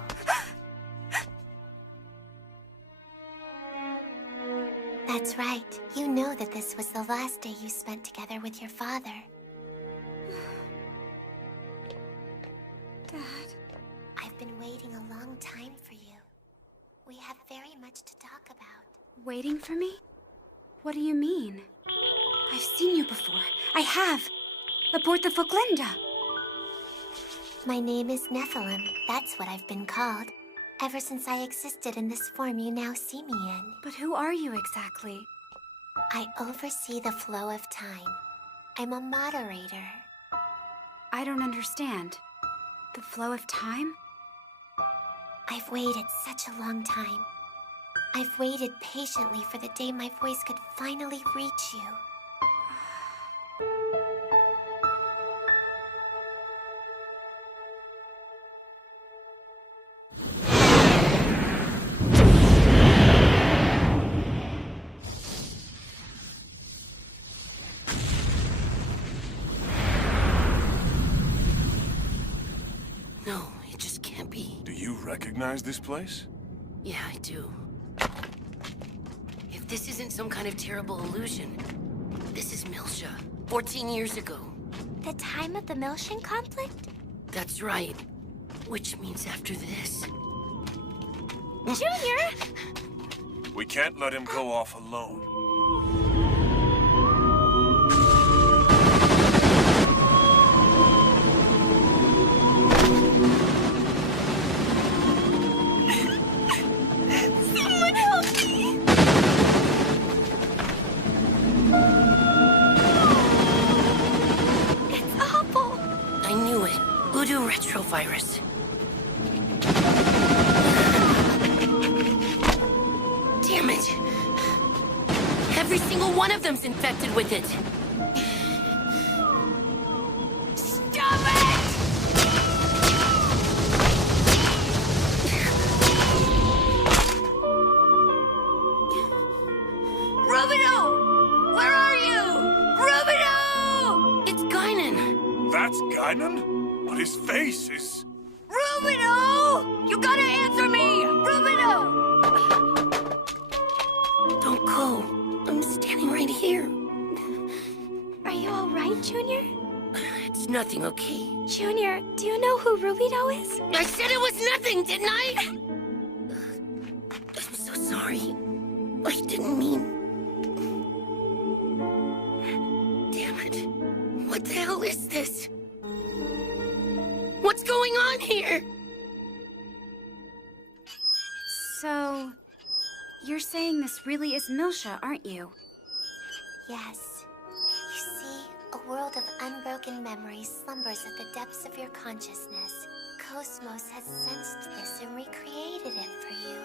That's right. You know that this was the last day you spent together with your father. Dad. I've been waiting a long time for you. We have very much to talk about. Waiting for me? What do you mean? I've seen you before. I have. Aboard the Voglinda. My name is Nephilim. That's what I've been called. Ever since I existed in this form you now see me in. But who are you exactly? I oversee the flow of time. I'm a moderator. I don't understand. The flow of time? I've waited such a long time. I've waited patiently for the day my voice could finally reach you. No, it just can't be. Do you recognize this place? Yeah, I do. If this isn't some kind of terrible illusion, this is Milsha, 14 years ago. The time of the Milshan conflict? That's right. Which means after this. Junior! We can't let him go off alone. Someone help me! It's awful. I knew it. Voodoo retrovirus. Damn it. Every single one of them's infected with it. Stop it! Rubino! Where are you? Rubino! It's Guinan. That's Guinan? But his face is... Rubino! You gotta answer me! Rubino! Don't go. I'm standing right here. Are you alright, Junior? It's nothing, okay? Junior, do you know who Rubino is? I said it was nothing, didn't I? I'm so sorry. I didn't mean... Damn it. What the hell is this? What's going on here? So... you're saying this really is Milsha, aren't you? Yes. You see, A world of unbroken memories slumbers at the depths of your consciousness. Cosmos has sensed this and recreated it for you.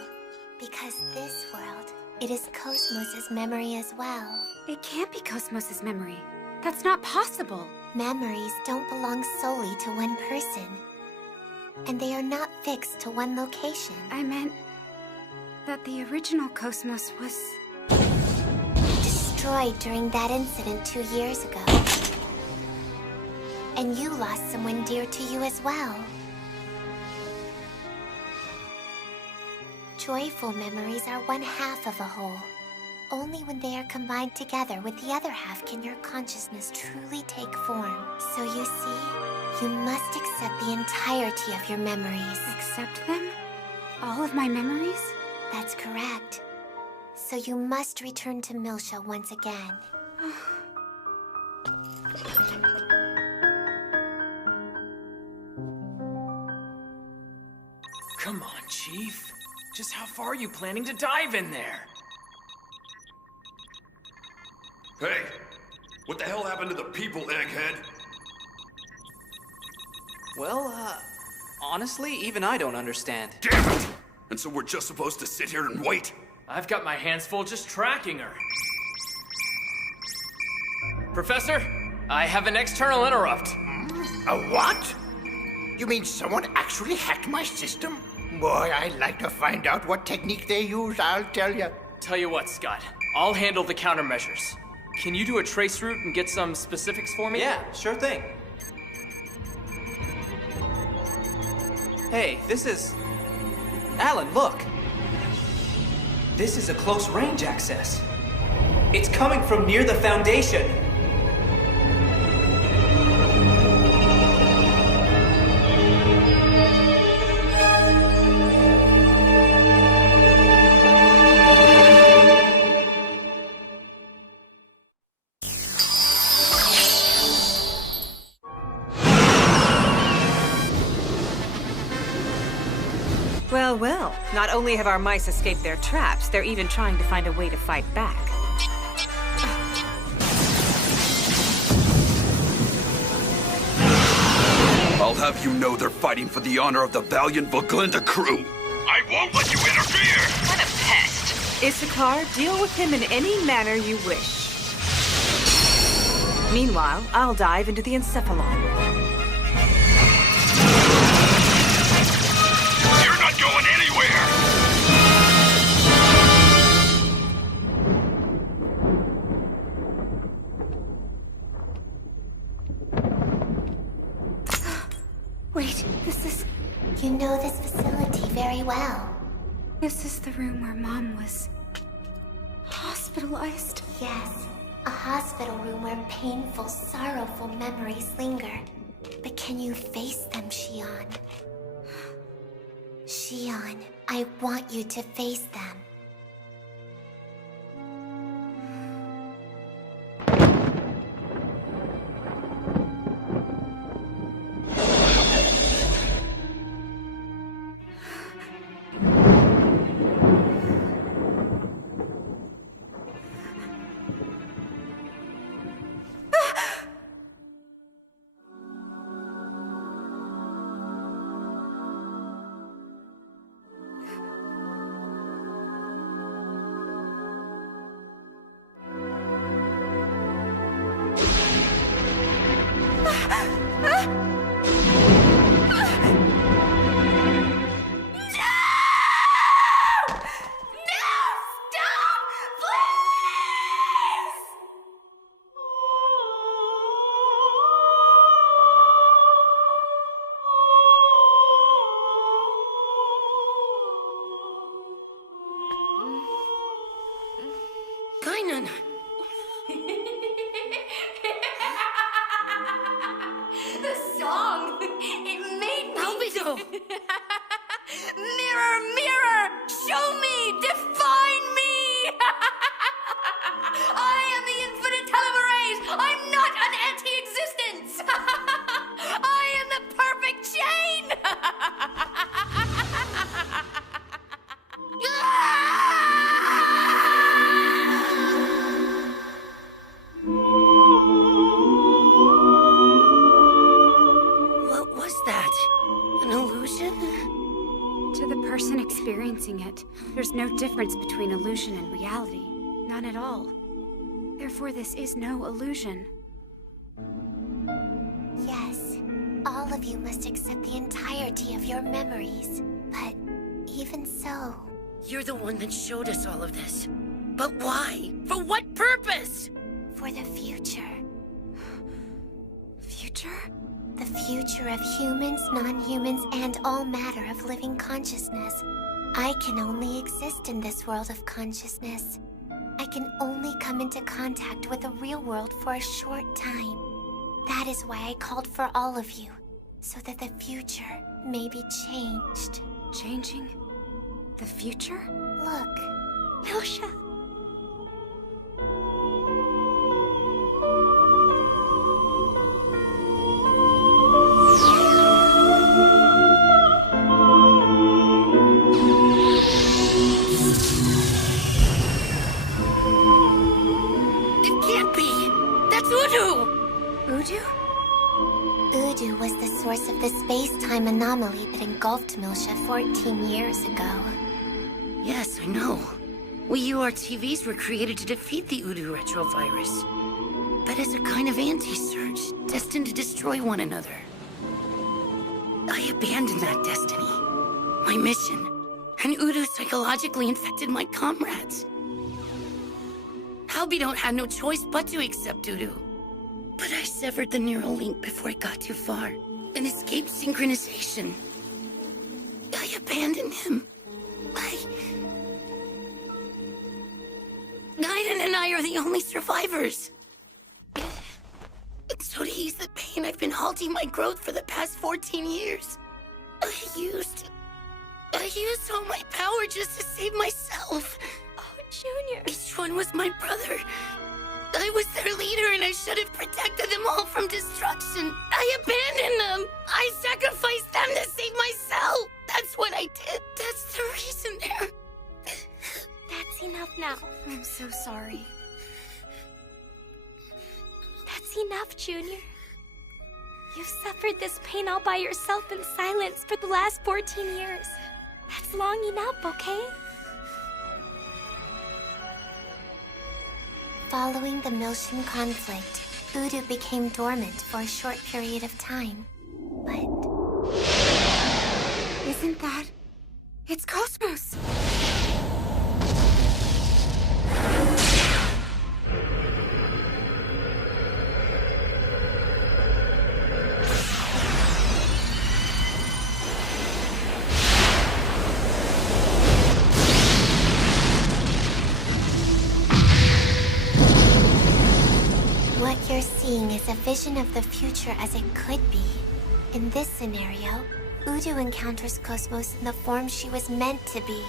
Because this world, it is Cosmos's memory as well. It can't be Cosmos's memory. That's not possible. Memories don't belong solely to one person. And they are not fixed to one location. I meant that the original Cosmos was destroyed during that incident 2 years ago. And you lost someone dear to you as well. Joyful memories are one half of a whole. Only when they are combined together with the other half can your consciousness truly take form. So you see, you must accept the entirety of your memories. Accept them? All of my memories? That's correct. So you must return to Milsha once again. Come on, Chief. Just how far are you planning to dive in there? Hey, what the hell happened to the people, egghead? Well, honestly, even I don't understand. Damn it! And so we're just supposed to sit here and wait? I've got my hands full just tracking her. Professor, I have an external interrupt. A what? You mean someone actually hacked my system? Boy, I'd like to find out what technique they use, I'll tell you. Tell you what, Scott. I'll handle the countermeasures. Can you do a trace route and get some specifics for me? Yeah, sure thing. Hey, this is... Alan, look! This is a close range access. It's coming from near the Foundation. Well, well. Not only have our mice escaped their traps, they're even trying to find a way to fight back. I'll have you know they're fighting for the honor of the valiant Voglinda crew. I won't let you interfere! What a pest! Issachar, deal with him in any manner you wish. Meanwhile, I'll dive into the encephalon. You're not going anywhere! Wait, this is... You know this facility very well. This is the room where Mom was... hospitalized. Yes, a hospital room where painful, sorrowful memories linger. But can you face them, Shion? Shion, I want you to face them. Guinan! The song! It made me... Albedo! Mirror, mirror! Show me! Define me! I am the infinite telomerase! I'm not an anti-existence! I am the perfect chain! experiencing it. There's no difference between illusion and reality. None at all. Therefore, this is no illusion. Yes, all of you must accept the entirety of your memories. But even so... You're the one that showed us all of this. But why? For what purpose? For the future. Future? The future of humans, non-humans, and all matter of living consciousness. I can only exist in this world of consciousness. I can only come into contact with the real world for a short time. That is why I called for all of you, so that the future may be changed. Changing? The future? Look. Milsha! Udu was the source of the space-time anomaly that engulfed Milsha 14 years ago. Yes, I know. We URTVs were created to defeat the Udu retrovirus. But as a kind of anti-surge, destined to destroy one another. I abandoned that destiny. My mission. And Udu psychologically infected my comrades. Albedo had no choice but to accept Udu. But I severed the neural link before it got too far, and escaped synchronization. I abandoned him. Gaiden and I are the only survivors. And so to ease the pain, I've been halting my growth for the past 14 years. I used all my power just to save myself. Oh, Junior. Each one was my brother. I was their leader and I should have protected them all from destruction. I abandoned them. I sacrificed them to save myself. That's what I did. That's the reason they're... That's enough now. I'm so sorry. That's enough, Junior. You've suffered this pain all by yourself in silence for the last 14 years. That's long enough, okay? Following the Milshan conflict, Udu became dormant for a short period of time. But... Isn't that... It's Cosmos! What you're seeing is a vision of the future as it could be. In this scenario, Udu encounters Cosmos in the form she was meant to be.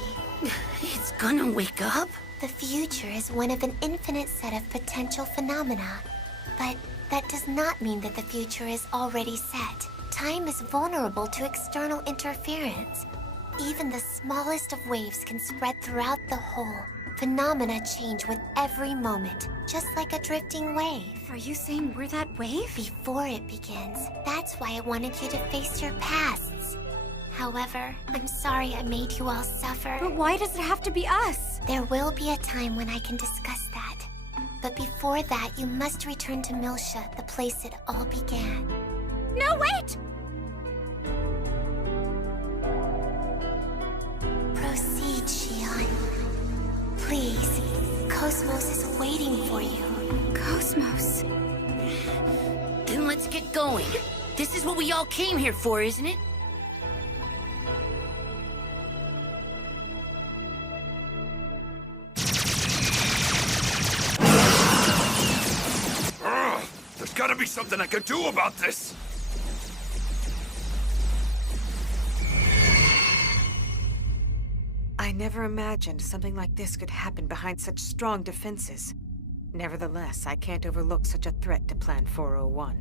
It's gonna wake up? The future is one of an infinite set of potential phenomena. But that does not mean that the future is already set. Time is vulnerable to external interference. Even the smallest of waves can spread throughout the whole. Phenomena change with every moment, just like a drifting wave. Are you saying we're that wave? Before it begins. That's why I wanted you to face your pasts. However, I'm sorry I made you all suffer. But why does it have to be us? There will be a time when I can discuss that. But before that, you must return to Milsha, the place it all began. No, wait! Proceed, Shion. Please, Cosmos is waiting for you. Cosmos. Then let's get going. This is what we all came here for, isn't it? There's gotta be something I can do about this! I never imagined something like this could happen behind such strong defenses. Nevertheless, I can't overlook such a threat to Plan 401.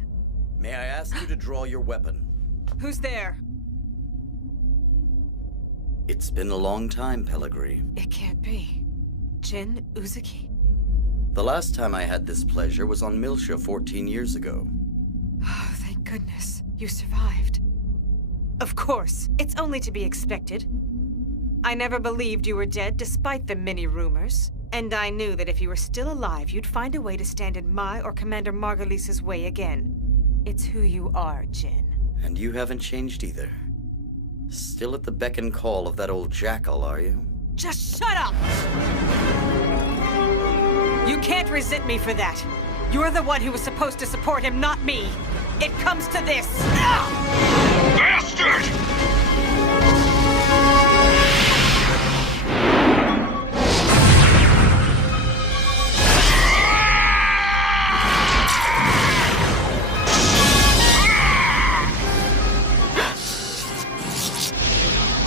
May I ask you to draw your weapon? Who's there? It's been a long time, Pellegrini. It can't be. Jin Uzuki? The last time I had this pleasure was on Milsha 14 years ago. Oh, thank goodness. You survived. Of course. It's only to be expected. I never believed you were dead, despite the many rumors. And I knew that if you were still alive, you'd find a way to stand in my or Commander Margulise's way again. It's who you are, Jin. And you haven't changed either. Still at the beck and call of that old jackal, are you? Just shut up! You can't resent me for that. You're the one who was supposed to support him, not me. It comes to this. Bastard!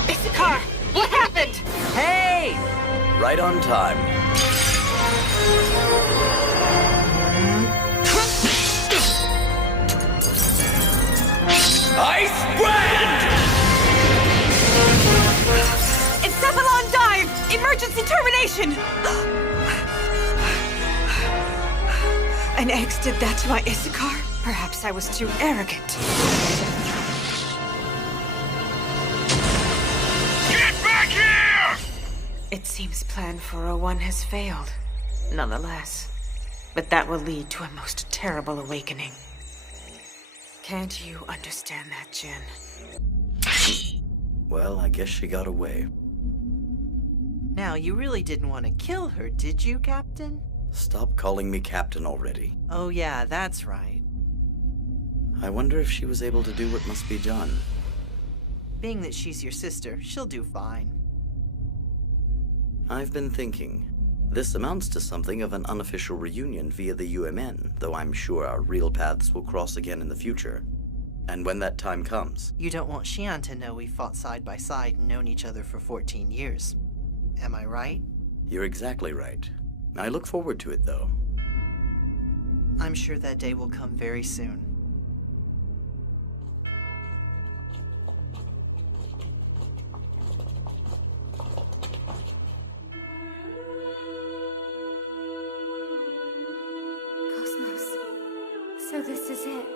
Issachar, what happened? Hey! Right on time. Ice Brand! Encephalon dive! Emergency termination! An X did that to my Issachar? Perhaps I was too arrogant. Get back here! It seems Plan 401 has failed. Nonetheless. But that will lead to a most terrible awakening. Can't you understand that, Jin? Well, I guess she got away. Now, you really didn't want to kill her, did you, Captain? Stop calling me Captain already. Oh yeah, that's right. I wonder if she was able to do what must be done. Being that she's your sister, she'll do fine. I've been thinking. This amounts to something of an unofficial reunion via the UMN, though I'm sure our real paths will cross again in the future. And when that time comes... You don't want Xian to know we fought side by side and known each other for 14 years. Am I right? You're exactly right. I look forward to it, though. I'm sure that day will come very soon. So this is it.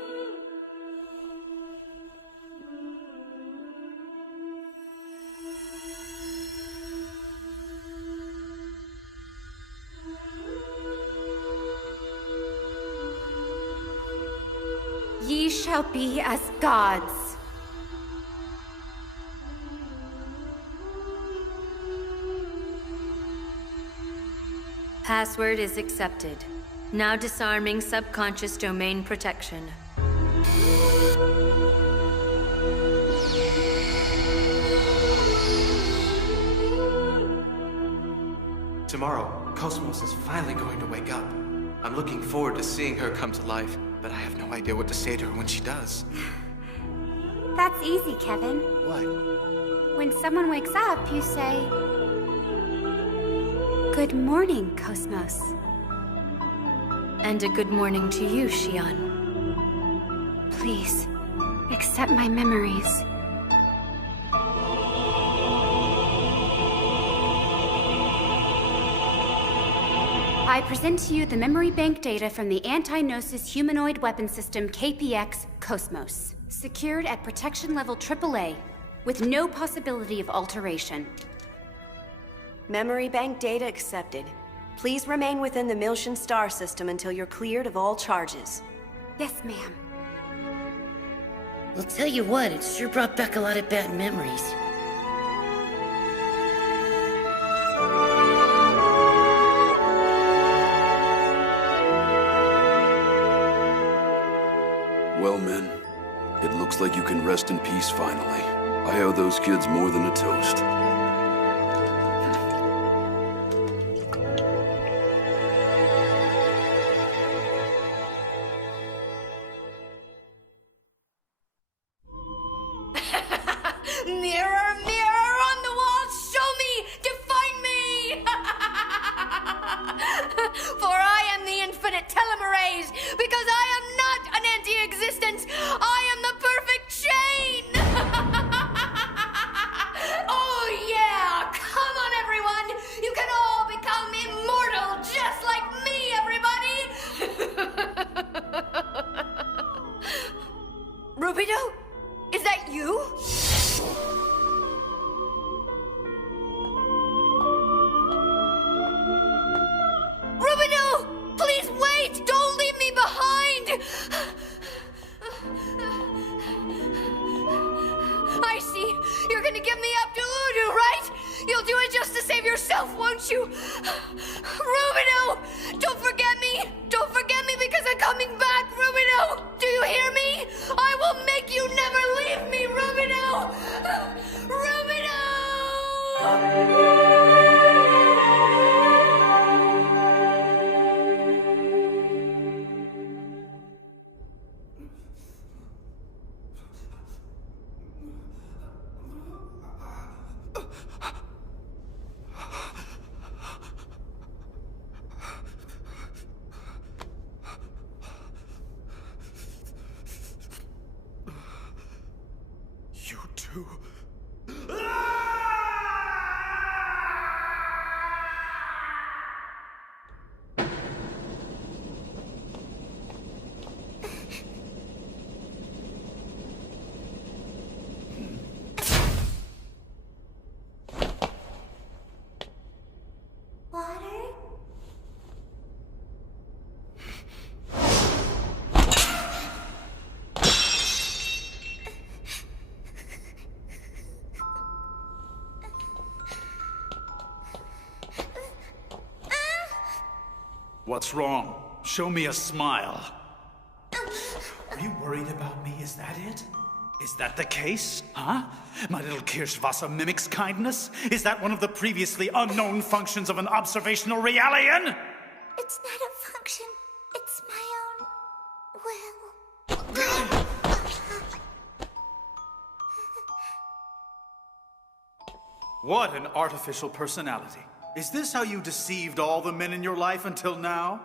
Ye shall be as gods. Password is accepted. Now disarming subconscious domain protection. Tomorrow, Cosmos is finally going to wake up. I'm looking forward to seeing her come to life, but I have no idea what to say to her when she does. That's easy, Kevin. What? When someone wakes up, you say, "Good morning, Cosmos." And a good morning to you, Xian. Please, accept my memories. I present to you the memory bank data from the anti-Gnosis humanoid weapon system KPX Cosmos, secured at protection level AAA, with no possibility of alteration. Memory bank data accepted. Please remain within the Miltian star system until you're cleared of all charges. Yes, ma'am. I'll tell you what, it sure brought back a lot of bad memories. Well, men, it looks like you can rest in peace finally. I owe those kids more than a toast. Mirror, mirror on the wall, show me, define me! For I am the infinite telomerase, because I am not an anti-existence, I am the perfect chain! Oh yeah, come on everyone, you can all become immortal just like me, everybody! Rubido, is that you? don't you? Rubino! Don't forget me! Don't forget me because I'm coming back, Rubino! Do you hear me? I will make you never leave me, Rubino! Rubino! You two. Water? What's wrong? Show me a smile. Are you worried about me? Is that it? Is that the case? Huh? My little Kirschwasser mimics kindness? Is that one of the previously unknown functions of an observational realian? It's not a function. It's my own will. What an artificial personality. Is this how you deceived all the men in your life until now?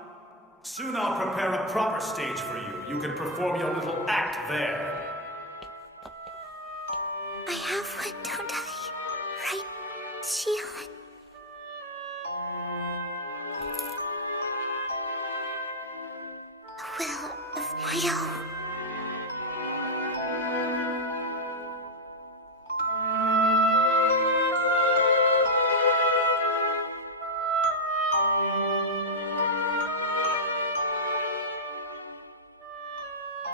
Soon I'll prepare a proper stage for you. You can perform your little act there. I have one, don't I? Right, Shion? A will of my own.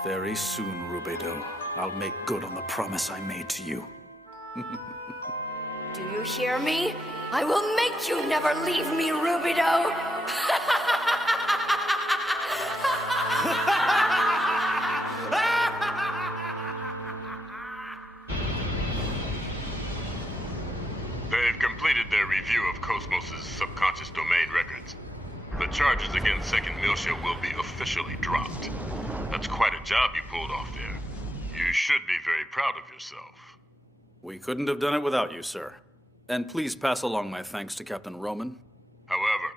Very soon, Rubedo, I'll make good on the promise I made to you. Do you hear me? I will make you never leave me, Rubido! They've completed their review of Cosmos' subconscious domain records. The charges against Second Miltia will be officially dropped. That's quite a job you pulled off there. You should be very proud of yourself. We couldn't have done it without you, sir. And please pass along my thanks to Captain Roman. However,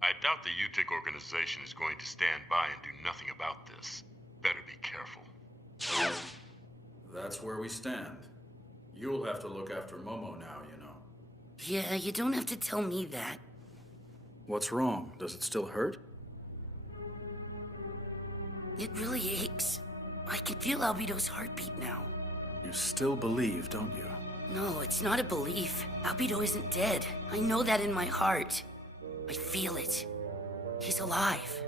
I doubt the UTIC organization is going to stand by and do nothing about this. Better be careful. That's where we stand. You'll have to look after Momo now, you know. Yeah, you don't have to tell me that. What's wrong? Does it still hurt? It really aches. I can feel Albedo's heartbeat now. You still believe, don't you? No, it's not a belief. Albedo isn't dead. I know that in my heart. I feel it. He's alive.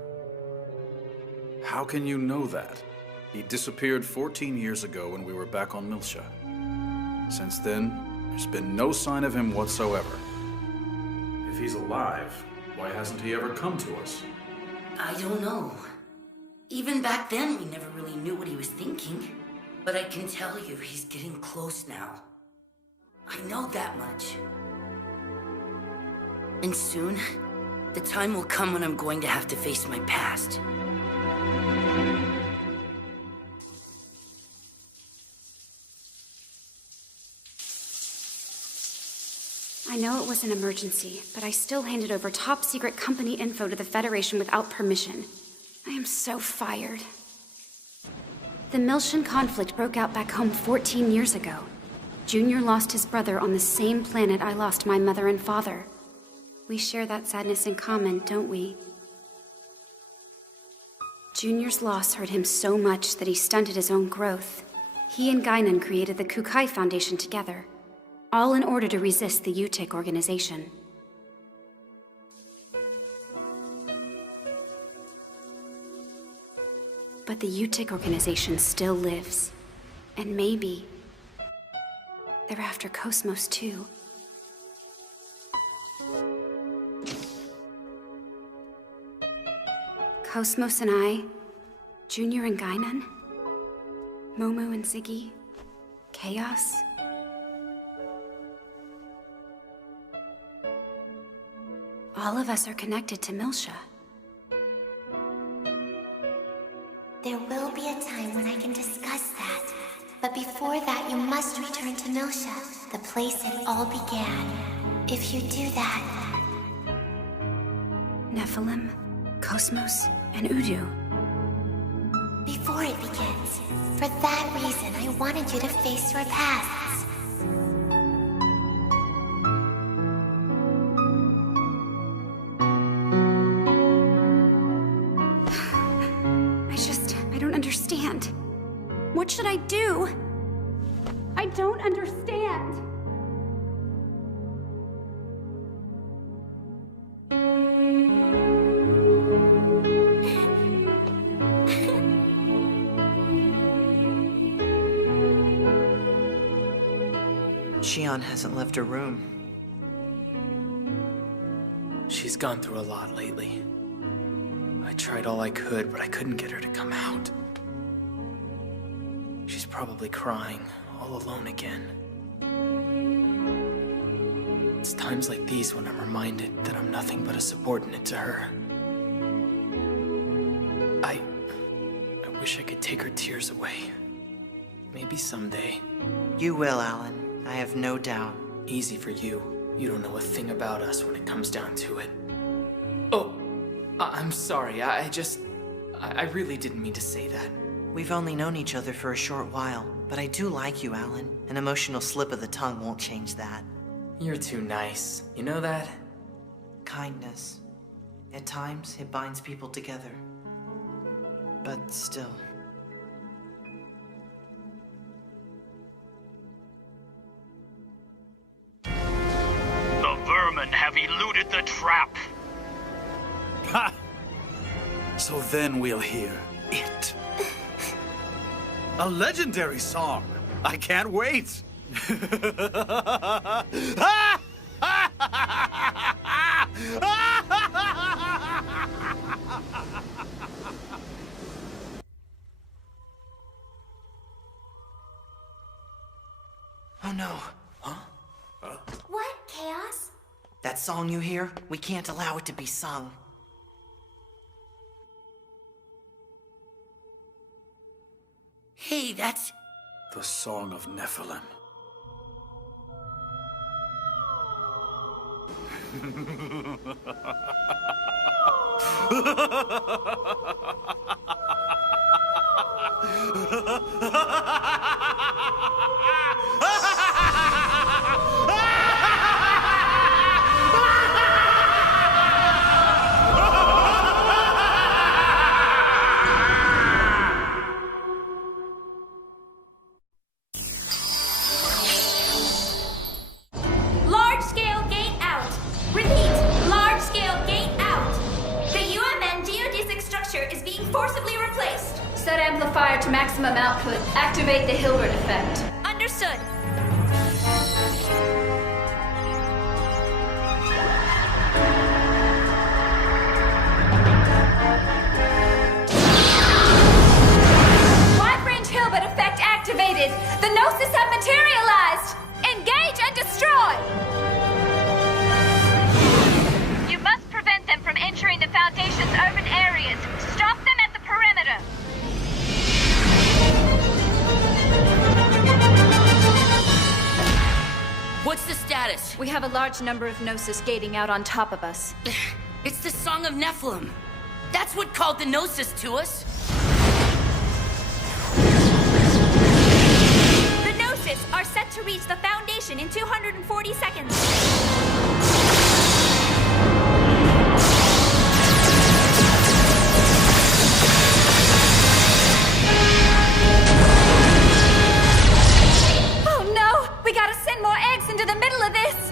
How can you know that? He disappeared 14 years ago when we were back on Miltia. Since then, there's been no sign of him whatsoever. If he's alive, why hasn't he ever come to us? I don't know. Even back then, we never really knew what he was thinking. But I can tell you, he's getting close now. I know that much. And soon, the time will come when I'm going to have to face my past. I know it was an emergency, but I still handed over top-secret company info to the Federation without permission. I am so fired. The Miltian conflict broke out back home 14 years ago. Junior lost his brother on the same planet I lost my mother and father. We share that sadness in common, don't we? Junior's loss hurt him so much that he stunted his own growth. He and Guinan created the Kukai Foundation together, all in order to resist the UTIC organization. But the UTIC organization still lives. And maybe they're after Cosmos too. Cosmos and I, Junior and Guinan, Momo and Ziggy, Chaos. All of us are connected to Milsha. There will be a time when I can discuss that. But before that, you must return to Milsha, the place it all began. If you do that... Nephilim, Cosmos, and Udu. Before it begins. For that reason, I wanted you to face your pasts. I don't understand. What should I do? I don't understand. Shion hasn't left her room. She's gone through a lot lately. I tried all I could, but I couldn't get her to come out. She's probably crying, all alone again. It's times like these when I'm reminded that I'm nothing but a subordinate to her. I wish I could take her tears away. Maybe someday. You will, Alan. I have no doubt. Easy for you. You don't know a thing about us when it comes down to it. Oh, I'm sorry. I really didn't mean to say that. We've only known each other for a short while, but I do like you, Alan. An emotional slip of the tongue won't change that. You're too nice. You know that? Kindness. At times, it binds people together. But still. The vermin have eluded the trap. Ha! So then we'll hear it. A legendary song. I can't wait. Oh no. What, Chaos? That song you hear, we can't allow it to be sung. Hey, that's... The Song of Nephilim. Large-scale gate out. Repeat, large-scale gate out. The UMN geodesic structure is being forcibly replaced. Set amplifier to maximum output. Activate the Hilbert effect. Understood. Wide-range Hilbert effect activated. The Gnosis have materialized. Engage and destroy. You must prevent them from entering the Foundation's urban areas. Stop them at the perimeter. What's the status? We have a large number of Gnosis gating out on top of us. It's the Song of Nephilim. That's what called the Gnosis to us. The Gnosis are set to reach the Foundation in 240 seconds. Oh no! We gotta send more eggs into the middle of this!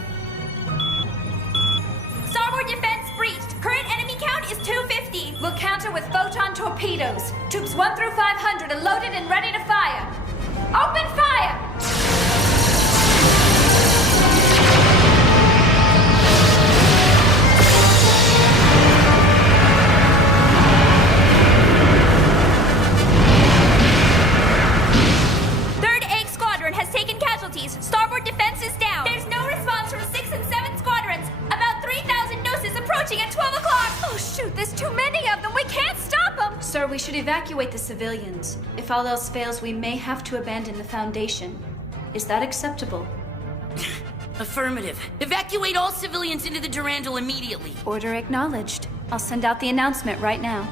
Starboard defense breached. Current enemy count is 250. We'll counter with photon torpedoes. Troops 1 through 500 are loaded and ready to fire. Open fire! can't stop them! Sir, we should evacuate the civilians. If all else fails, we may have to abandon the Foundation. Is that acceptable? Affirmative. Evacuate all civilians into the Durandal immediately. Order acknowledged. I'll send out the announcement right now.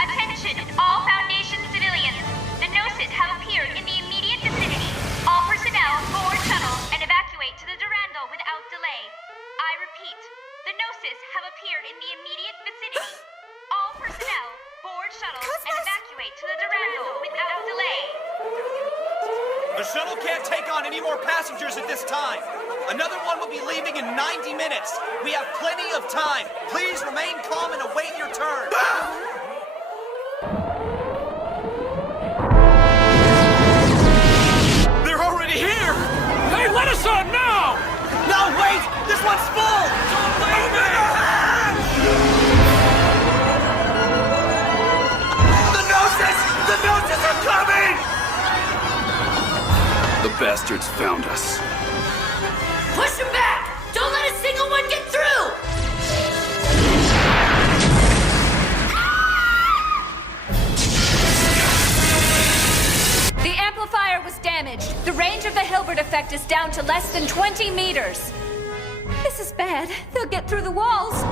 Attention, all Foundation civilians. The Gnosis have appeared in the immediate vicinity. All personnel board shuttle and evacuate to the Durandal without delay. I repeat, the Gnosis have appeared in the immediate vicinity. All personnel board shuttle and evacuate to the Durandal without delay. The shuttle can't take on any more passengers at this time. Another one will be leaving in 90 minutes. We have plenty of time. Please remain calm and await your turn. They're already here! Hey, let us on now! No, wait! This one's full! The Gnosis! The Gnosis are coming! The bastards found us. Push him back! Don't let a single one get through! The amplifier was damaged. The range of the Hilbert effect is down to less than 20 meters. This is bad. They'll get through the walls.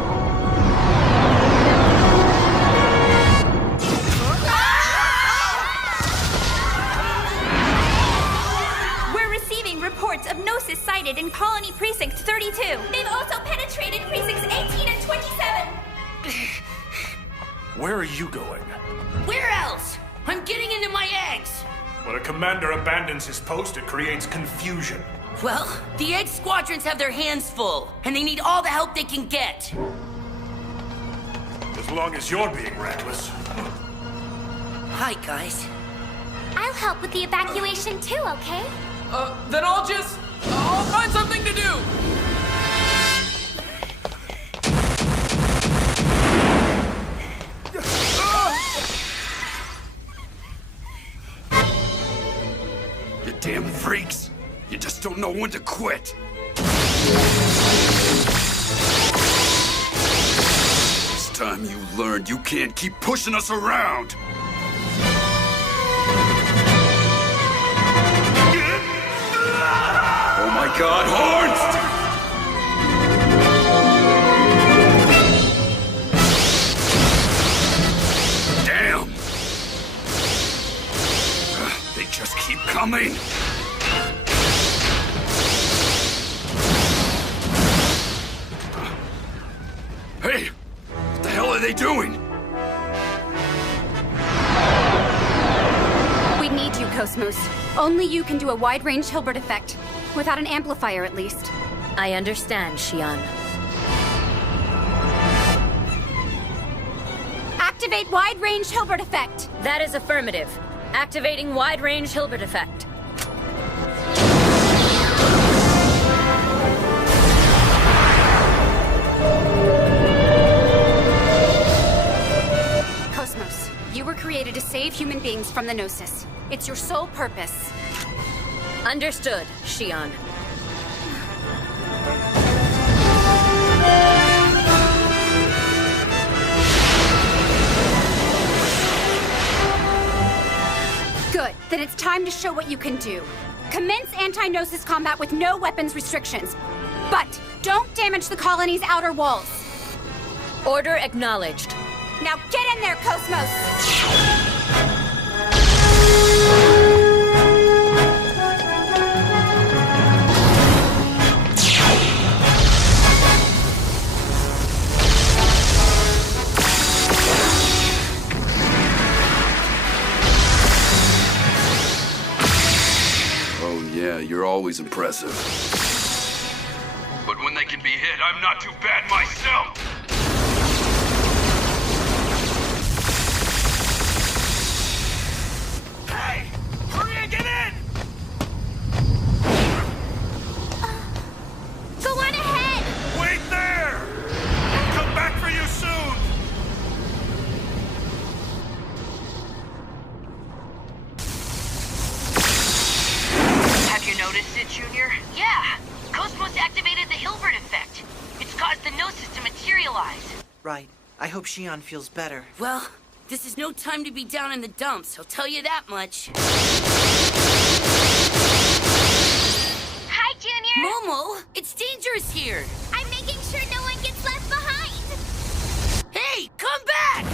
Reports of Gnosis sighted in Colony Precinct 32. They've also penetrated Precincts 18 and 27. Where are you going? Where else? I'm getting into my eggs. When a commander abandons his post, it creates confusion. Well, the egg squadrons have their hands full, and they need all the help they can get. As long as you're being reckless. Hi, guys. I'll help with the evacuation too, okay? Then I'll find something to do! You damn freaks! You just don't know when to quit! It's time you learned you can't keep pushing us around! Oh my God, horns! Damn! They just keep coming! Hey! What the hell are they doing? We need you, Cosmos. Only you can do a wide-range Hilbert effect. Without an amplifier, at least. I understand, Xian. Activate wide-range Hilbert effect! That is affirmative. Activating wide-range Hilbert effect. Cosmos, you were created to save human beings from the Gnosis. It's your sole purpose. Understood, Xian. Good. Then it's time to show what you can do. Commence anti-Gnosis combat with no weapons restrictions. But don't damage the colony's outer walls. Order acknowledged. Now get in there, Cosmos! Yeah, you're always impressive. But when they can be hit, I'm not too bad myself! Hey! Hurry and get in! Go on ahead! Wait there! Come back for you soon! Have you noticed it, Junior? Yeah! Cosmos activated the Hilbert effect. It's caused the Gnosis to materialize hope Xion feels better. Well, this is no time to be down in the dumps, I'll tell you that much. Hi, Junior! Momo, it's dangerous here! I'm making sure no one gets left behind! Hey, come back!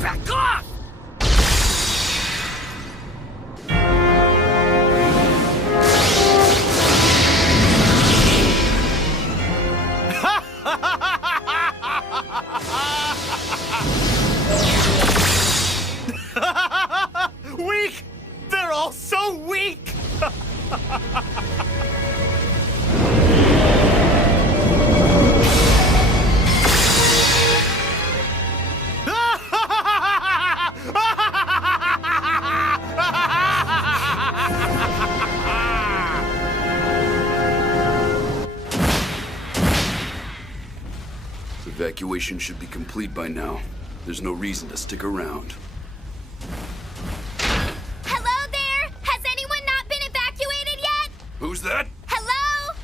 Back off! Weak! They're all so weak! Evacuation should be complete by now. There's no reason to stick around. Hello there! Has anyone not been evacuated yet? Who's that? Hello?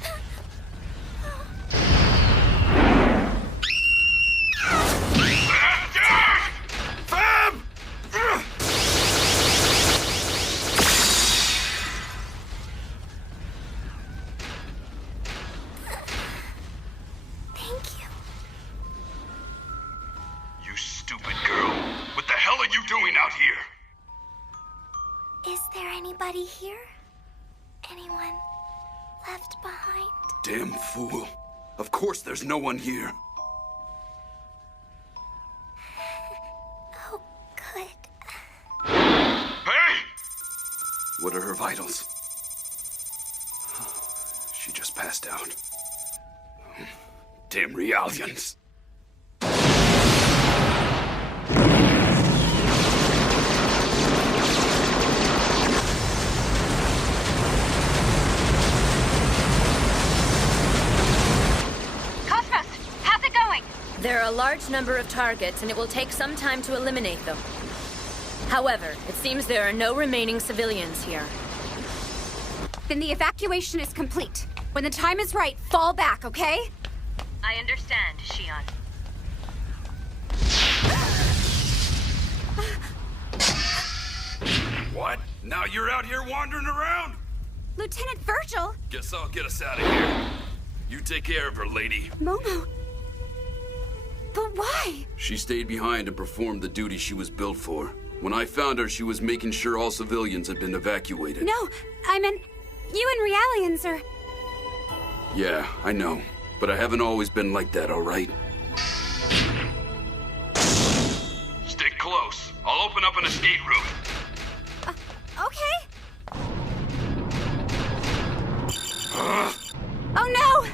Fam! Thank you. You stupid girl. What the hell are you doing out here? Is there anybody here? Anyone left behind? Damn fool. Of course there's no one here. Oh, good. Hey! What are her vitals? She just passed out. Damn Realians. Cosmos, how's it going? There are a large number of targets, and it will take some time to eliminate them. However, it seems there are no remaining civilians here. Then the evacuation is complete. When the time is right, fall back, okay? I understand, Xion. What? Now you're out here wandering around? Lieutenant Virgil? Guess I'll get us out of here. You take care of her, lady. Momo. But why? She stayed behind and performed the duty she was built for. When I found her, she was making sure all civilians had been evacuated. No, I meant you and Realians are... Yeah, I know. But I haven't always been like that, all right? Stick close. I'll open up an escape route. Okay. Oh no!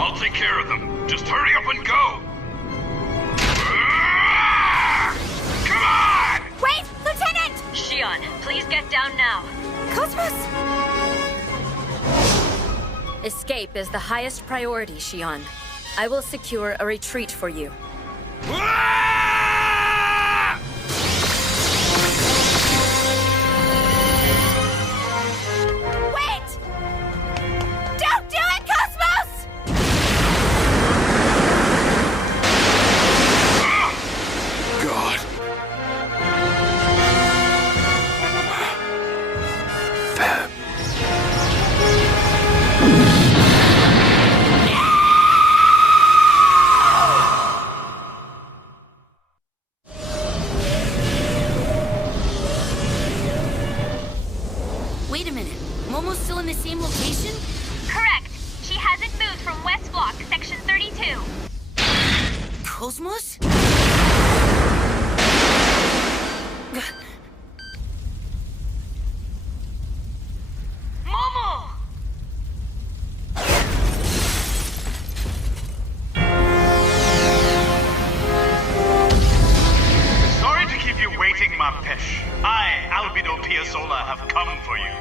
I'll take care of them. Just hurry up and go! Come on! Wait, Lieutenant! Xion, please get down now. Cosmos! Escape is the highest priority, Xion. I will secure a retreat for you. Wait! Don't do it, Cosmos! God. Fab. Wait a minute. Momo's still in the same location? Correct. She hasn't moved from West Block, Section 32. Cosmos? Momo! Sorry to keep you waiting, Mampesh. I, Albedo Piazzolla, have come for you.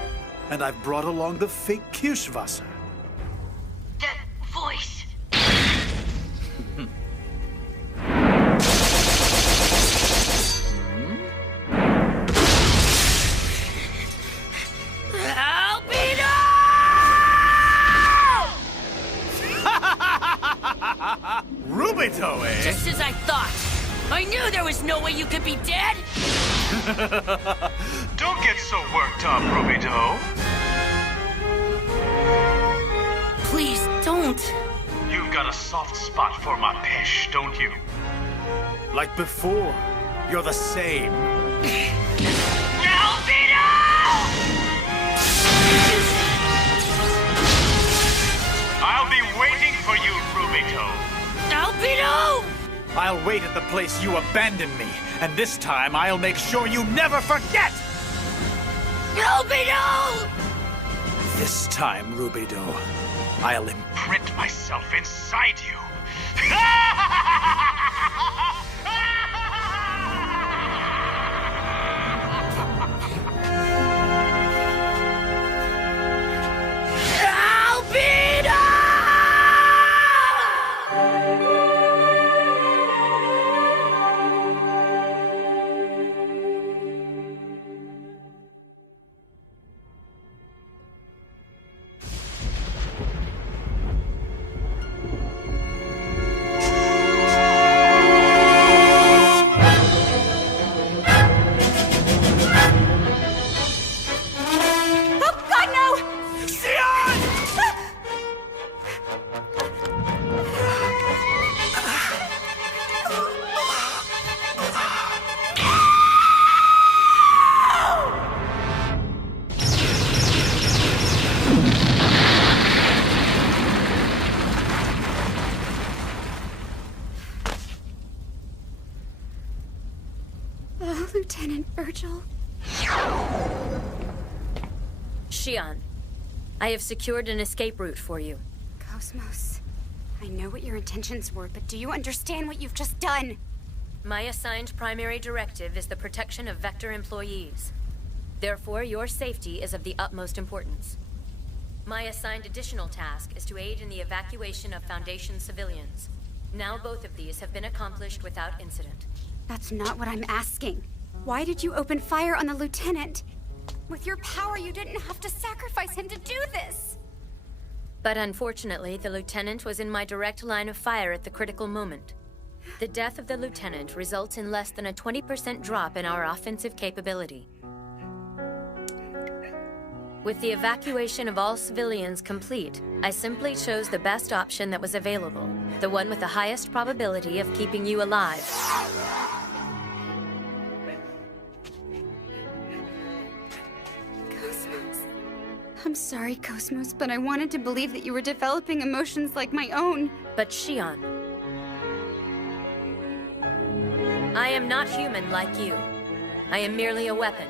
And I've brought along the fake Kirschwasser. That voice. Rubito! I knew there was no way you could be dead! Don't get so worked up, Rubido. Please, don't. You've got a soft spot for my pesh, don't you? Like before, you're the same. I'll be waiting for you, Rubido. Albedo! I'll wait at the place you abandoned me, and this time I'll make sure you never forget! Albedo! This time, Rubido, I'll imprint myself inside you. Lieutenant Virgil. Xion, I have secured an escape route for you. Cosmos, I know what your intentions were, but do you understand what you've just done? My assigned primary directive is the protection of Vector employees. Therefore, your safety is of the utmost importance. My assigned additional task is to aid in the evacuation of Foundation civilians. Now both of these have been accomplished without incident. That's not what I'm asking. Why did you open fire on the lieutenant? With your power, you didn't have to sacrifice him to do this! But unfortunately, the lieutenant was in my direct line of fire at the critical moment. The death of the lieutenant results in less than a 20% drop in our offensive capability. With the evacuation of all civilians complete, I simply chose the best option that was available, the one with the highest probability of keeping you alive. Cosmos. I'm sorry, Cosmos, but I wanted to believe that you were developing emotions like my own. But Xion, I am not human like you. I am merely a weapon.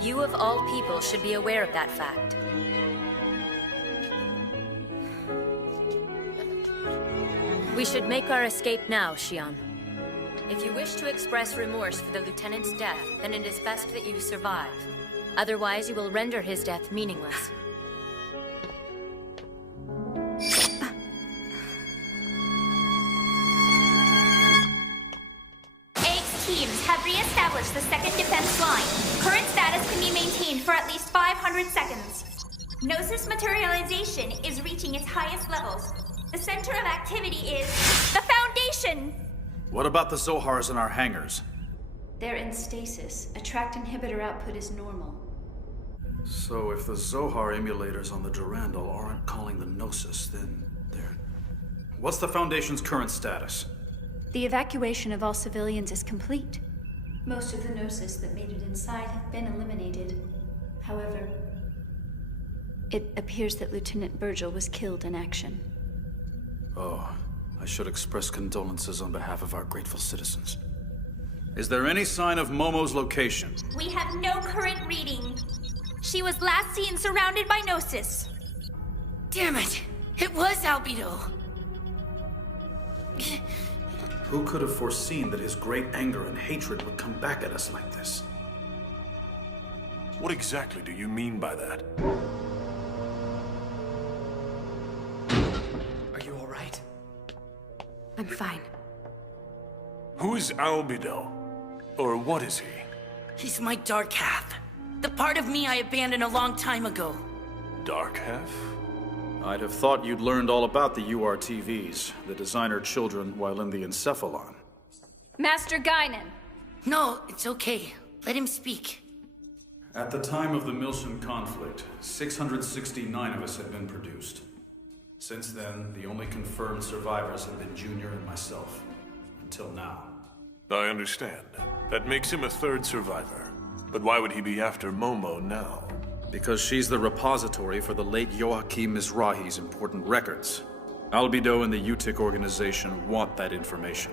You of all people should be aware of that fact. We should make our escape now, Xion. If you wish to express remorse for the lieutenant's death, then it is best that you survive. Otherwise, you will render his death meaningless. Teams have re-established the second defense line. Current status can be maintained for at least 500 seconds. Gnosis materialization is reaching its highest levels. The center of activity is the Foundation! What about the Zohars in our hangars? They're in stasis. Attract inhibitor output is normal. So if the Zohar emulators on the Durandal aren't calling the Gnosis, then they're... What's the Foundation's current status? The evacuation of all civilians is complete. Most of the Gnosis that made it inside have been eliminated. However, it appears that Lieutenant Virgil was killed in action. Oh, I should express condolences on behalf of our grateful citizens. Is there any sign of Momo's location? We have no current reading. She was last seen surrounded by Gnosis. Damn it! It was Albedo! Who could have foreseen that his great anger and hatred would come back at us like this? What exactly do you mean by that? Are you all right? I'm fine. Who is Albedo? Or what is he? He's my dark half. The part of me I abandoned a long time ago. Dark half? I'd have thought you'd learned all about the URTVs, the designer children, while in the Encephalon. Master Guinan. No, it's okay. Let him speak. At the time of the Milshan conflict, 669 of us had been produced. Since then, the only confirmed survivors have been Junior and myself. Until now. I understand. That makes him a third survivor. But why would he be after Momo now? Because she's the repository for the late Joachim Mizrahi's important records. Albedo and the UTIC organization want that information.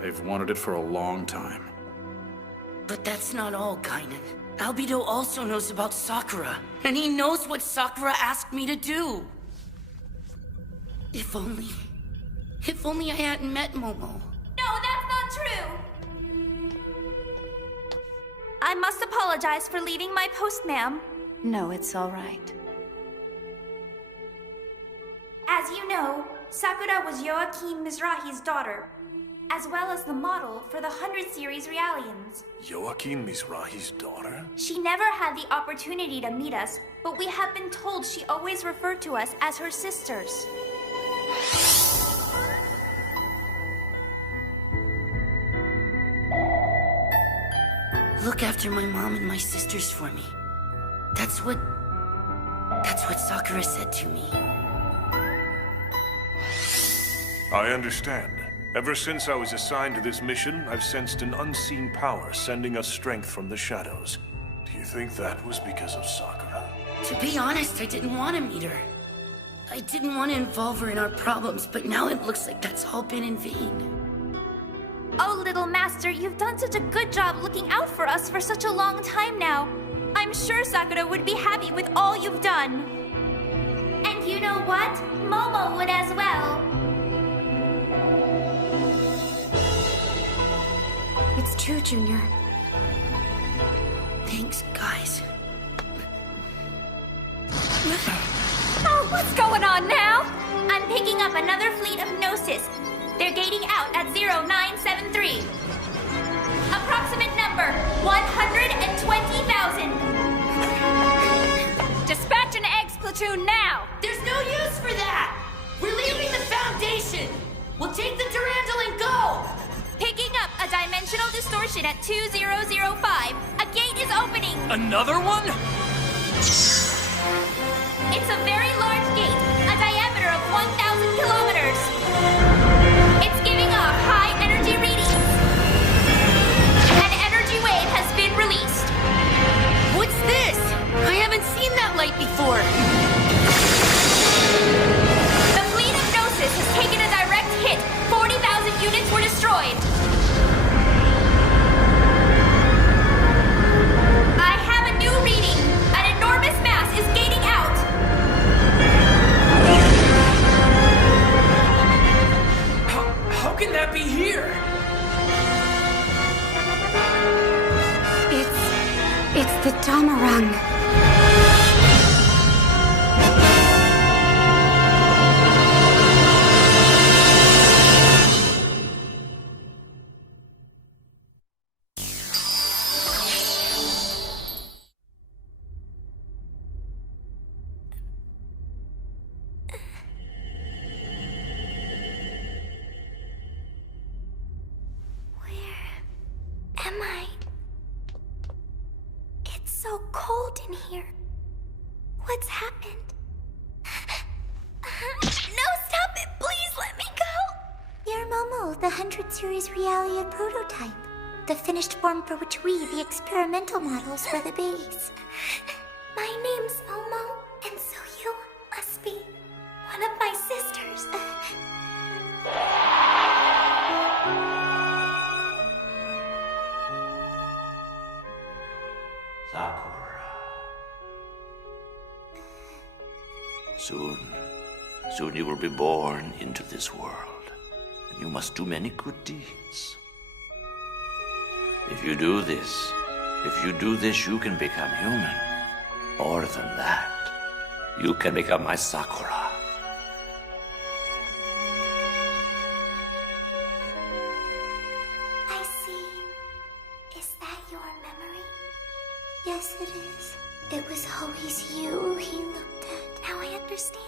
They've wanted it for a long time. But that's not all, Guinan. Albedo also knows about Sakura, and he knows what Sakura asked me to do. If only I hadn't met Momo. No, that's not true! I must apologize for leaving my post, ma'am. No, it's all right. As you know, Sakura was Joachim Mizrahi's daughter, as well as the model for the 100 series Realians. Joachim Mizrahi's daughter? She never had the opportunity to meet us, but we have been told she always referred to us as her sisters. Look after my mom and my sisters for me. That's what Sakura said to me. I understand. Ever since I was assigned to this mission, I've sensed an unseen power sending us strength from the shadows. Do you think that was because of Sakura? To be honest, I didn't want to meet her. I didn't want to involve her in our problems, but now it looks like that's all been in vain. Oh, little master, you've done such a good job looking out for us for such a long time now. I'm sure Sakura would be happy with all you've done. And you know what? Momo would as well. It's true, Junior. Thanks, guys. Oh, what's going on now? I'm picking up another fleet of Gnosis. They're gating out at 0973. Approximate number, 120,000. Dispatch an eggs platoon now. There's no use for that. We're leaving the Foundation. We'll take the Durandal and go. Picking up a dimensional distortion at 2005. A gate is opening. Another one? It's a very large gate, a diameter of 1,000 kilometers. It's giving off high energy readings. An energy wave has been released. What's this? I haven't seen that light before. The fleet of Gnosis has taken a direct hit. 40,000 units were destroyed. I have a new reading. An enormous mass is gating out. How can that be here? It's the Damarang. Am I? It's so cold in here. What's happened? No, stop it! Please let me go! You're Momo, the 100 series Realia prototype. The finished form for which we, the experimental models, were the base. My name's Momo, and so you must be one of my sisters. Sakura. Soon you will be born into this world, and you must do many good deeds. If you do this, you can become human. More than that, you can become my Sakura. I see. Is that your memory? Yes, it is. It was always you he looked at. Now I understand.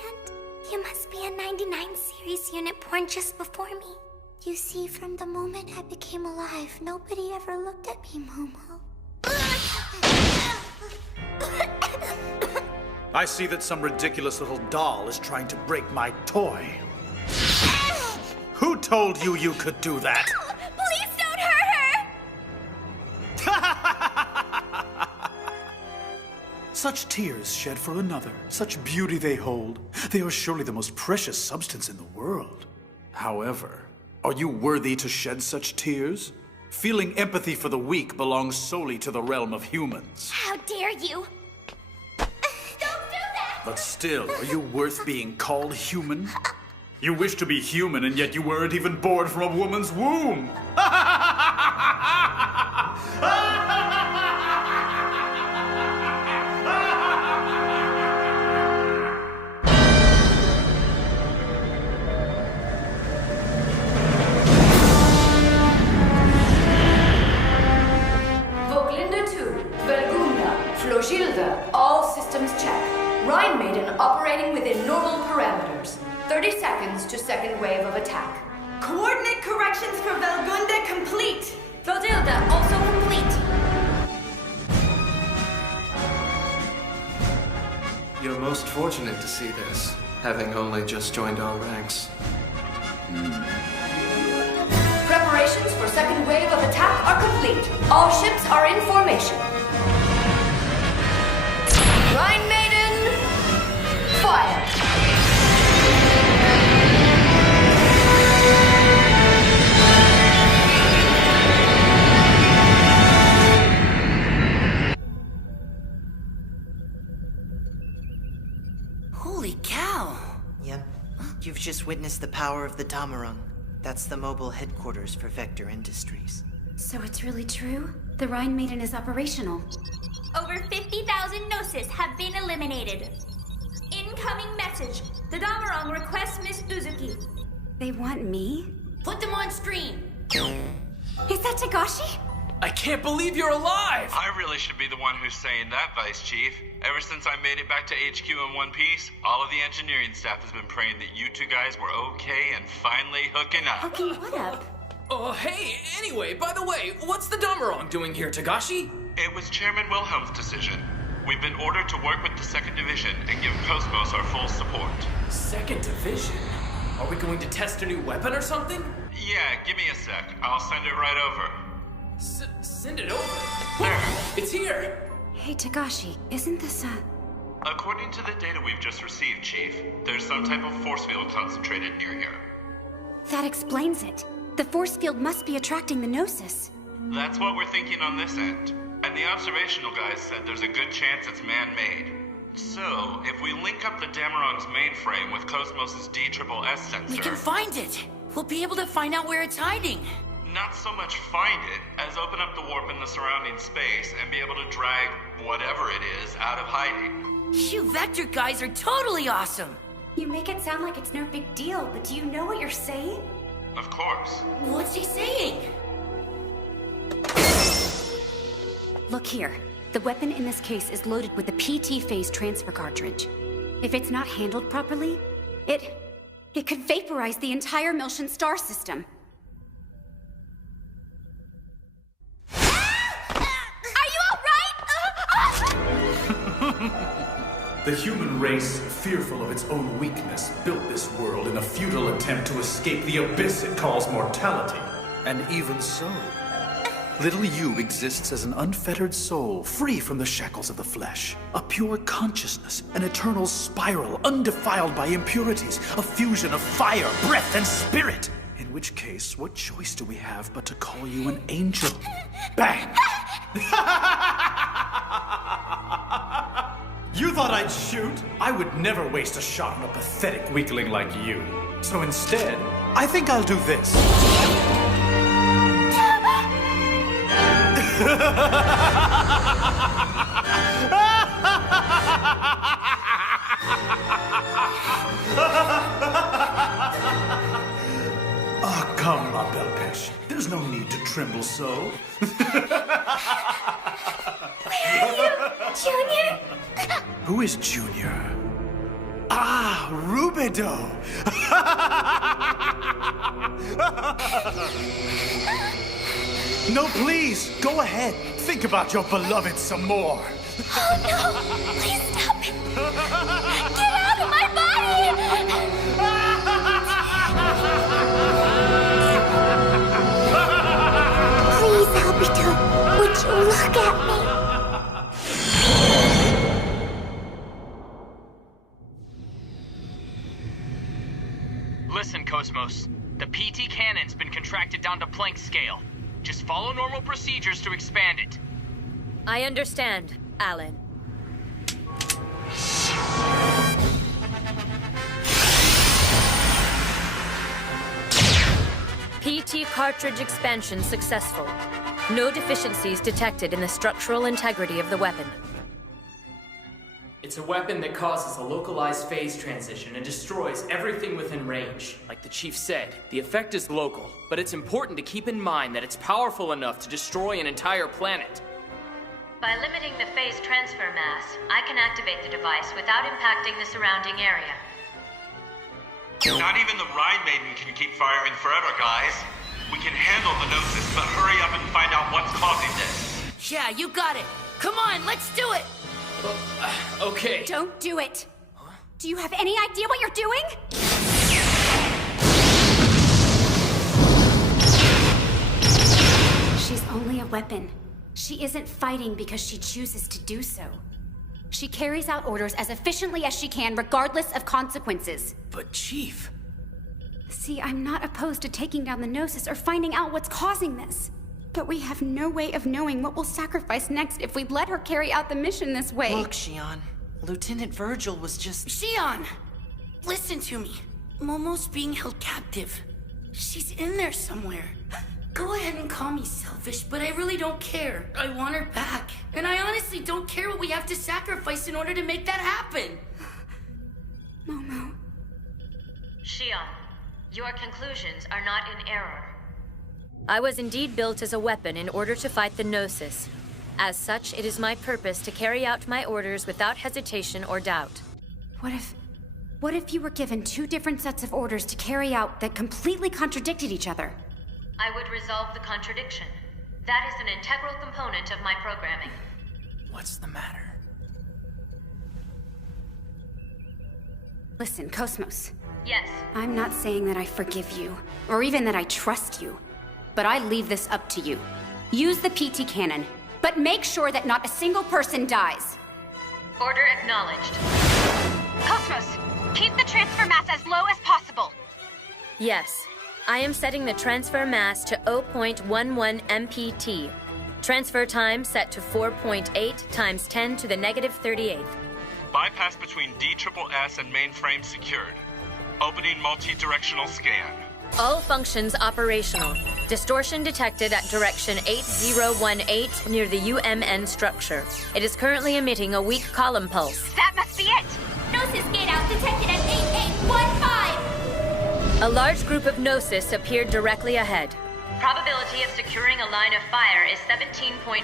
You must be a 99 series unit born just before me. You see, from the moment I became alive, nobody ever looked at me, Momo. I see that some ridiculous little doll is trying to break my toy. Who told you you could do that? Please don't hurt her! Such tears shed for another, such beauty they hold. They are surely the most precious substance in the world. However, are you worthy to shed such tears? Feeling empathy for the weak belongs solely to the realm of humans. How dare you! But still, are you worth being called human? You wish to be human, and yet you weren't even born from a woman's womb! Voglinde 2, Velgunda, Flogilda, all systems check. Rhine Maiden operating within normal parameters. 30 seconds to second wave of attack. Coordinate corrections for Velgunda complete. Flogilda also complete. You're most fortunate to see this, having only just joined our ranks. Preparations for second wave of attack are complete. All ships are in formation. Rhine Maiden, fire! Holy cow! Yep. You've just witnessed the power of the Damarung. That's the mobile headquarters for Vector Industries. So it's really true? The Rhine Maiden is operational. Over 50,000 Gnosis have been eliminated. Incoming message. The Damarong requests Miss Uzuki. They want me? Put them on stream! Is that Tagashi? I can't believe you're alive! I really should be the one who's saying that, Vice Chief. Ever since I made it back to HQ in one piece, all of the engineering staff has been praying that you two guys were okay and finally hooking up. Hooking what up? Oh, hey, anyway, by the way, what's the Damarong doing here, Tagashi? It was Chairman Wilhelm's decision. We've been ordered to work with the 2nd Division and give Cosmos our full support. 2nd Division? Are we going to test a new weapon or something? Yeah, give me a sec. I'll send it right over. Send it over? There, it's here! Hey, Tagashi, isn't this According to the data we've just received, Chief, there's some type of force field concentrated near here. That explains it. The force field must be attracting the Gnosis. That's what we're thinking on this end. And the observational guys said there's a good chance it's man-made. So, if we link up the Damarong's mainframe with Cosmos' DSSS sensor... We can find it! We'll be able to find out where it's hiding! Not so much find it, as open up the warp in the surrounding space and be able to drag whatever it is out of hiding. You Vector guys are totally awesome! You make it sound like it's no big deal, but do you know what you're saying? Of course. What's he saying? Look here. The weapon in this case is loaded with the PT phase transfer cartridge. If it's not handled properly, it could vaporize the entire Miltian star system. The human race, fearful of its own weakness, built this world in a futile attempt to escape the abyss it calls mortality. And even so, little you exists as an unfettered soul, free from the shackles of the flesh. A pure consciousness, an eternal spiral, undefiled by impurities, a fusion of fire, breath, and spirit. In which case, what choice do we have but to call you an angel? Bang! You thought I'd shoot? I would never waste a shot on a pathetic weakling like you. So instead, I think I'll do this. Oh, come, Ma Belle Pêche. There's no need to tremble so. Junior? Who is Junior? Ah, Rubido! No, please, go ahead. Think about your beloved some more. Oh no! Please stop it! Get out of my body! Please, Albedo, would you look at me? Listen, Cosmos. The PT cannon's been contracted down to Planck scale. Just follow normal procedures to expand it. I understand, Alan. PT cartridge expansion successful. No deficiencies detected in the structural integrity of the weapon. It's a weapon that causes a localized phase transition and destroys everything within range. Like the Chief said, the effect is local, but it's important to keep in mind that it's powerful enough to destroy an entire planet. By limiting the phase transfer mass, I can activate the device without impacting the surrounding area. Not even the Rhine Maiden can keep firing forever, guys. We can handle the Gnosis, but hurry up and find out what's causing this. Yeah, you got it. Come on, let's do it. Okay. Don't do it. Do you have any idea what you're doing? She's only a weapon. She isn't fighting because she chooses to do so. She carries out orders as efficiently as she can, regardless of consequences. But Chief... See, I'm not opposed to taking down the Gnosis or finding out what's causing this. But we have no way of knowing what we'll sacrifice next if we let her carry out the mission this way. Look, Xion. Lieutenant Virgil was just... Xion! Listen to me. Momo's being held captive. She's in there somewhere. Go ahead and call me selfish, but I really don't care. I want her back. And I honestly don't care what we have to sacrifice in order to make that happen. Momo. Xion, your conclusions are not in error. I was indeed built as a weapon in order to fight the Gnosis. As such, it is my purpose to carry out my orders without hesitation or doubt. What if you were given two different sets of orders to carry out that completely contradicted each other? I would resolve the contradiction. That is an integral component of my programming. What's the matter? Listen, Cosmos. Yes. I'm not saying that I forgive you, or even that I trust you. But I leave this up to you. Use the PT cannon, but make sure that not a single person dies. Order acknowledged. Cosmos, keep the transfer mass as low as possible. Yes. I am setting the transfer mass to 0.11 MPT. Transfer time set to 4.8 times 10 to the negative 38th. Bypass between DSSS and mainframe secured. Opening multi-directional scan. All functions operational. Distortion detected at direction 8018 near the UMN structure. It is currently emitting a weak column pulse. That must be it! Gnosis gate out detected at 8815! A large group of Gnosis appeared directly ahead. Probability of securing a line of fire is 17.42%.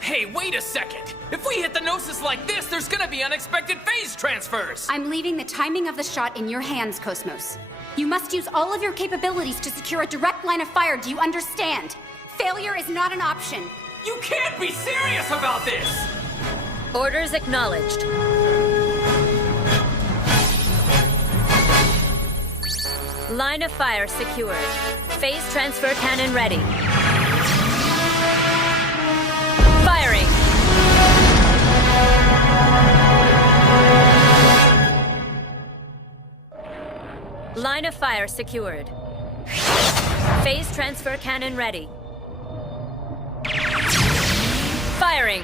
Hey, wait a second! If we hit the Gnosis like this, there's gonna be unexpected phase transfers! I'm leaving the timing of the shot in your hands, Cosmos. You must use all of your capabilities to secure a direct line of fire, do you understand? Failure is not an option. You can't be serious about this! Orders acknowledged. Line of fire secured. Phase transfer cannon ready. Firing! Line of fire secured. Phase transfer cannon ready. Firing!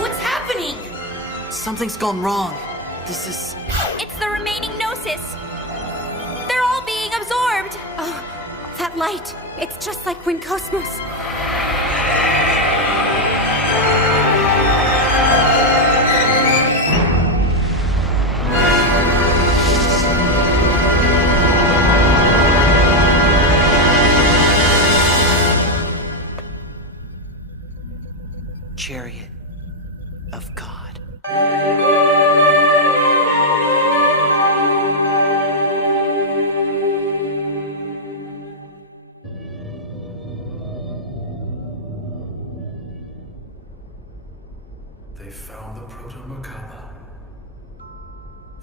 What's happening? Something's gone wrong. This is... It's the remaining Gnosis! They're all being absorbed! Oh, that light. It's just like when Cosmos...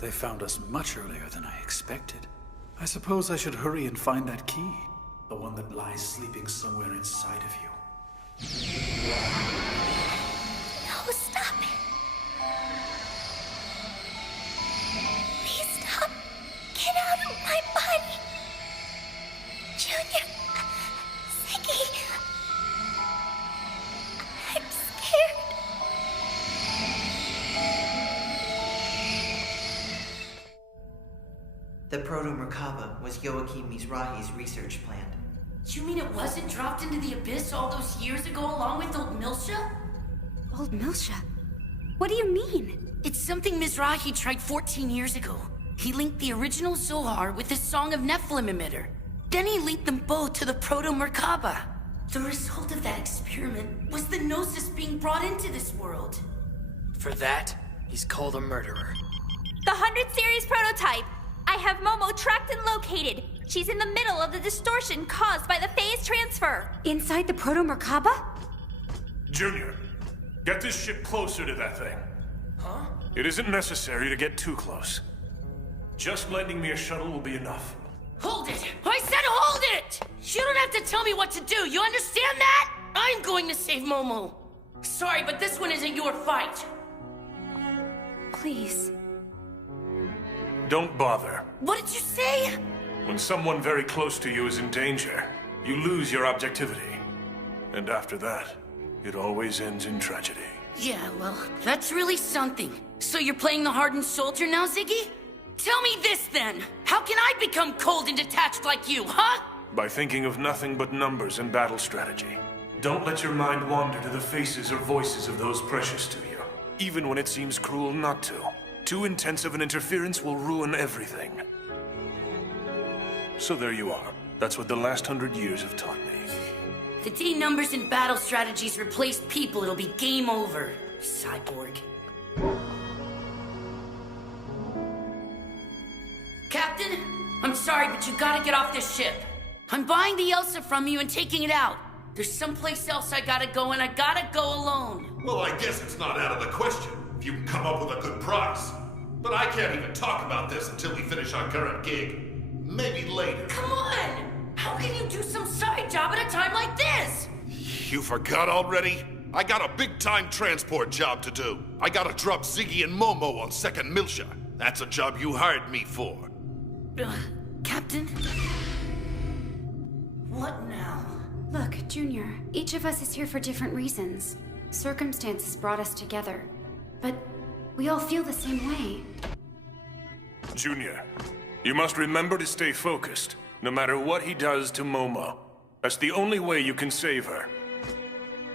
They found us much earlier than I expected. I suppose I should hurry and find that key. The one that lies sleeping somewhere inside of you. No, stop it. Please stop. Get out of my body. Junior. Ziggy. I'm scared. The Proto-Merkaba was Joachim Mizrahi's research plant. You mean it wasn't dropped into the abyss all those years ago along with old Milsha? Old Milsha? What do you mean? It's something Mizrahi tried 14 years ago. He linked the original Zohar with the Song of Nephilim emitter. Then he linked them both to the Proto-Merkaba. The result of that experiment was the Gnosis being brought into this world. For that, he's called a murderer. The 100 series prototype! I have Momo tracked and located. She's in the middle of the distortion caused by the phase transfer. Inside the Proto-Merkaba? Junior, get this ship closer to that thing. Huh? It isn't necessary to get too close. Just lending me a shuttle will be enough. Hold it! I said hold it! You don't have to tell me what to do, you understand that? I'm going to save Momo. Sorry, but this one isn't your fight. Please. Don't bother. What did you say? When someone very close to you is in danger, you lose your objectivity. And after that, it always ends in tragedy. Yeah, well, that's really something. So you're playing the hardened soldier now, Ziggy? Tell me this then. How can I become cold and detached like you, huh? By thinking of nothing but numbers and battle strategy. Don't let your mind wander to the faces or voices of those precious to you, even when it seems cruel not to. Too intensive an interference will ruin everything. So there you are. That's what the last 100 years have taught me. The day numbers and battle strategies replace people, it'll be game over, cyborg. Captain, I'm sorry, but you gotta get off this ship. I'm buying the Elsa from you and taking it out. There's someplace else I gotta go, and I gotta go alone. Well, I guess it's not out of the question if you can come up with a good price. But I can't even talk about this until we finish our current gig. Maybe later. Come on! How can you do some side job at a time like this? You forgot already? I got a big-time transport job to do. I gotta drop Ziggy and Momo on 2nd Milsha. That's a job you hired me for. Captain? What now? Look, Junior, each of us is here for different reasons. Circumstances brought us together. But we all feel the same way. Junior, you must remember to stay focused, no matter what he does to Momo. That's the only way you can save her.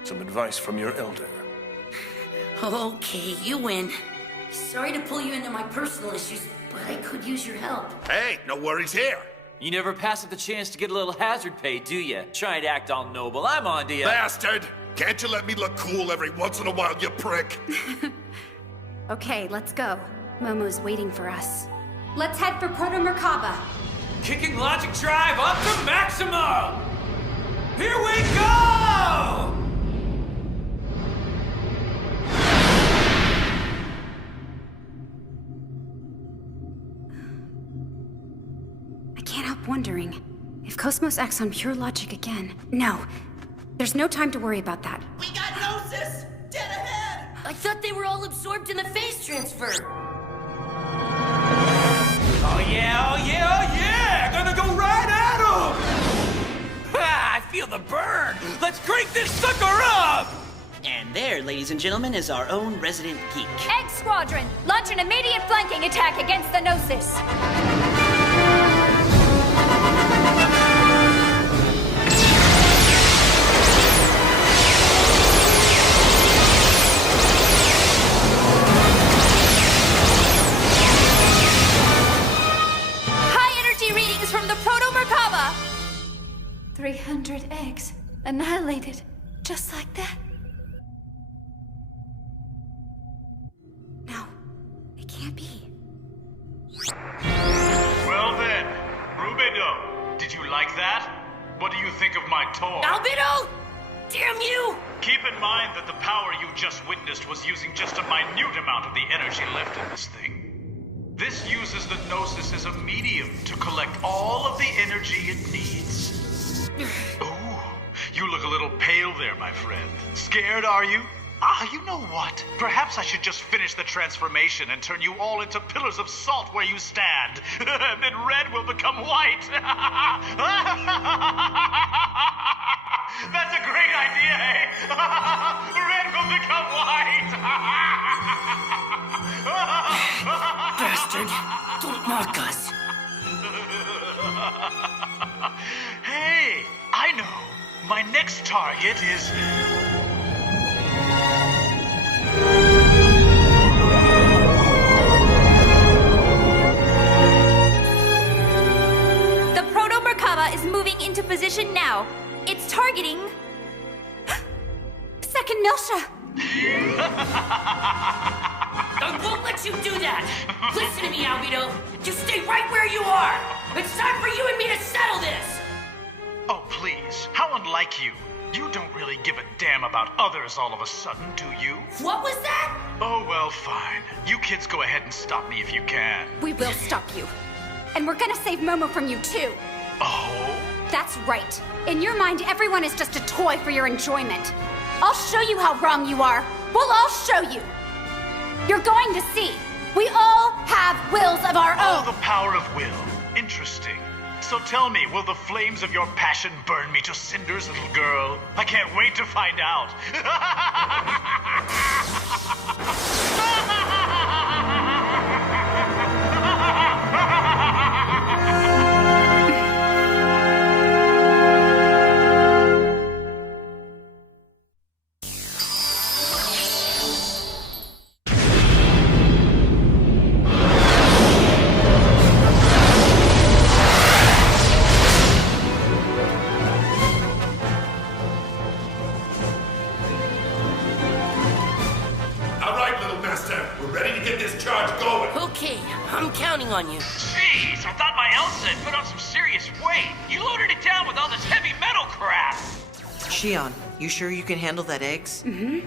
Some advice from your elder. Okay, you win. Sorry to pull you into my personal issues, but I could use your help. Hey, no worries here. You never pass up the chance to get a little hazard pay, do you? Trying to act all noble. I'm on to you. Bastard! Can't you let me look cool every once in a while, you prick? Okay, let's go. Momo's waiting for us. Let's head for Proto-Merkaba. Kicking logic drive up to maximum! Here we go! I can't help wondering, if Cosmos acts on pure logic again... No, there's no time to worry about that. We got Gnosis! Dead ahead! I thought they were all absorbed in the phase transfer. Oh yeah, oh yeah, oh yeah! Gonna go right at him! Ah, I feel the burn! Let's crank this sucker up! And there, ladies and gentlemen, is our own resident geek. Egg Squadron, launch an immediate flanking attack against the Gnosis. High energy readings from the Proto-Merkaba. 300 eggs annihilated, just like that. No, it can't be. Well then, Rubedo, did you like that? What do you think of my toy? Albedo! Damn you! Keep in mind that the power you just witnessed was using just a minute amount of the energy left in this thing. This uses the Gnosis as a medium to collect all of the energy it needs. Ooh, you look a little pale there, my friend. Scared, are you? You know what? Perhaps I should just finish the transformation and turn you all into pillars of salt where you stand. Then red will become white. That's a great idea, eh? Red will become white. Bastard! Don't mock us! Hey, I know. My next target is... The Proto-Merkaba is moving into position now. It's targeting... Second Milsha! I won't let you do that! Listen to me, Albedo! You stay right where you are! It's time for you and me to settle this! Oh, please. How unlike you. You don't really give a damn about others all of a sudden, do you? What was that? Oh, well, fine. You kids go ahead and stop me if you can. We will stop you. And we're gonna save Momo from you, too. Oh? That's right. In your mind, everyone is just a toy for your enjoyment. I'll show you how wrong you are. We'll all show you. You're going to see. We all have wills of our own. Oh, the power of will. Interesting. So tell me, will the flames of your passion burn me to cinders, little girl? I can't wait to find out. On you. Jeez, I thought my Elsa had put on some serious weight. You loaded it down with all this heavy metal crap. Shion, you sure you can handle that eggs? Mm-hmm.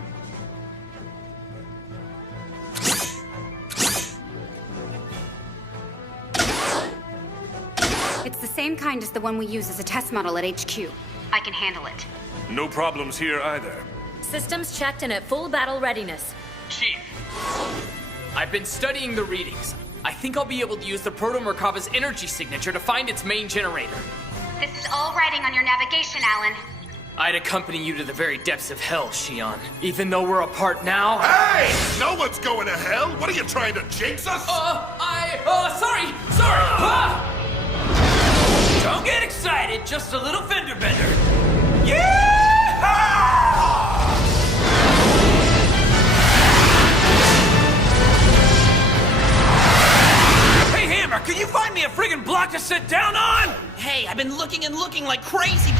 It's the same kind as the one we use as a test model at HQ. I can handle it. No problems here either. Systems checked and at full battle readiness. Chief, I've been studying the readings. I think I'll be able to use the Proto-Merkaba's energy signature to find its main generator. This is all writing on your navigation, Alan. I'd accompany you to the very depths of hell, Shion. Even though we're apart now... Hey! No one's going to hell! What are you trying to jinx us? Sorry! Don't get excited, just a little fender bender. Yeah! Can you find me a friggin' block to sit down on? Hey, I've been looking and looking like crazy.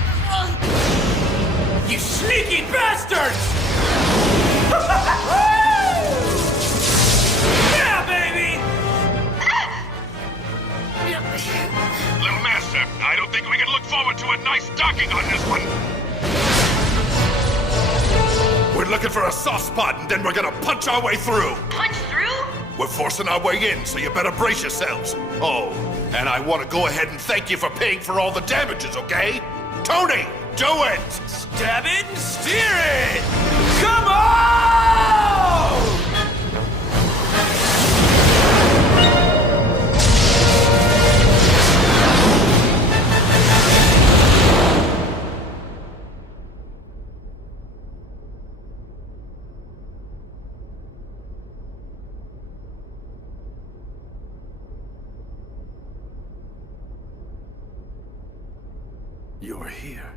You sneaky bastards! Yeah, baby! Little Master, I don't think we can look forward to a nice docking on this one. We're looking for a soft spot, and then we're gonna punch our way through. Punch through? We're forcing our way in, so you better brace yourselves. Oh, and I want to go ahead and thank you for paying for all the damages, okay? Tony, do it! Stab it and steer it! Come on! You're here.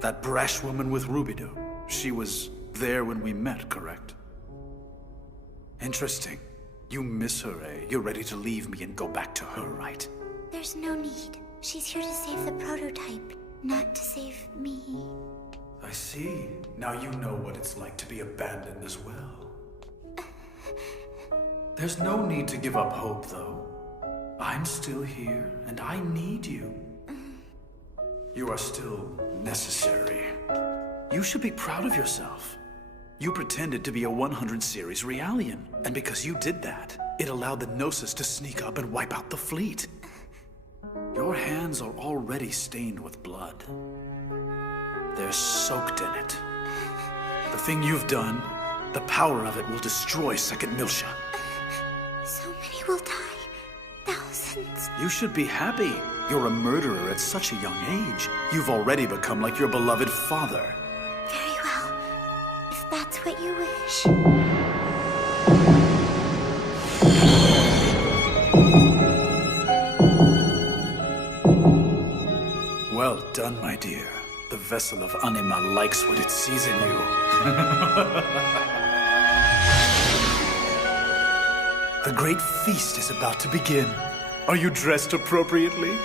That brash woman with Rubido. She was there when we met, correct? Interesting. You miss her, eh? You're ready to leave me and go back to her, right? There's no need. She's here to save the prototype, not to save me. I see. Now you know what it's like to be abandoned as well. There's no need to give up hope, though. I'm still here, and I need you. You are still necessary. You should be proud of yourself. You pretended to be a 100 series Realian, and because you did that, it allowed the Gnosis to sneak up and wipe out the fleet. Your hands are already stained with blood. They're soaked in it. The thing you've done, the power of it will destroy Second Miltia. So many will die. Thousands. You should be happy. You're a murderer at such a young age. You've already become like your beloved father. Very well. If that's what you wish. Well done, my dear. The vessel of Anima likes what it sees in you. The great feast is about to begin. Are you dressed appropriately?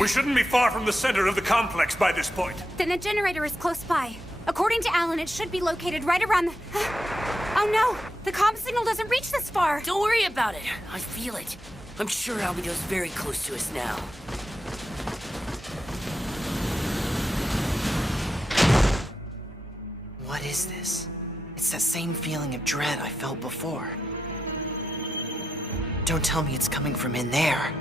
We shouldn't be far from the center of the complex by this point. Then the generator is close by. According to Alan, it should be located right around the... Oh no! The comm signal doesn't reach this far! Don't worry about it. I feel it. I'm sure Albedo's very close to us now. What is this? It's that same feeling of dread I felt before. Don't tell me it's coming from in there.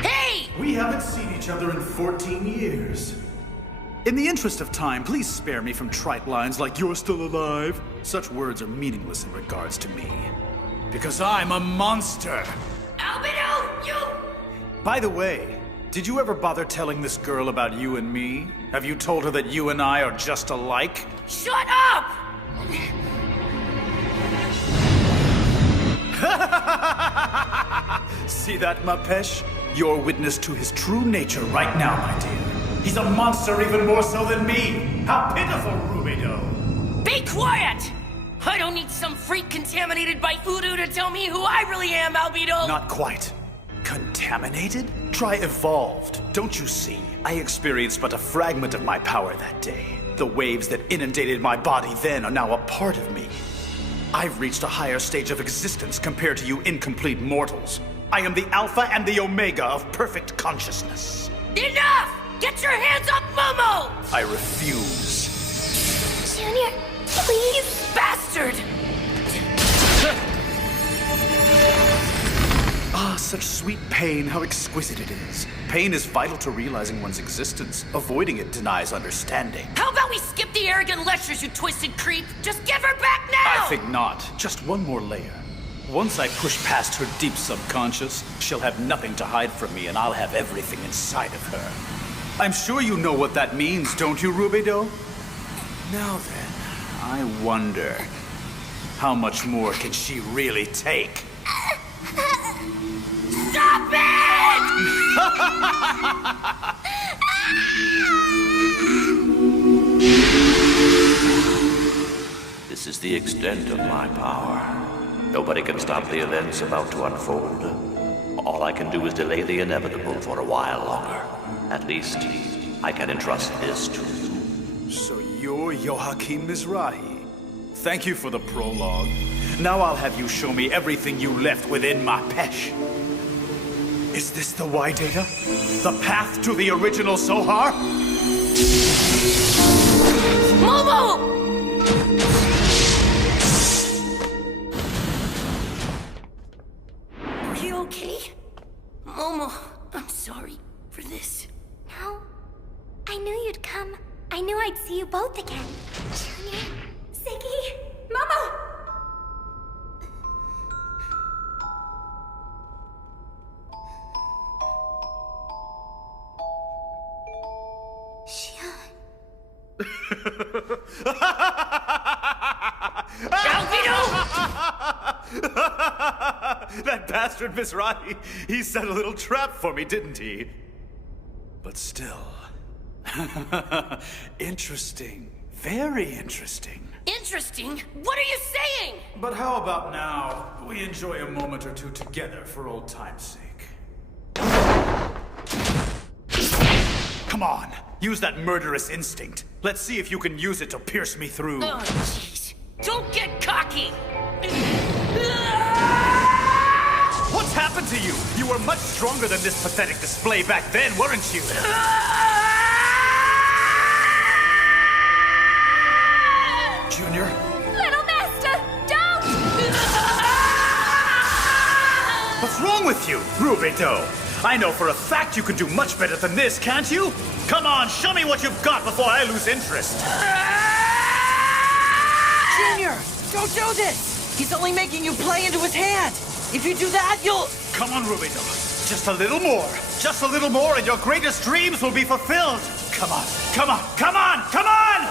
Hey! We haven't seen each other in 14 years. In the interest of time, please spare me from trite lines like "you're still alive." Such words are meaningless in regards to me. Because I'm a monster! Albedo, you... By the way, did you ever bother telling this girl about you and me? Have you told her that you and I are just alike? Shut up! See that, Mapesh? You're witness to his true nature right now, my dear. He's a monster even more so than me! How pitiful, Rubido! Be quiet! I don't need some freak contaminated by Udu to tell me who I really am, Albedo! Not quite. Contaminated? Try evolved. Don't you see? I experienced but a fragment of my power that day. The waves that inundated my body then are now a part of me. I've reached a higher stage of existence compared to you incomplete mortals. I am the Alpha and the Omega of perfect consciousness. Enough! Get your hands off Momo! I refuse. Junior, please! Bastard! Ah, such sweet pain, how exquisite it is. Pain is vital to realizing one's existence. Avoiding it denies understanding. How about we skip the arrogant lectures, you twisted creep? Just give her back now! I think not. Just one more layer. Once I push past her deep subconscious, she'll have nothing to hide from me, and I'll have everything inside of her. I'm sure you know what that means, don't you, Rubido? Now then, I wonder, how much more can she really take? Stop it! This is the extent of my power. Nobody can stop the events about to unfold. All I can do is delay the inevitable for a while longer. At least, I can entrust this to you. So you're Joachim Mizrahi. Thank you for the prologue. Now I'll have you show me everything you left within Mapesh. Is this the Y data? The path to the original Zohar? Momo! Are you okay? Momo, I'm sorry for this. No. I knew you'd come. I knew I'd see you both again. Junior, Ziggy, Momo! That bastard Mizrahi, he set a little trap for me, didn't he? But still. Interesting. Very interesting. Interesting? What are you saying? But how about now, we enjoy a moment or two together for old time's sake? Come on, use that murderous instinct. Let's see if you can use it to pierce me through. Oh, jeez. Don't get cocky! What's happened to you? You were much stronger than this pathetic display back then, weren't you? Junior? Little Master, don't! What's wrong with you, Rubido? I know for a fact you can do much better than this, can't you? Come on, show me what you've got before I lose interest. Junior, don't do this! He's only making you play into his hand. If you do that, you'll... Come on, Rubido. Just a little more. Just a little more and your greatest dreams will be fulfilled. Come on, come on, come on, come on!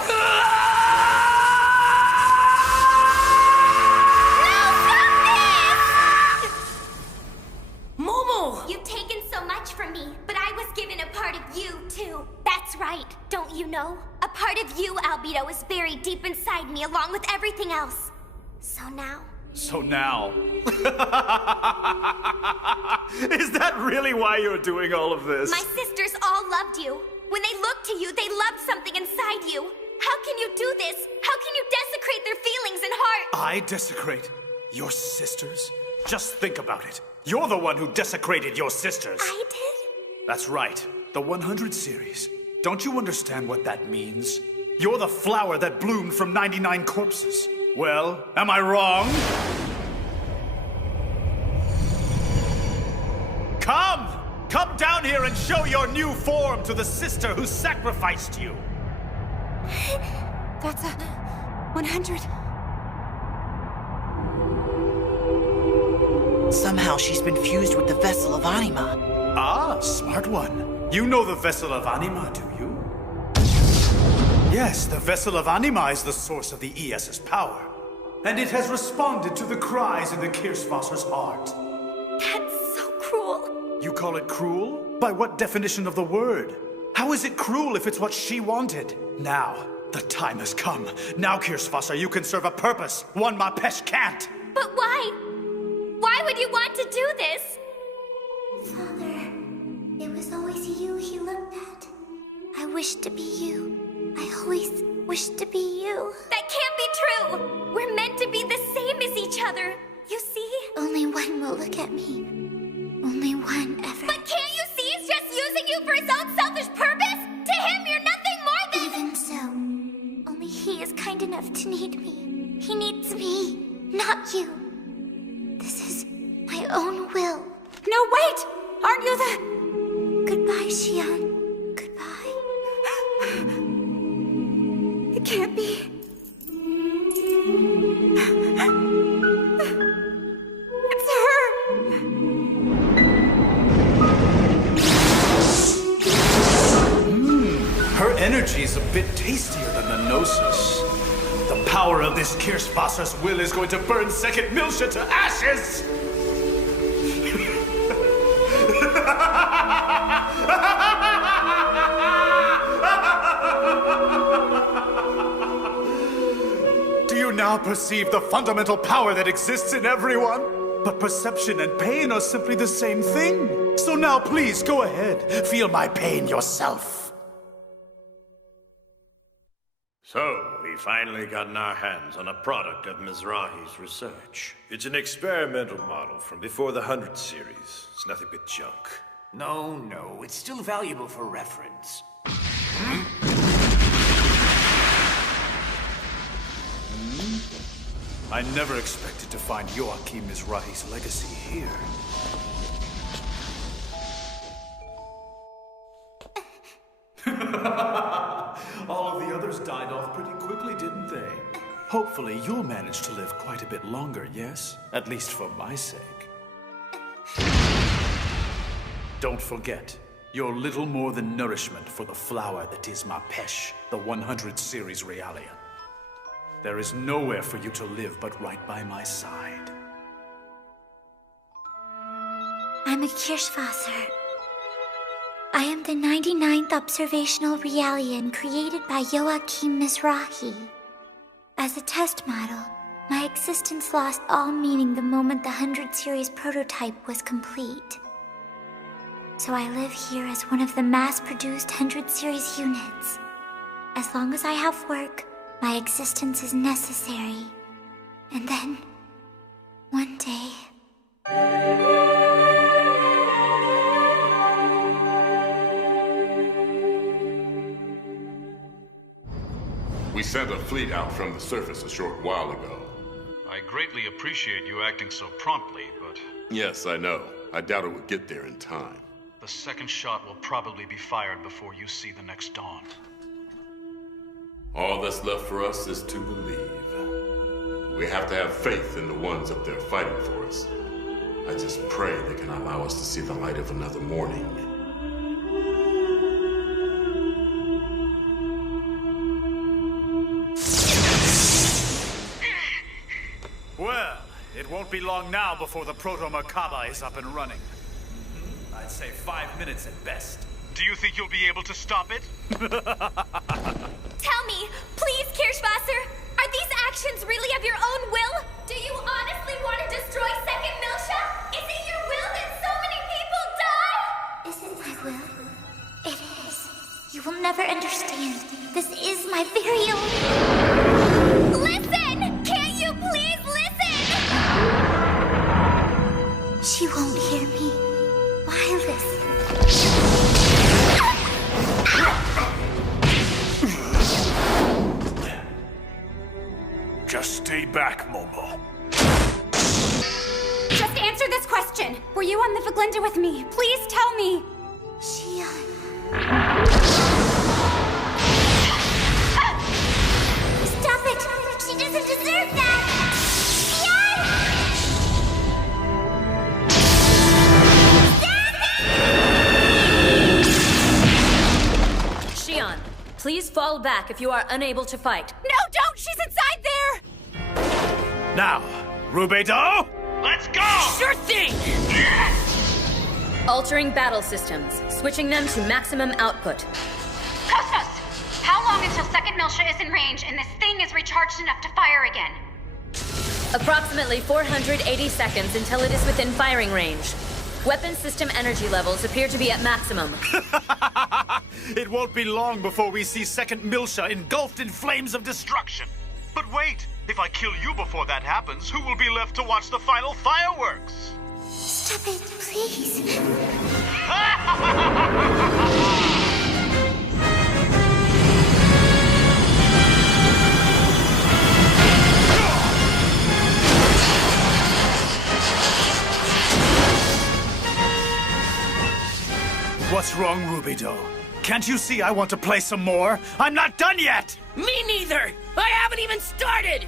You've taken so much from me, but I was given a part of you, too. That's right, don't you know? A part of you, Albedo, is buried deep inside me along with everything else. So now... So now... Is that really why you're doing all of this? My sisters all loved you. When they looked to you, they loved something inside you. How can you do this? How can you desecrate their feelings and hearts? I desecrate your sisters? Just think about it. You're the one who desecrated your sisters. I did? That's right. The 100 series. Don't you understand what that means? You're the flower that bloomed from 99 corpses. Well, am I wrong? Come! Come down here and show your new form to the sister who sacrificed you! That's a 100. Somehow she's been fused with the Vessel of Anima. Ah, smart one. You know the Vessel of Anima, do you? Yes, the Vessel of Anima is the source of the ES's power. And it has responded to the cries in the Kirschwasser's heart. That's so cruel. You call it cruel? By what definition of the word? How is it cruel if it's what she wanted? Now, the time has come. Now, Kirschwasser, you can serve a purpose, one Mapesh can't. But why? Why would you want to do this? Father, it was always you he looked at. I wished to be you. I always wished to be you. That can't be true! We're meant to be the same as each other. You see? Only one will look at me. Only one ever. But can't you see he's just using you for his own selfish purpose? To him, you're nothing more than... Even so, only he is kind enough to need me. He needs me, not you. This is my own will. No, wait! Aren't you the... Goodbye, Xian. Goodbye. It can't be. It's her! Her energy's a bit tastier than the Gnosis. The power of this Kirschwasser's will is going to burn Second Milsha to ashes! Do you now perceive the fundamental power that exists in everyone? But perception and pain are simply the same thing. So now please go ahead, feel my pain yourself. So, we finally gotten our hands on a product of Mizrahi's research. It's an experimental model from before the 100 series. It's nothing but junk. No, it's still valuable for reference. I never expected to find Joachim Mizrahi's legacy here. All of the others died off pretty quickly, didn't they? Hopefully you'll manage to live quite a bit longer, yes? At least for my sake. Don't forget, you're little more than nourishment for the flower that is Mapesh, the 100 series Realia. There is nowhere for you to live but right by my side. I'm a Kirschwasser. I am the 99th observational Realian created by Joachim Mizrahi. As a test model, my existence lost all meaning the moment the 100 series prototype was complete. So I live here as one of the mass-produced 100 series units. As long as I have work, my existence is necessary. And then, one day... We sent a fleet out from the surface a short while ago. I greatly appreciate you acting so promptly, but... Yes, I know. I doubt it would get there in time. the second shot will probably be fired before you see the next dawn. All that's left for us is to believe. We have to have faith in the ones up there fighting for us. I just pray they can allow us to see the light of another morning. Well, it won't be long now before the Proto-Merkaba is up and running. I'd say 5 minutes at best. Do you think you'll be able to stop it? Tell me, please, Kirschwasser, are these actions really of your own will? Do you honestly want to destroy Second Milsha? Is it your will that so many people die? Is it my will? It is. You will never understand. This is my very own... Listen! Can't you please listen? She won't hear me. Why listen? Just stay back, Momo. Just answer this question. Were you on the Verglinda with me? Please tell me. Xion. Stop it! She doesn't deserve that! Xion, please fall back if you are unable to fight. No, don't! She's inside there! Now, Rubedo! Let's go! Sure thing! Altering battle systems, switching them to maximum output. Cosmos! How long until Second Milsha is in range and this thing is recharged enough to fire again? Approximately 480 seconds until it is within firing range. Weapon system energy levels appear to be at maximum. It won't be long before we see Second Milsha engulfed in flames of destruction. But wait! If I kill you before that happens, who will be left to watch the final fireworks? Stop it, please. What's wrong, Rubedo? Can't you see I want to play some more? I'm not done yet! Me neither! I haven't even started!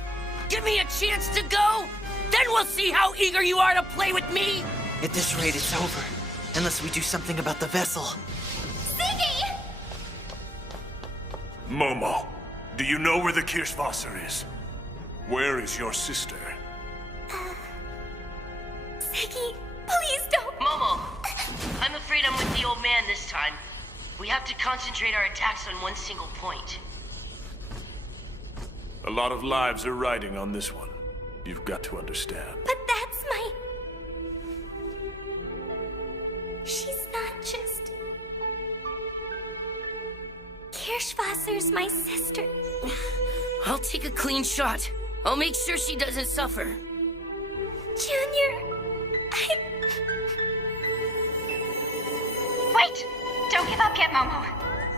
Give me a chance to go, then we'll see how eager you are to play with me! At this rate, it's over. Unless we do something about the vessel. Ziggy! Momo, do you know where the Kirschwasser is? Where is your sister? Ziggy, please don't... Momo, I'm afraid I'm with the old man this time. We have to concentrate our attacks on one single point. A lot of lives are riding on this one. You've got to understand. But that's my... She's not just... Kirschwasser's my sister. I'll take a clean shot. I'll make sure she doesn't suffer. Junior... Wait! Don't give up yet, Momo.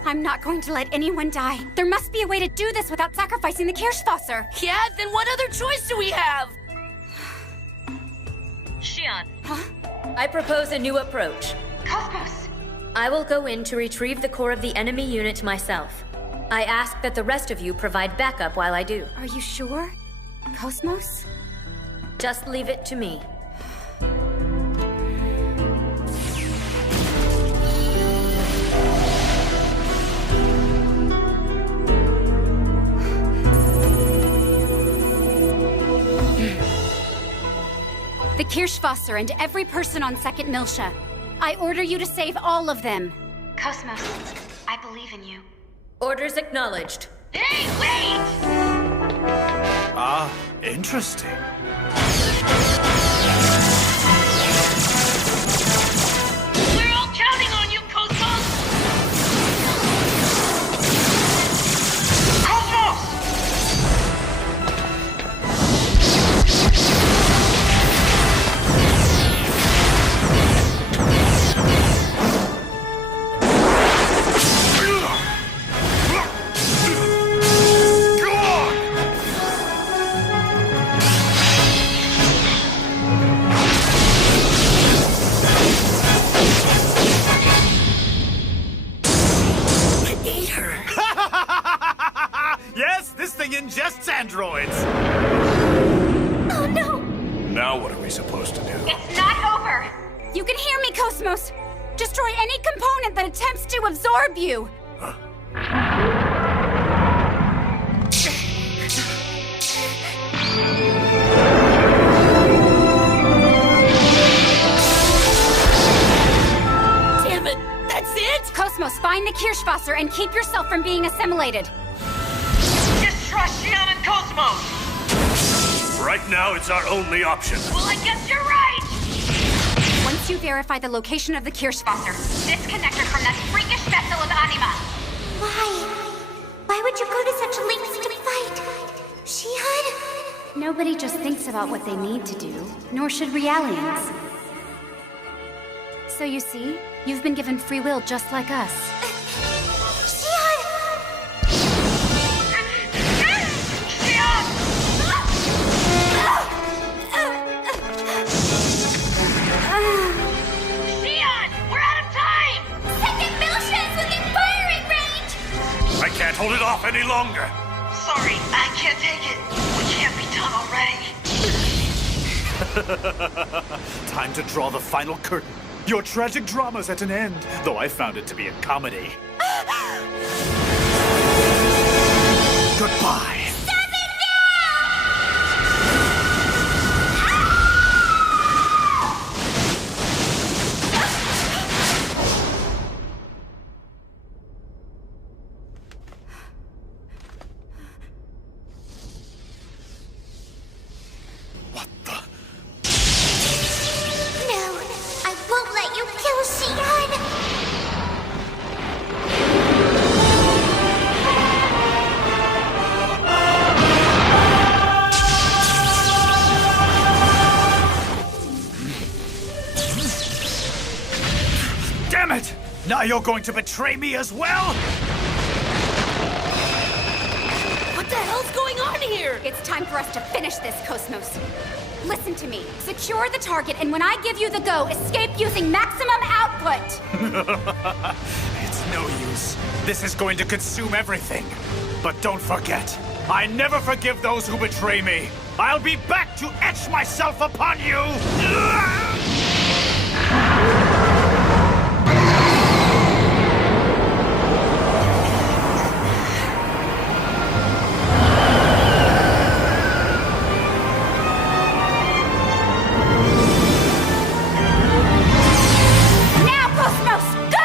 I'm not going to let anyone die. There must be a way to do this without sacrificing the Kirschwasser. Yeah, then what other choice do we have? Xion. Huh? I propose a new approach. Cosmos! I will go in to retrieve the core of the enemy unit myself. I ask that the rest of you provide backup while I do. Are you sure? Cosmos? Just leave it to me. The Kirschwasser and every person on Second Milsha. I order you to save all of them. Cosmos, I believe in you. Orders acknowledged. Hey, wait! Ah, interesting. We're all counting on you, Cosmos! Cosmos! Yes, this thing ingests androids! Oh no! Now what are we supposed to do? It's not over! You can hear me, Cosmos! Destroy any component that attempts to absorb you! Damn it! That's it? Cosmos, find the Kirschwasser and keep yourself from being assimilated. Just trust Xion and Cosmos! Right now, it's our only option. Well, I guess you're right! Once you verify the location of the Kirschwasser, disconnect her from that freakish vessel of anima. Why? Why would you go to such lengths to fight? Xion? Nobody just thinks about what they need to do, nor should Realians. So you see, you've been given free will just like us. I can't hold it off any longer. Sorry, I can't take it. We can't be done already. Time to draw the final curtain. Your tragic drama's at an end, though I found it to be a comedy. Goodbye. No, I won't let you kill Xion! Damn it! Now you're going to betray me as well? What the hell's going on here? It's time for us to finish this, Cosmos. Listen to me. Secure the target, and when I give you the go, escape using maximum output! It's no use. This is going to consume everything. But don't forget, I never forgive those who betray me. I'll be back to etch myself upon you! Now, Cosmos, go!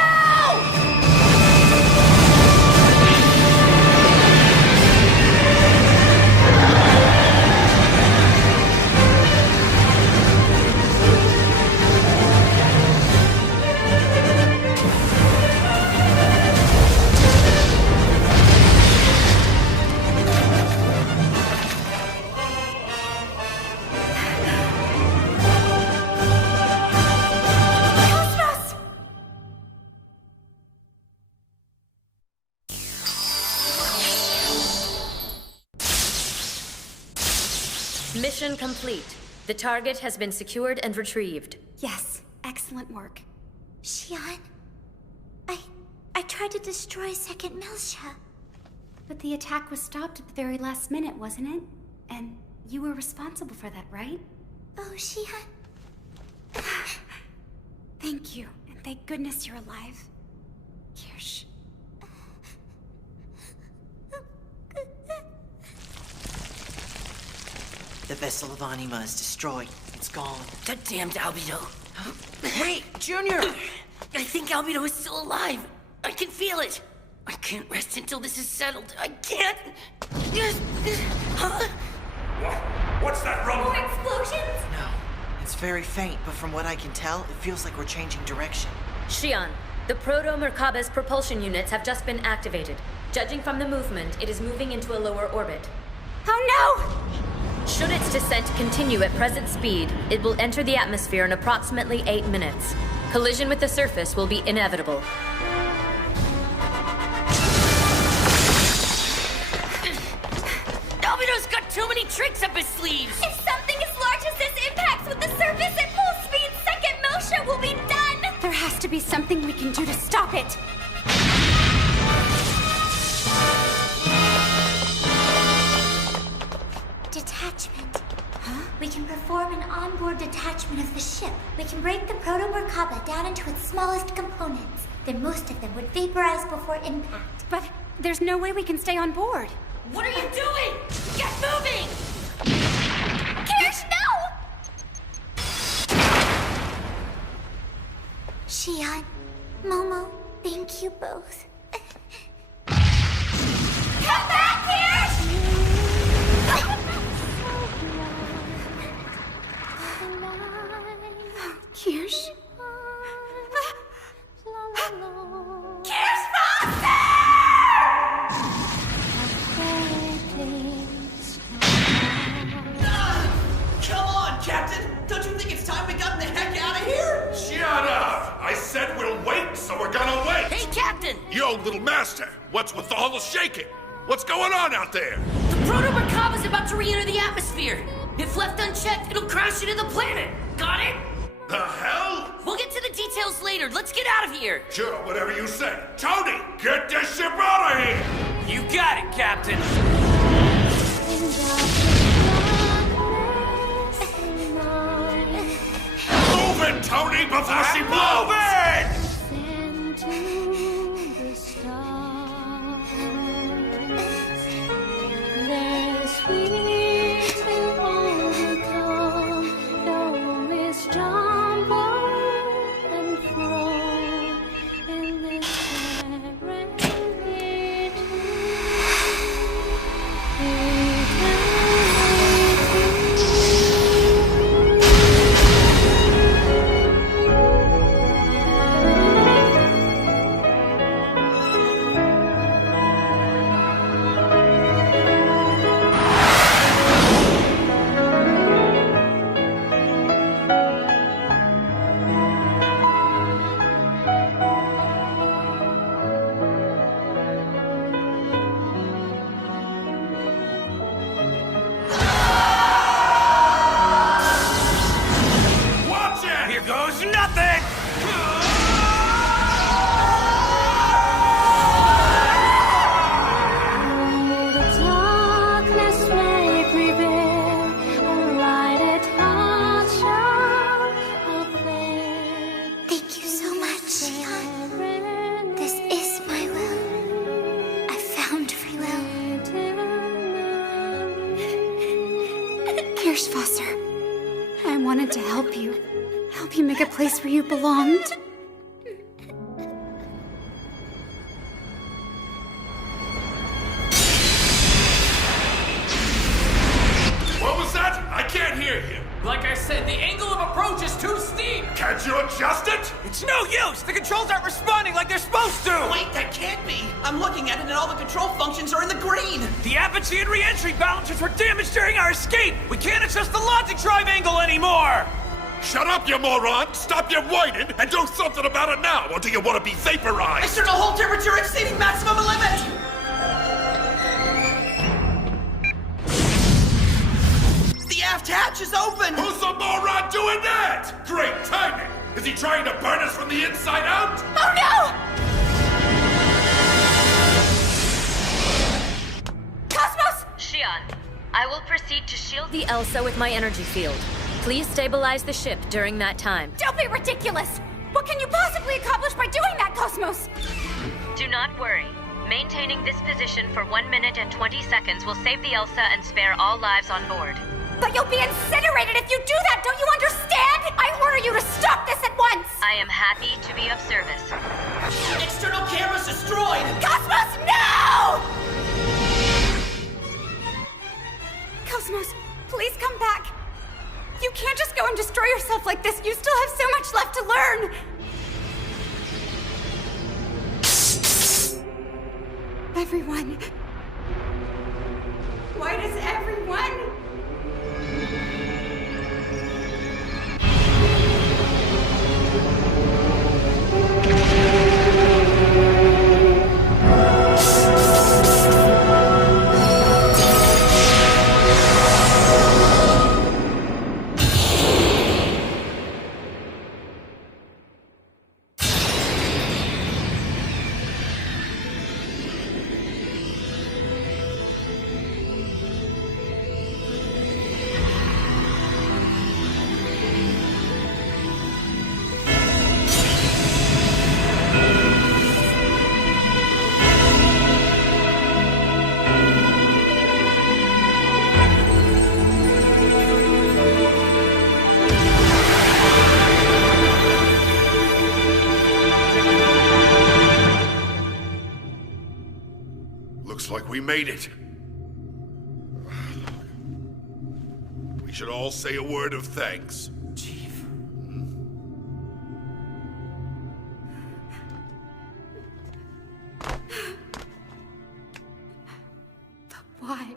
Mission complete. The target has been secured and retrieved. Yes, excellent work. Xion, I tried to destroy Second Miltia. But the attack was stopped at the very last minute, wasn't it? And you were responsible for that, right? Oh, Xion. Thank you, and thank goodness you're alive. Kirsch. The vessel of Anima is destroyed. It's gone. That damned Albedo. Wait, Junior! I think Albedo is still alive. I can feel it. I can't rest until this is settled. I can't. Huh? What's that rumble? More explosions? No. It's very faint, but from what I can tell, it feels like we're changing direction. Shion, the Proto-Merkaba's propulsion units have just been activated. Judging from the movement, it is moving into a lower orbit. Oh no! Should its descent continue at present speed, it will enter the atmosphere in approximately 8 minutes. Collision with the surface will be inevitable. Albedo's got too many tricks up his sleeves! If something as large as this impacts with the surface at full speed, second Mosha will be done! There has to be something we can do to stop it. Detachment. Huh? We can perform an onboard detachment of the ship. We can break the Proto-Merkaba down into its smallest components. Then most of them would vaporize before impact. But there's no way we can stay on board. What are you doing? Get moving! Kirsch, no! Shion, Momo, thank you both. Come back, Kirsch! Kirsch? Kirsch Foster! Come on, Captain! Don't you think it's time we got the heck out of here? Shut up! I said we'll wait, so we're gonna wait! Hey, Captain! Yo, little master, what's with all the shaking? What's going on out there? The Proto-Merkaba's about to re-enter the atmosphere. If left unchecked, it'll crash into the planet. Got it? The hell? We'll get to the details later. Let's get out of here. Sure, whatever you say. Tony, get this ship out of here! You got it, Captain! Move it, Tony, before she blows! Move it! I wanted to help you. Help you make a place where you belonged. What was that? I can't hear you. Like I said, the angle of approach is too steep! Can't you adjust it? It's no use! The controls aren't responding like they're supposed to! Wait, that can't be! I'm looking at it and all the control functions are in the green! The apogee and re-entry balancers were damaged during our escape! We can't adjust the logic drive angle anymore! Shut up, you moron! Stop your whining and do something about it now, or do you want to be vaporized? External hold temperature exceeding maximum limit! The aft hatch is open! Who's the moron doing that? Great timing! Is he trying to burn us from the inside out? Oh no! Cosmos! Shion, I will proceed to shield the Elsa with my energy field. Please stabilize the ship during that time. Don't be ridiculous! What can you possibly accomplish by doing that, Cosmos? Do not worry. Maintaining this position for 1 minute and 20 seconds will save the Elsa and spare all lives on board. But you'll be incinerated if you do that, don't you understand? I order you to stop this at once! I am happy to be of service. External camera destroyed! Cosmos, no! Cosmos, please come back. You can't just go and destroy yourself like this. You still have so much left to learn. Everyone. Why does everyone? Looks like we made it. We should all say a word of thanks. Chief. But why?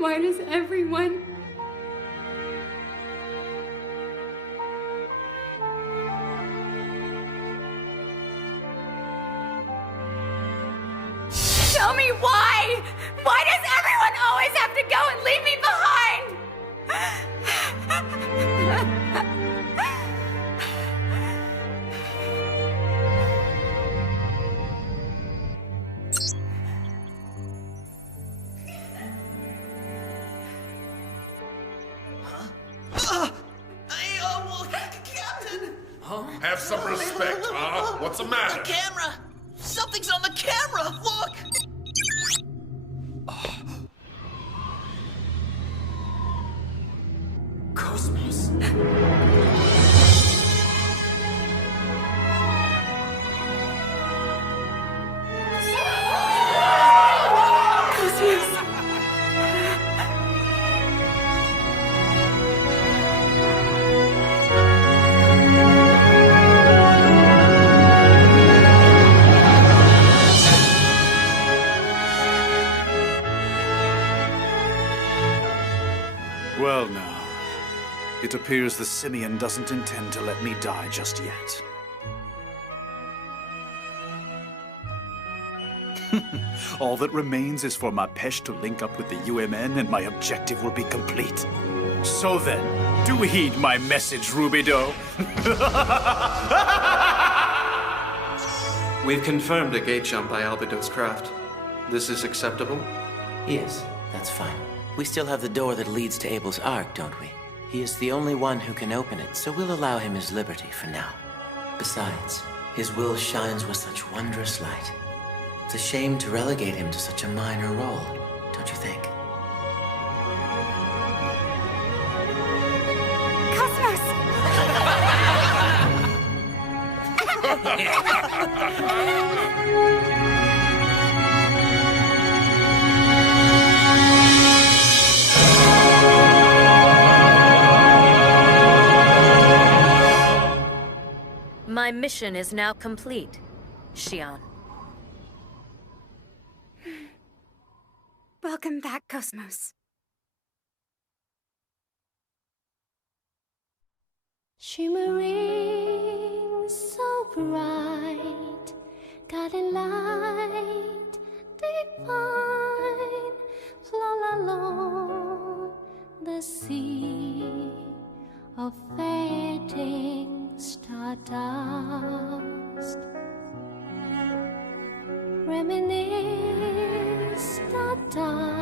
Why does everyone? Tell me why! Why does everyone always have to go and leave me behind? Captain! Have some respect, huh? What's the matter? The camera! Something's on the camera! Look! Cosmos. Cosmos! Well, now. It appears the simian doesn't intend to let me die just yet. All that remains is for my Pesh to link up with the UMN and my objective will be complete. So then, do heed my message, Rubido. We've confirmed a gate jump by Albedo's craft. This is acceptable? Yes, that's fine. We still have the door that leads to Abel's Ark, don't we? He is the only one who can open it, so we'll allow him his liberty for now. Besides, his will shines with such wondrous light. It's a shame to relegate him to such a minor role, don't you think? My mission is now complete, Xion. Welcome back, Cosmos. Shimmering so bright, guiding light divine, float along the sea of fading stardust. Reminisce the dark